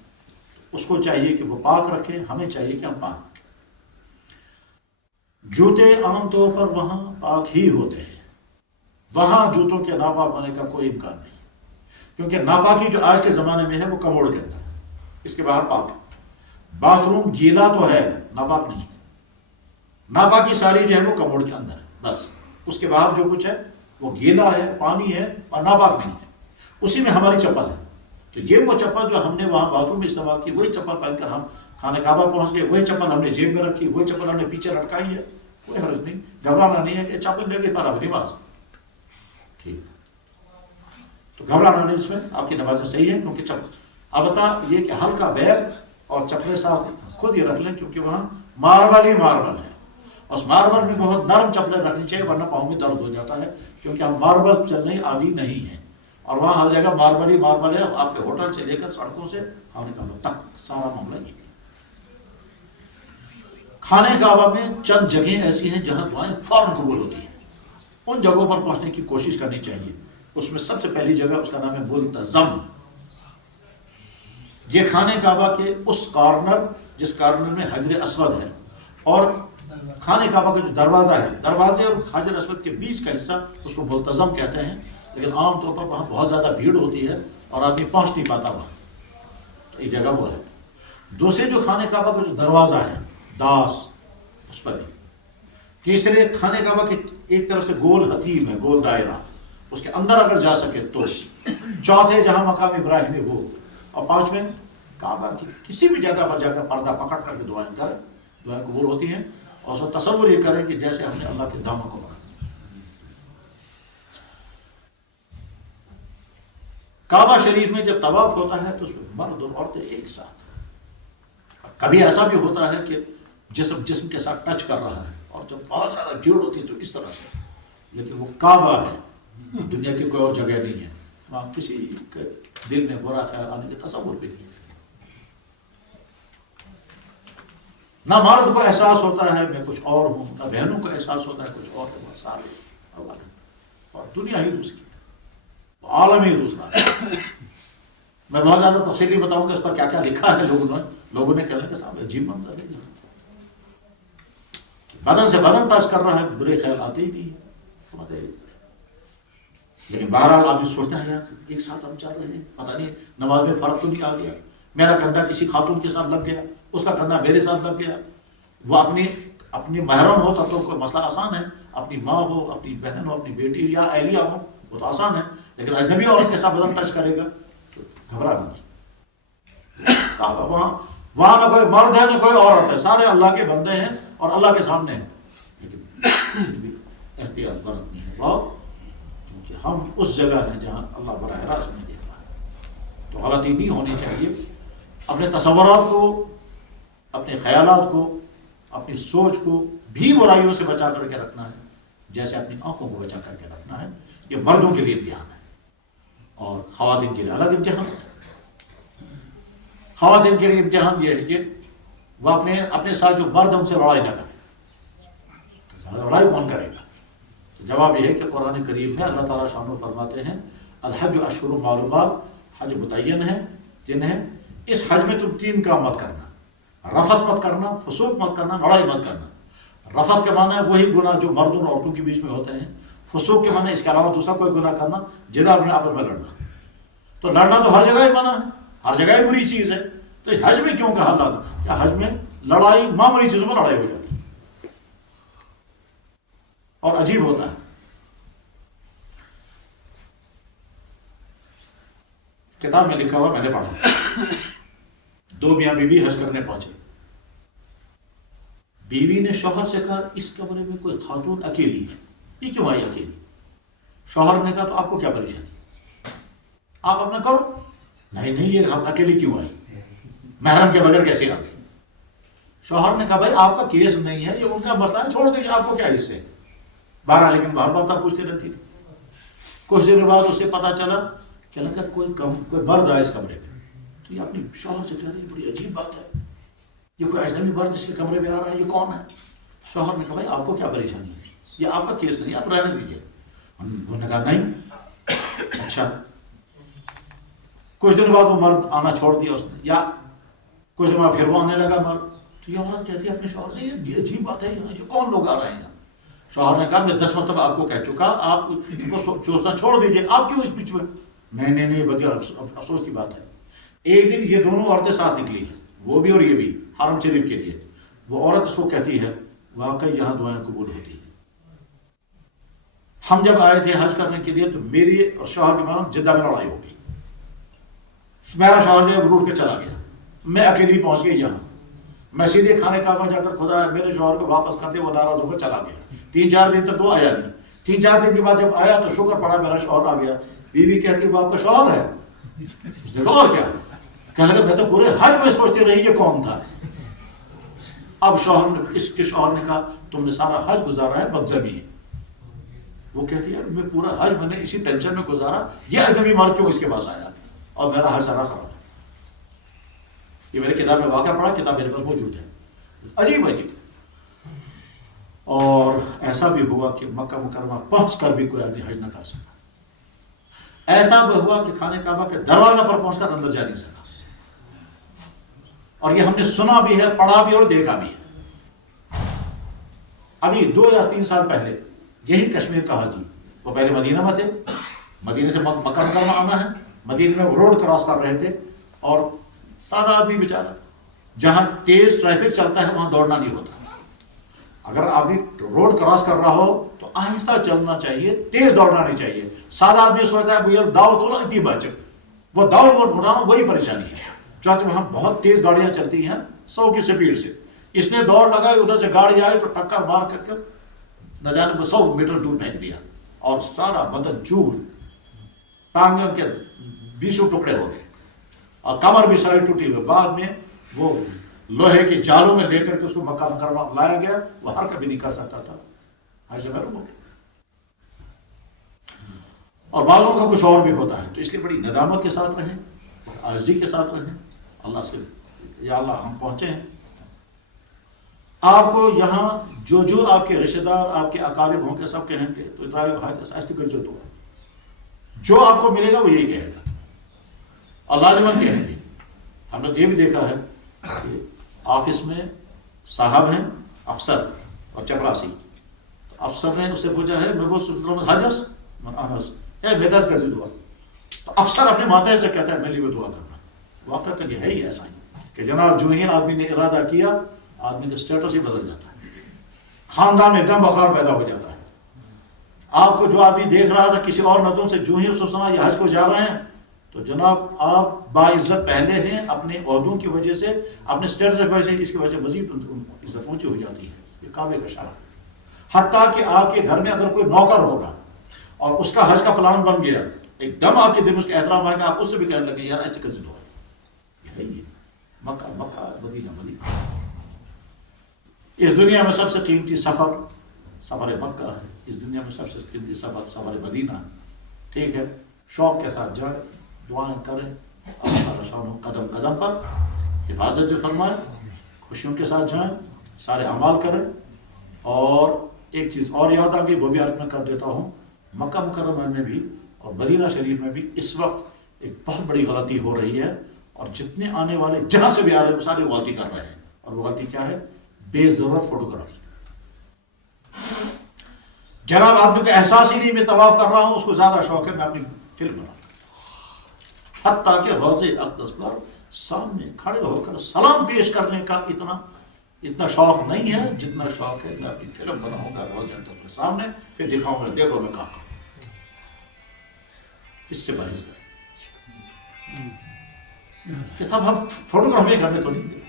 اس کو چاہیے کہ وہ پاک رکھے، ہمیں چاہیے کہ ہم پاک رکھیں۔ جوتے عام طور پر وہاں پاک ہی ہوتے ہیں، وہاں جوتوں کے ناپاک ہونے کا کوئی امکان نہیں، کیونکہ ناپاکی جو آج کے زمانے میں ہے وہ کموڈ کے اندر ہے، اس کے باہر پاک ہے۔ باتھ روم گیلا تو ہے، ناپاک نہیں، ناپاکی ساری جو ہے وہ کموڈ کے اندر ہے، بس اس کے باہر جو کچھ ہے وہ گیلا ہے، پانی ہے اور ناپاک نہیں ہے۔ اسی میں ہماری چپل ہے، تو یہ وہ چپل جو ہم نے وہاں باتھ روم میں استعمال کی، وہی چپل پہن کر ہم خانہ کعبہ پہنچ گئے، وہی چپل ہم نے جیب میں رکھی، وہی چپل ہم نے پیچھے لٹکائی ہے، کوئی حرج نہیں، گھبرانا نہیں ہے کہ چپل لے کے پارا نماز، ٹھیک، تو گھبرانا نہیں، اس میں آپ کی نمازیں صحیح ہیں، کیونکہ چپل البتہ یہ کہ ہلکا بیگ اور چپلیں ساتھ خود یہ رکھ لیں، کیونکہ وہاں ماربل ہی ماربل ہے، اس ماربل میں بہت نرم چپلیں رکھنی چاہیے، ورنہ پاؤں میں درد ہو جاتا ہے، کیونکہ ہم ماربل چلنے عادی نہیں ہیں، اور وہاں ہر جگہ ماربل ہی ماربل ہے، آپ کے ہوٹل سے لے کر سڑکوں سے خانے کعبہ تک سارا معاملہ یہ ہے۔ خانے کعبہ میں چند جگہیں ایسی ہیں جہاں دعائیں فوراً قبول ہوتی ہیں، ان جگہوں پر پہنچنے کی کوشش کرنی چاہیے۔ اس میں سب سے پہلی جگہ اس کا نام ہے ملتزم۔ یہ خانے کعبہ کے اس کارنر جس کارنر میں حجر اسود ہے اور خانے کعبہ کا جو دروازہ ہے، دروازے اور حجر اسود کے بیچ کا حصہ اس کو ملتزم کہتے ہیں، لیکن عام طور پر وہاں بہت زیادہ بھیڑ ہوتی ہے اور آدمی پہنچ نہیں پاتا وہاں، تو ایک جگہ وہ ہے۔ دوسرے جو خانے کعبہ کا جو دروازہ ہے داس، اس پر بھی۔ تیسرے خانے کعبہ کے ایک طرف سے گول حتیم ہے، گول دائرہ، اس کے اندر اگر جا سکے تو۔ چوتھے جہاں مقام ابراہیم ہے وہ، اور پانچویں کعبہ کی کسی بھی جگہ پر جا کر پردہ پکڑ کر کے دعائیں کریں، دعائیں قبول ہوتی ہیں، اور اس کو تصور یہ کریں کہ جیسے ہم نے اللہ کے دامن کو پکڑا۔ کعبہ شریف میں جب طواف ہوتا ہے تو اس میں مرد اور عورتیں ایک ساتھ، کبھی ایسا بھی ہوتا ہے کہ جسم کے ساتھ ٹچ کر رہا ہے، اور جب بہت زیادہ بھیڑ ہوتی ہے تو اس طرح سے، لیکن وہ کعبہ ہے، دنیا کی کوئی اور جگہ نہیں ہے، وہاں کسی کے دل میں برا خیال آنے کے تصور بھی نہیں ہے۔ نہ مرد کو احساس ہوتا ہے میں کچھ اور ہوں، نہ بہنوں کو احساس ہوتا ہے کچھ اور ہے، وہ سارے اللہ نے، اور دنیا ہی دوسری، عالم ہی دوسرا ہے۔ میں بہت زیادہ تفصیلی بتاؤں گا اس پر کیا کیا لکھا ہے لوگوں نے کہنے کے سامنے عجیب منظر ہے، بدن سے بدن ٹچ کر رہا ہے، برے خیال آتے ہی نہیں ہے، لیکن بہرحال آپ بھی سوچتے ہیں یار ایک ساتھ ہم چل رہے ہیں، پتہ نہیں نماز میں فرق تو نہیں آ گیا، میرا کندھا کسی خاتون کے ساتھ لگ گیا، اس کا کندھا میرے ساتھ لگ گیا، وہ اپنی محرم ہو تب تو کوئی مسئلہ آسان ہے، اپنی ماں ہو، اپنی بہن ہو، اپنی بیٹی یا اہلیہ ہو، وہ تو آسان ہے، لیکن اجنبی عورت کے ساتھ بدن ٹچ کرے گا تو گھبرانا نہیں۔ کعبہ وہاں نہ کوئی مرد ہے نہ کوئی عورت ہے، سارے اللہ کے بندے ہیں اور اللہ کے سامنے ہیں، لیکن احتیاط برتنی ہے بہت، کیونکہ ہم اس جگہ ہیں جہاں اللہ براہ راست نہیں دیکھ رہا ہے، تو غلطی نہیں ہونی چاہیے۔ اپنے تصورات کو، اپنے خیالات کو، اپنی سوچ کو بھی برائیوں سے بچا کر کے رکھنا ہے، جیسے اپنی آنکھوں کو بچا کر کے رکھنا ہے. یہ مردوں کے لیے امتحان ہے اور خواتین کے لیے الگ امتحان ہوتا ہے. خواتین کے لیے امتحان یہ ہے کہ وہ اپنے ساتھ جو مرد ان سے لڑائی نہ کرے. لڑائی کون کرے گا؟ جواب یہ ہے کہ قرآن کریم میں اللہ تعالیٰ شان و فرماتے ہیں الحج اشہر معلومات، حج متعین ہے جنہیں اس حج میں تم 3 کام مت کرنا. رفث مت کرنا، فسوق مت کرنا، لڑائی مت کرنا. رفث کے معنی ہے وہی گناہ جو مردوں اور عورتوں کے بیچ میں ہوتے ہیں. فسوق کے معنی اس کے علاوہ دوسرا کوئی گناہ کرنا، جدال میں آپس میں لڑنا. تو لڑنا تو ہر جگہ ہی منع ہے، ہر جگہ ہی بری چیز ہے. تو حج میں کیوں کہا اللہ نے؟ کیا حج میں لڑائی معمولی چیزوں میں لڑائی ہو جاتی ہے اور عجیب ہوتا ہے. کتاب میں لکھا ہوا میں نے پڑھا، 2 میاں بیوی حج کرنے پہنچے. بیوی نے شوہر سے کہا اس کمرے میں کوئی خاتون اکیلی ہے، یہ کیوں آئی اکیلی؟ شوہر نے کہا تو آپ کو کیا پریشانی، آپ اپنا کرو. نہیں یہ اکیلی کیوں آئی، محرم کے بغیر کیسے آ گئی؟ شوہر نے کہا بھائی آپ کا کیس نہیں ہے، یہ ان کا مسئلہ ہے، چھوڑ دیجیے، آپ کو کیا اس سے. بہرحال لیکن بار بار تب پوچھتے رہتی تھی. کچھ دیر بعد اسے پتا چلا کہ لگا کوئی مرد آیا اس کمرے میں. تو یہ اپنی شوہر سے کہہ رہی بڑی عجیب بات ہے، یہ کوئی اجنبی مرد اس کے کمرے میں آ رہا ہے، یہ کون ہے؟ شوہر نے کہا بھائی آپ کو کیا پریشانی ہے، یہ آپ کا کیس نہیں، آپ رہنے دیجیے. انہوں نے کہا نہیں. اچھا کچھ دن بعد وہ مرد آنا چھوڑ دیا اس نے، یا کچھ دن بعد پھر وہ آنے لگا مرد. تو یہ عورت کہتی ہے اپنے شوہر سے یہ عجیب بات ہے، یہ کون لوگ آ رہے ہیں؟ شوہر نے کہا میں 10 مرتبہ آپ کو کہہ چکا، آپ ان کو سوچنا چھوڑ دیجیے، آپ کیوں اس بیچ میں؟ نہیں بچے افسوس کی بات ہے. ایک دن یہ دونوں عورتیں ساتھ نکلی ہیں، وہ بھی اور یہ بھی، حرم شریف کے لیے. وہ عورت اس کو کہتی ہے واقعی یہاں دعائیں قبول ہوتی ہیں. ہم جب آئے تھے حج کرنے کے لیے تو میری اور شوہر کے معنی جدہ میں لڑائی ہو گئی. میرا شوہر جو ہے روٹ کے چلا گیا، میں اکیلی پہنچ گئی یہاں. میں سیدھے کھانے کا میں جا کر خدا میرے شوہر کو واپس کرتے وہ ناراض ہو کر چلا گیا. 3-4 دن تک وہ آیا نہیں. 3-4 دن کے بعد جب آیا تو شکر پڑا میرا شوہر آ گیا. بیوی کہتی وہ آپ کا شوہر ہے؟ اس نے کہا اور کیا؟ کہنے لگا میں تو پورے حج میں سوچتی رہی یہ کون تھا. اب اس کے شوہر نے کہا تم نے سارا حج گزارا ہے بدزمی ہے. وہ کہتی ہے میں پورا حج میں نے اسی ٹینشن میں گزارا، یہ اجنبی مرد کیوں اس کے پاس آیا اور میرا حج سارا خراب ہے. یہ میں نے کتاب میں واقعہ پڑھا، کتاب میرے پاس موجود ہے. عجیب. اور ایسا بھی ہوا کہ مکہ مکرمہ پہنچ کر بھی کوئی آدمی حج نہ کر سکا. ایسا بھی ہوا کہ خانہ کعبہ کے دروازہ پر پہنچ کر اندر جا نہیں سکا. اور یہ ہم نے سنا بھی ہے، پڑھا بھی اور دیکھا بھی ہے. ابھی 2 یا 3 سال پہلے یہی کشمیر کا حاجی، وہ پہلے مدینہ میں تھے، مدینہ سے مکہ مکرمہ آنا ہے، مدینہ میں وہ روڈ کراس کر رہے تھے اور سادہ آدمی بیچارہ، جہاں تیز ٹریفک چلتا ہے وہاں دوڑنا نہیں ہوتا. اگر آدمی روڈ کراس کر رہا ہو تو آہستہ چلنا چاہیے، تیز دوڑنا نہیں چاہیے. سادہ آدمی سوچتا ہے یار داؤ تو اتنی بچ، وہ داؤ اٹھانا وہی پریشانی ہے. چونکہ وہاں بہت تیز گاڑیاں چلتی ہیں 100 کی سپیڈ سے. اس نے دوڑ لگائی، ادھر سے گاڑی آئی تو ٹکر مار کر کے نہ جانے 100 میٹر دور پھینک دیا اور سارا بدن چور، ٹانگوں کے 20 ٹکڑے ہو گئے اور کمر بھی ساری ٹوٹی ہوئی. بعد میں وہ لوہے کے جالوں میں لے کر کے اس کو مکہ مکرمہ لایا گیا. وہ حرکت بھی نہیں کر سکتا تھا، حج محروم ہو گیا. اور بعضوں کا کچھ اور بھی ہوتا ہے. تو اس لیے بڑی ندامت کے ساتھ رہیں، عاجزی کے ساتھ رہیں اللہ سے. یا اللہ ہم پہنچے ہیں، آپ کو یہاں جو آپ کے رشتہ دار، آپ کے اقارب ہوں گے سب کہیں گے تو ادراک بھائی جو جو آپ کو ملے گا وہ یہی کہے گا اور لازمن کہیں گے. ہم نے یہ بھی دیکھا ہے کہ آفس میں صاحب ہیں افسر اور چپراسی. تو افسر نے اس سے پوچھا ہے میں وہ حجس من انس ہے میں 10 گز دعا. تو افسر اپنے ماتحت سے کہتا ہے میں لیے دعا کرنا. واقعہ کہ ہے ہی ایسا ہی کہ جناب جو ہی آدمی نے ارادہ کیا آدمی کا اسٹیٹس ہی بدل جاتا ہے، خاندان میں دم بخار پیدا ہو جاتا ہے. آپ کو جو آدمی دیکھ رہا تھا کسی اور نتوں سے جو ہی اس کو سنا یہ حج کو جا رہے ہیں تو جناب آپ باعزت پہلے ہیں اپنے عہدوں کی وجہ سے، اپنے اسٹیٹس کی وجہ سے، اس کی وجہ سے مزید عزت اونچی ہو جاتی ہے. یہ کعبے کا شان. حتیٰ کہ آپ کے گھر میں اگر کوئی نوکر ہوگا اور اس کا حج کا پلان بن گیا، ایک دم آپ کے دل میں اس کا احترام آئے گا، آپ اس سے بھی کہنے لگے یار ایسے کر دو. یہ مکہ مدینہ. اس دنیا میں سب سے قیمتی سفر سفر مکہ ہے، اس دنیا میں سب سے قیمتی سفر سفر مدینہ ہے، ٹھیک ہے، شوق کے ساتھ جائیں، دعائیں کریں، اللہ تعالیٰ شان قدم قدم پر حفاظت سے فرمائیں، خوشیوں کے ساتھ جائیں، سارے اعمال کریں۔ اور ایک چیز اور یاد آ گئی، وہ بھی عرض میں کر دیتا ہوں، مکہ مکرمہ میں بھی اور مدینہ شریف میں بھی اس وقت ایک بہت بڑی غلطی ہو رہی ہے، اور جتنے آنے والے جہاں سے بھی آ رہے ہیں وہ سارے غلطی کر رہے ہیں، اور وہ غلطی کیا ہے؟ بے ضرورت فوٹوگرافی۔ جناب آدمی کو احساس ہی نہیں میں طواف کر رہا ہوں، اس کو زیادہ شوق ہے میں اپنی فلم بناؤں، حتیٰ کہ روضہ اقدس پر سامنے کھڑے ہو کر سلام پیش کرنے کا اتنا شوق نہیں ہے جتنا شوق ہے میں اپنی فلم بناؤں گا روضہ اقدس کے سامنے، پھر دکھاؤں گا دیکھو میں کہاں کروں۔ اس سے پرہیز کریں کہ صاحب ہم فوٹوگرافی کرنے تو نہیں گے۔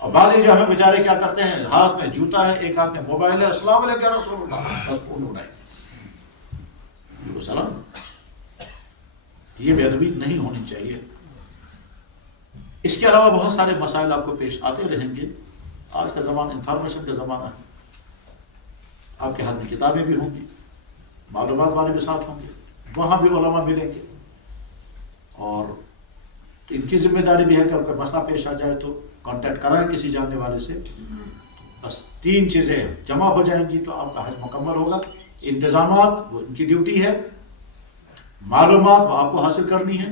اور بعض جو ہمیں بیچارے کیا کرتے ہیں، ہاتھ میں جوتا ہے، ایک ہاتھ میں موبائل ہے، السلام علیکم یا رسول اللہ، بس فون اٹھائیں گے سلام۔ یہ بے ادبی نہیں ہونی چاہیے۔ اس کے علاوہ بہت سارے مسائل آپ کو پیش آتے رہیں گے۔ آج کا زمانہ انفارمیشن کا زمانہ ہے، آپ کے ہاتھ میں کتابیں بھی ہوں گی، معلومات والے بھی ساتھ ہوں گے، وہاں بھی علماء ملیں گے، اور ان کی ذمہ داری بھی ہے کہ کوئی مسئلہ پیش آ جائے تو کانٹیکٹ کرائیں کسی جاننے والے سے۔ بس 3 چیزیں جمع ہو جائیں گی تو آپ کا حج مکمل ہوگا۔ انتظامات وہ ان کی ڈیوٹی ہے، معلومات وہ آپ کو حاصل کرنی ہے،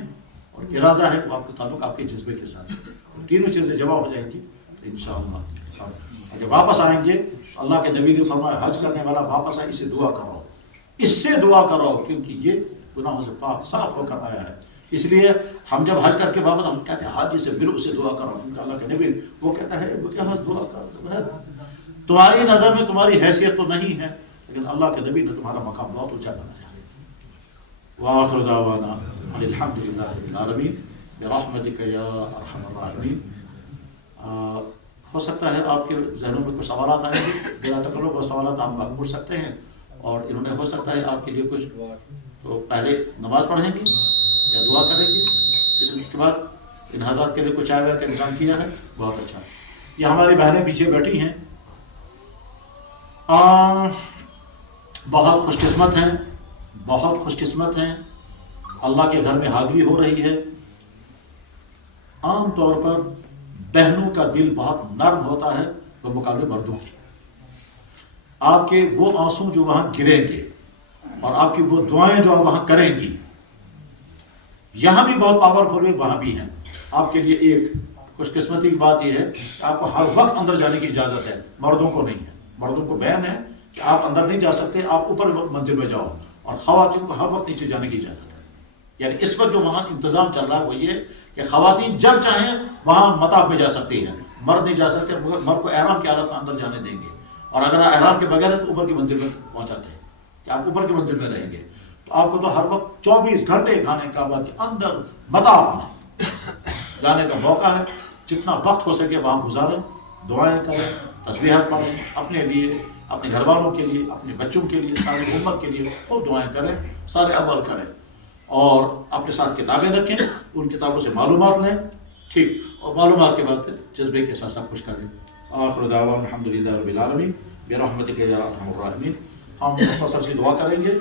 اور ارادہ ہے وہ آپ کے تعلق آپ کے جذبے کے ساتھ۔ تینوں چیزیں جمع ہو جائیں گی تو انشاءاللہ جب واپس آئیں گے، اللہ کے نبی نے فرمایا حج کرنے والا واپس آئے اسے دعا کراؤ، اس سے دعا کراؤ، کیونکہ یہ گناہوں سے پاک صاف ہو کر آیا ہے۔ اس لیے ہم جب حج کر کے واپس ہم کہتے ہیں حاجی سے ملو، اسے دعا کرو، کیونکہ اللہ کے نبی وہ کہتا ہے دعا کر، تمہاری نظر میں تمہاری حیثیت تو نہیں ہے، لیکن اللہ کے نبی نے تمہارا مقام بہت اونچا بنایا۔ وآخر دعوانا الحمد للہ رب العالمین برحمتک یا ارحم الراحمین۔ ہو سکتا ہے آپ کے ذہنوں میں کچھ سوالات آئیں گے، بلا تکلف وہ سوالات آپ پوچھ سکتے ہیں، اور انہوں نے ہو سکتا ہے آپ کے لیے کچھ تو پہلے نماز پڑھیں گے یا دعا کریں گے، پھر اس کے بعد ان حضرات کے لیے کچھ چائے کا انتظام کیا ہے، بہت اچھا۔ یہ ہماری بہنیں پیچھے بیٹھی ہیں، بہت خوش قسمت ہیں، بہت خوش قسمت ہیں، اللہ کے گھر میں حاضری ہو رہی ہے۔ عام طور پر بہنوں کا دل بہت نرم ہوتا ہے بمقابلے مردوں کے۔ آپ کے وہ آنسو جو وہاں گریں گے اور آپ کی وہ دعائیں جو آپ وہاں کریں گی، یہاں بھی بہت پاورفل ہے، وہاں بھی ہیں۔ آپ کے لیے ایک خوش قسمتی کی بات یہ ہے کہ آپ کو ہر وقت اندر جانے کی اجازت ہے، مردوں کو نہیں ہے۔ مردوں کو بیان ہے کہ آپ اندر نہیں جا سکتے، آپ اوپر منزل میں جاؤ، اور خواتین کو ہر وقت نیچے جانے کی اجازت ہے۔ یعنی اس وقت جو وہاں انتظام چل رہا ہے وہ یہ کہ خواتین جب چاہیں وہاں مطاف میں جا سکتی ہیں، مرد نہیں جا سکتے، مرد کو احرام کی حالت میں اندر جانے دیں گے، اور اگر احرام کے بغیر ہے تو اوپر کی منزل میں پہنچاتے ہیں کہ آپ اوپر کی منزل میں رہیں گے۔ تو آپ کو تو ہر وقت 24 گھنٹے خانہ کعبہ کے اندر مطاف میں جانے کا موقع ہے۔ جتنا وقت ہو سکے وہاں گزاریں، دعائیں کریں، تسبیحات پڑھیں، اپنے لیے، اپنے گھر والوں کے لیے، اپنے بچوں کے لیے، ساری امت کے لیے خوب دعائیں کریں، سارے عمل کریں، اور اپنے ساتھ کتابیں رکھیں، ان کتابوں سے معلومات لیں، ٹھیک، اور معلومات کے بعد پھر جذبے کے ساتھ سب کچھ کریں۔ آخر دعوانا الحمد للہ رب العالمین برحمتک یا ارحم الراحمین۔ ہم مختصر سی دعا کریں گے۔